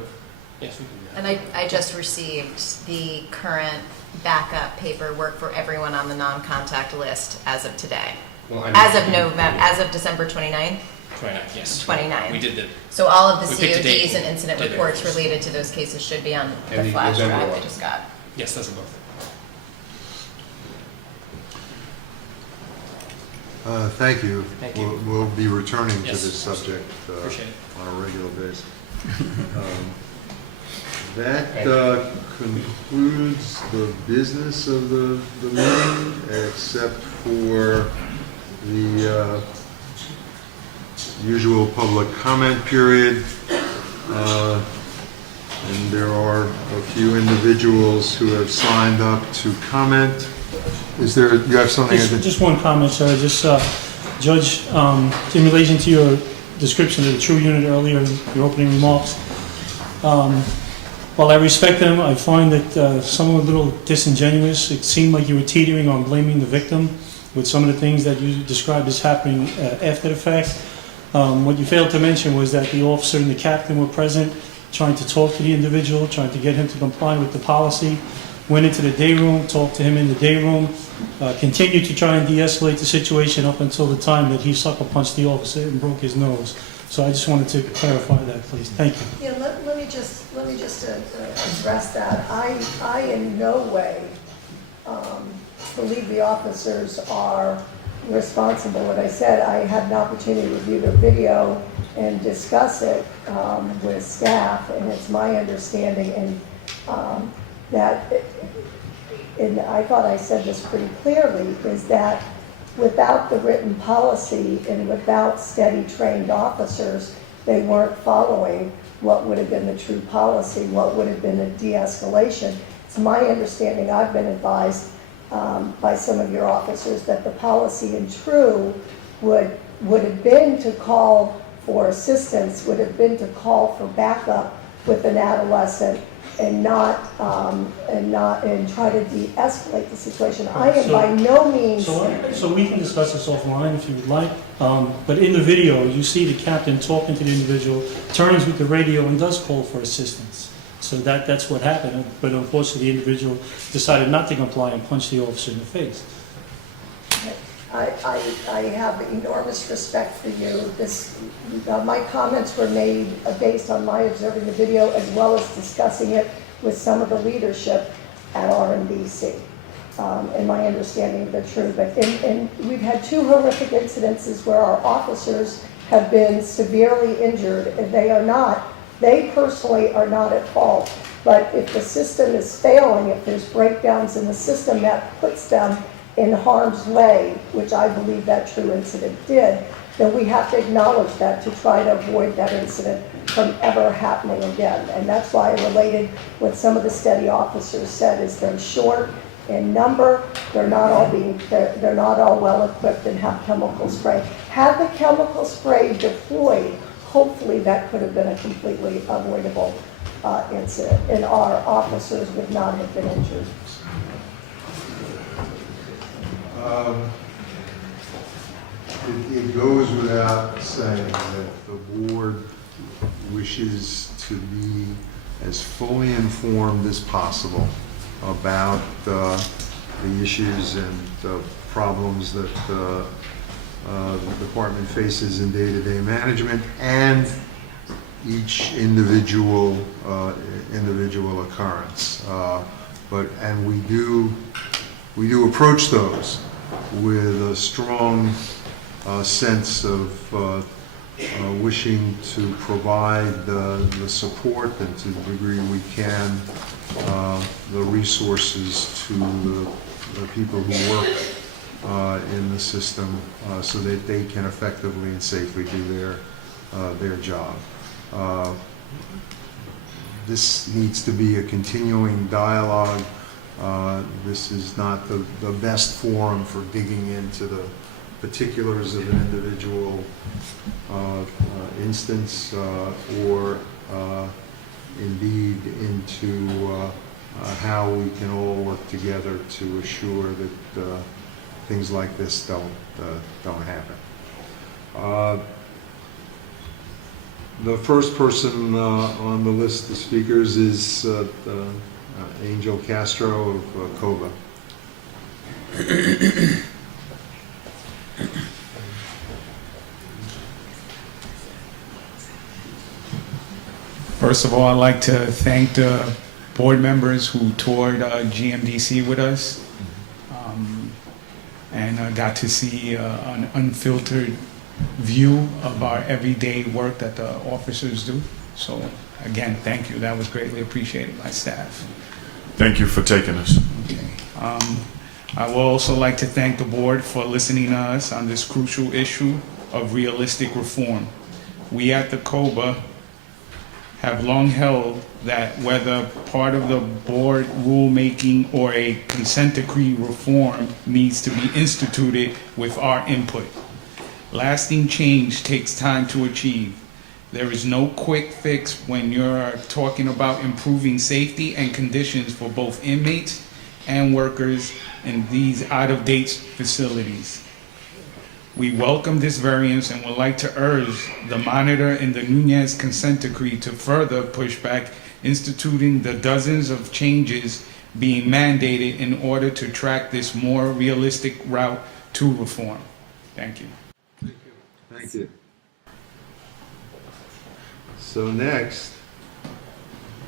Yes, we can do that. And I just received the current backup paperwork for everyone on the non-contact list as of today. Well, as of December 29th? 29th, yes. 29th. We did So all of the we picked a date CODs and incident did reports those. related to those cases should be on the And the flash November drive I one. just got. Yes, those are both. Thank you. Thank you. We'll be returning to Yes. this subject Appreciate it. on a regular basis. That concludes the business of the meeting, except for the usual public comment period. And there are a few individuals who have signed up to comment. Is there, you have something? Just one comment, sir. Just, Judge, in relation to your description of the true unit earlier, in your opening remarks, while I respect them, I find that some were a little disingenuous. It seemed like you were teetering on blaming the victim with some of the things that you described as happening after the fact. What you failed to mention was that the officer and the captain were present, trying to talk to the individual, trying to get him to comply with the policy, went into the day room, talked to him in the day room, continued to try and de-escalate the situation up until the time that he sucker punched the officer and broke his nose. So I just wanted to clarify that, please. Thank you. Yeah, let me just address that. I in no way believe the officers are responsible. What I said, I had an opportunity to review the video and discuss it with staff, and it's my understanding and and I thought I said this pretty clearly, is that without the written policy and without steady trained officers, they weren't following what would have been the true policy, what would have been a de-escalation. It's my understanding, I've been advised by some of your officers, that the policy in true would have been to call for assistance, would have been to call for backup with an adolescent and try to de-escalate the situation. I am by no means. So we can discuss this offline if you would like. But in the video, you see the captain talking to the individual, turns with the radio and does call for assistance. So that's what happened. But unfortunately, the individual decided not to comply and punched the officer in the face. I have enormous respect for you. My comments were made based on my observing the video as well as discussing it with some of the leadership at RMBC. And my understanding of the truth. And we've had 2 horrific incidences where our officers have been severely injured, and they personally are not at fault. But if the system is failing, if there's breakdowns in the system, that puts them in harm's way, which I believe that true incident did, then we have to acknowledge that to try to avoid that incident from ever happening again. And that's why I related what some of the steady officers said, is they're short in number, they're not all well equipped and have chemical spray. Had the chemical spray deployed, hopefully that could have been a completely avoidable incident, and our officers would not have been injured. It goes without saying that the board wishes to be as fully informed as possible about the issues and the problems that the department faces in day-to-day management and each individual occurrence. And we do approach those with a strong sense of wishing to provide the support and, to the degree we can, the resources to the people who work in the system so that they can effectively and safely do their job. This needs to be a continuing dialogue. This is not the best forum for digging into the particulars of an individual instance or indeed into how we can all work together to assure that things like this don't happen. The first person on the list of speakers is Angel Castro of COBA. First of all, I'd like to thank the board members who toured GMDC with us and got to see an unfiltered view of our everyday work that the officers do. So again, thank you. That was greatly appreciated by staff. Thank you for taking us. Okay. I would also like to thank the board for listening to us on this crucial issue of realistic reform. We at the COBA have long held that whether part of the board rulemaking or a consent decree reform needs to be instituted with our input. Lasting change takes time to achieve. There is no quick fix when you're talking about improving safety and conditions for both inmates and workers in these out-of-date facilities. We welcome this variance and would like to urge the monitor in the Nunez consent decree to further push back, instituting the dozens of changes being mandated in order to track this more realistic route to reform. Thank you. Thank you. So next,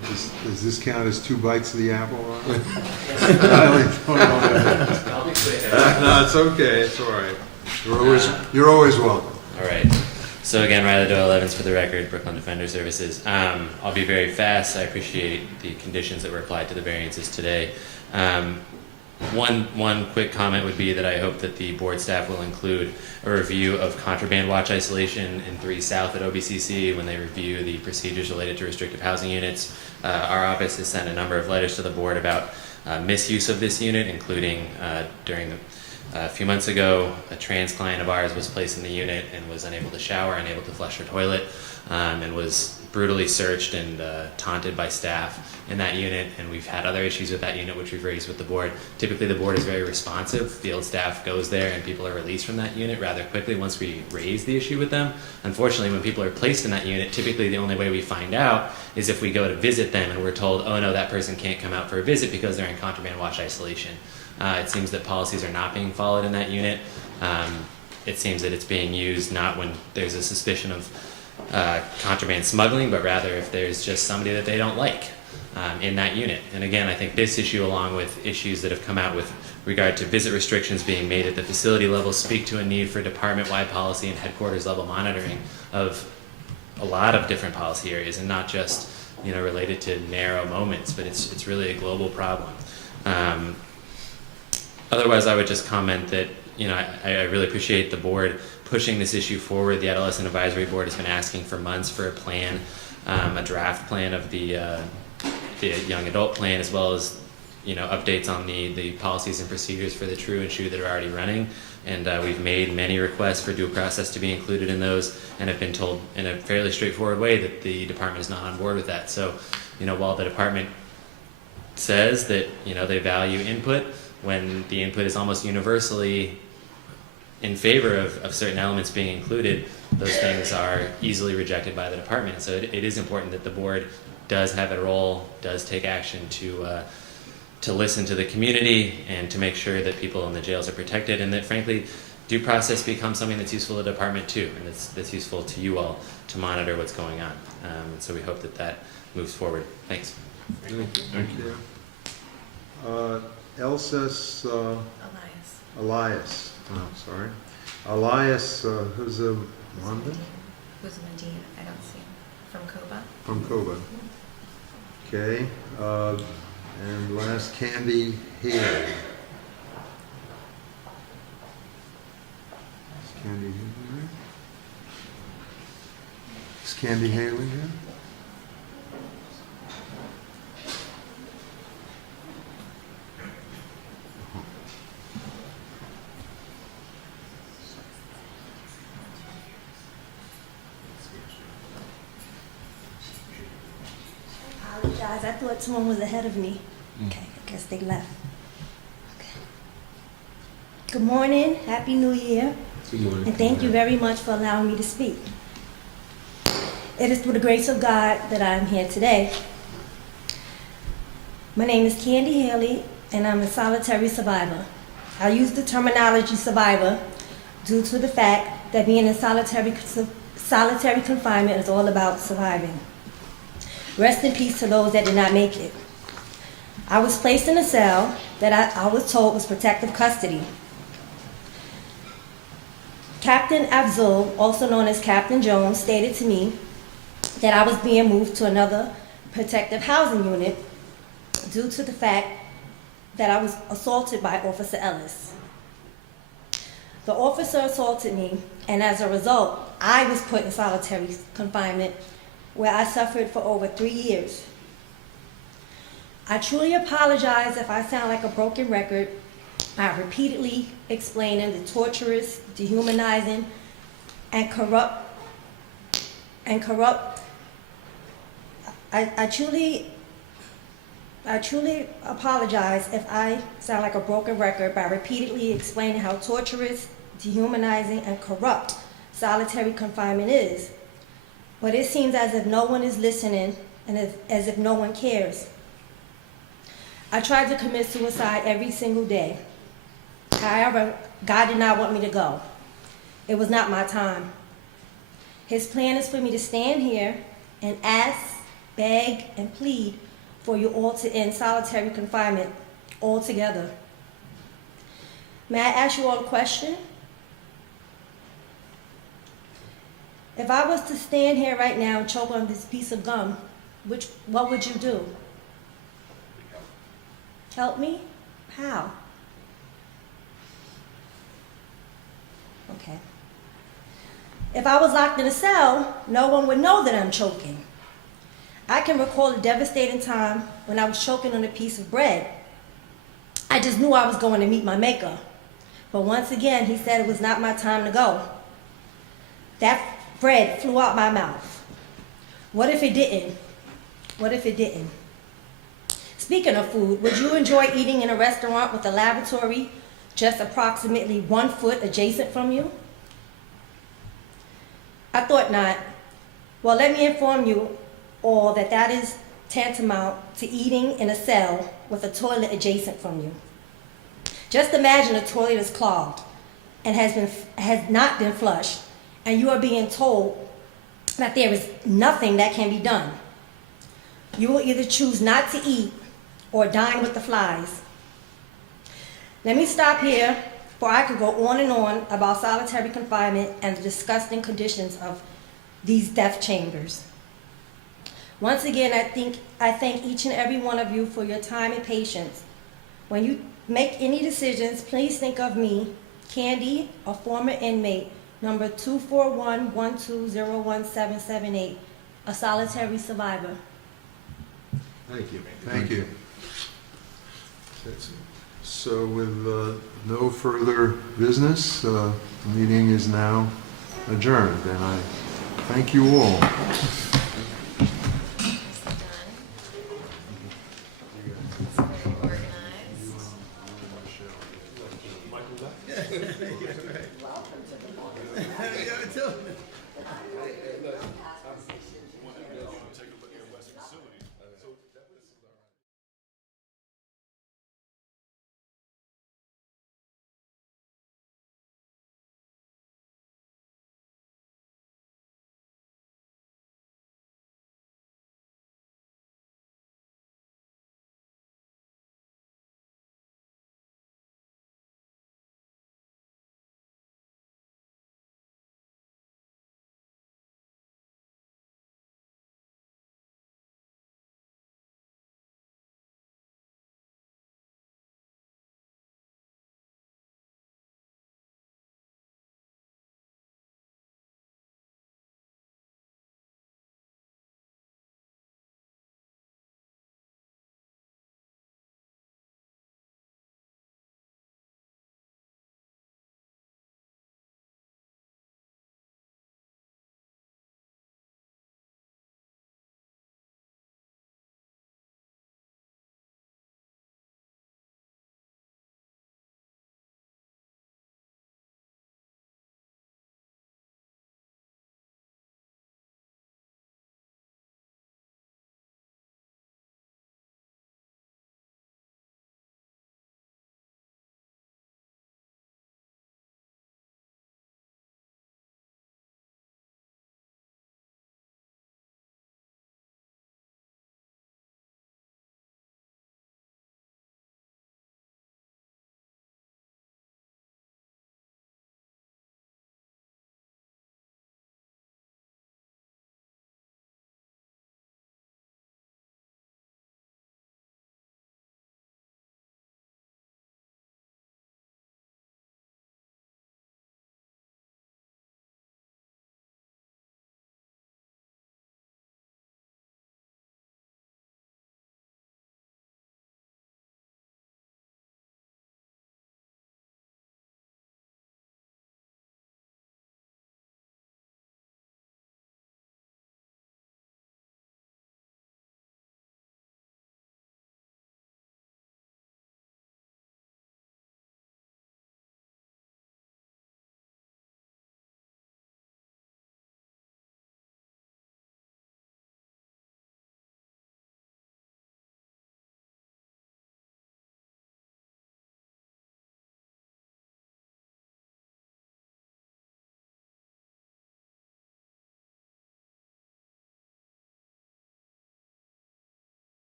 does this count as 2 bites of the apple? I'll be quick. No, it's okay. It's all right. You're always welcome. All right. So again, Riley Doyle Evans for the record, Brooklyn Defender Services. I'll be very fast. I appreciate the conditions that were applied to the variances today. One quick comment would be that I hope that the board staff will include a review of contraband watch isolation in 3 South at OBCC when they review the procedures related to restrictive housing units. Our office has sent a number of letters to the board about misuse of this unit, including during a few months ago, a trans client of ours was placed in the unit and was unable to shower, unable to flush her toilet, and was brutally searched and taunted by staff in that unit. And we've had other issues with that unit, which we've raised with the board. Typically, the board is very responsive. Field staff goes there, and people are released from that unit rather quickly once we raise the issue with them. Unfortunately, when people are placed in that unit, typically the only way we find out is if we go to visit them and we're told, oh no, that person can't come out for a visit because they're in contraband watch isolation. It seems that policies are not being followed in that unit. It seems that it's being used not when there's a suspicion of contraband smuggling, but rather if there's just somebody that they don't like in that unit. And again, I think this issue, along with issues that have come out with regard to visit restrictions being made at the facility level, speak to a need for department-wide policy and headquarters level monitoring of a lot of different policy areas, and not just related to narrow moments, but it's really a global problem. Otherwise, I would just comment that I really appreciate the board pushing this issue forward. The Adolescent Advisory Board has been asking for months for a plan, a draft plan of the young adult plan, as well as updates on the policies and procedures for the True and Shoe that are already running. And we've made many requests for due process to be included in those, and have been told in a fairly straightforward way that the department is not on board with that. So, while the department says that they value input, when the input is almost universally in favor of certain elements being included, those things are easily rejected by the department. So it is important that the board does have a role, does take action to listen to the community and to make sure that people in the jails are protected, and that frankly due process becomes something that's useful to the department too, and that's useful to you all to monitor what's going on. And so we hope that moves forward. Thanks. Thank you. Elsa's Elias. Oh, sorry. Elias, who's a London? Who's Medina? I don't see him. From Coba? From Coba. Okay. And last, Candy Haley. Is Candy Haley here? Is Candy Haley here? I thought someone was ahead of me. Okay, I guess they left. Okay. Good morning, Happy New Year. Good morning. And thank you very much for allowing me to speak. It is through the grace of God that I am here today. My name is Candy Haley, and I'm a solitary survivor. I use the terminology survivor due to the fact that being in solitary confinement is all about surviving. Rest in peace to those that did not make it. I was placed in a cell that I was told was protective custody. Captain Abzul, also known as Captain Jones, stated to me that I was being moved to another protective housing unit due to the fact that I was assaulted by Officer Ellis. The officer assaulted me, and as a result, I was put in solitary confinement where I suffered for over 3 years. I truly apologize if I sound like a broken record by repeatedly explaining the torturous, dehumanizing, and corrupt. I truly apologize if I sound like a broken record by repeatedly explaining how torturous, dehumanizing, and corrupt solitary confinement is. But it seems as if no one is listening and as if no one cares. I tried to commit suicide every single day. However, God did not want me to go. It was not my time. His plan is for me to stand here and ask, beg, and plead for you all to end solitary confinement altogether. May I ask you all a question? If I was to stand here right now and choke on this piece of gum, what would you do? Help me? How? Okay. If I was locked in a cell, no one would know that I'm choking. I can recall a devastating time when I was choking on a piece of bread. I just knew I was going to meet my maker. But once again, he said it was not my time to go. That bread flew out my mouth. What if it didn't? What if it didn't? Speaking of food, would you enjoy eating in a restaurant with a lavatory just approximately 1 foot adjacent from you? I thought not. Well, let me inform you all that is tantamount to eating in a cell with a toilet adjacent from you. Just imagine a toilet is clogged and has not been flushed, and you are being told that there is nothing that can be done. You will either choose not to eat or dine with the flies. Let me stop here, for I could go on and on about solitary confinement and the disgusting conditions of these death chambers. Once again, I thank each and every one of you for your time and patience. When you make any decisions, please think of me, Candy, a former inmate, number 241-1201778, a solitary survivor. Thank you. Thank you. So with no further business, the meeting is now adjourned, and I thank you all. Welcome to the morning.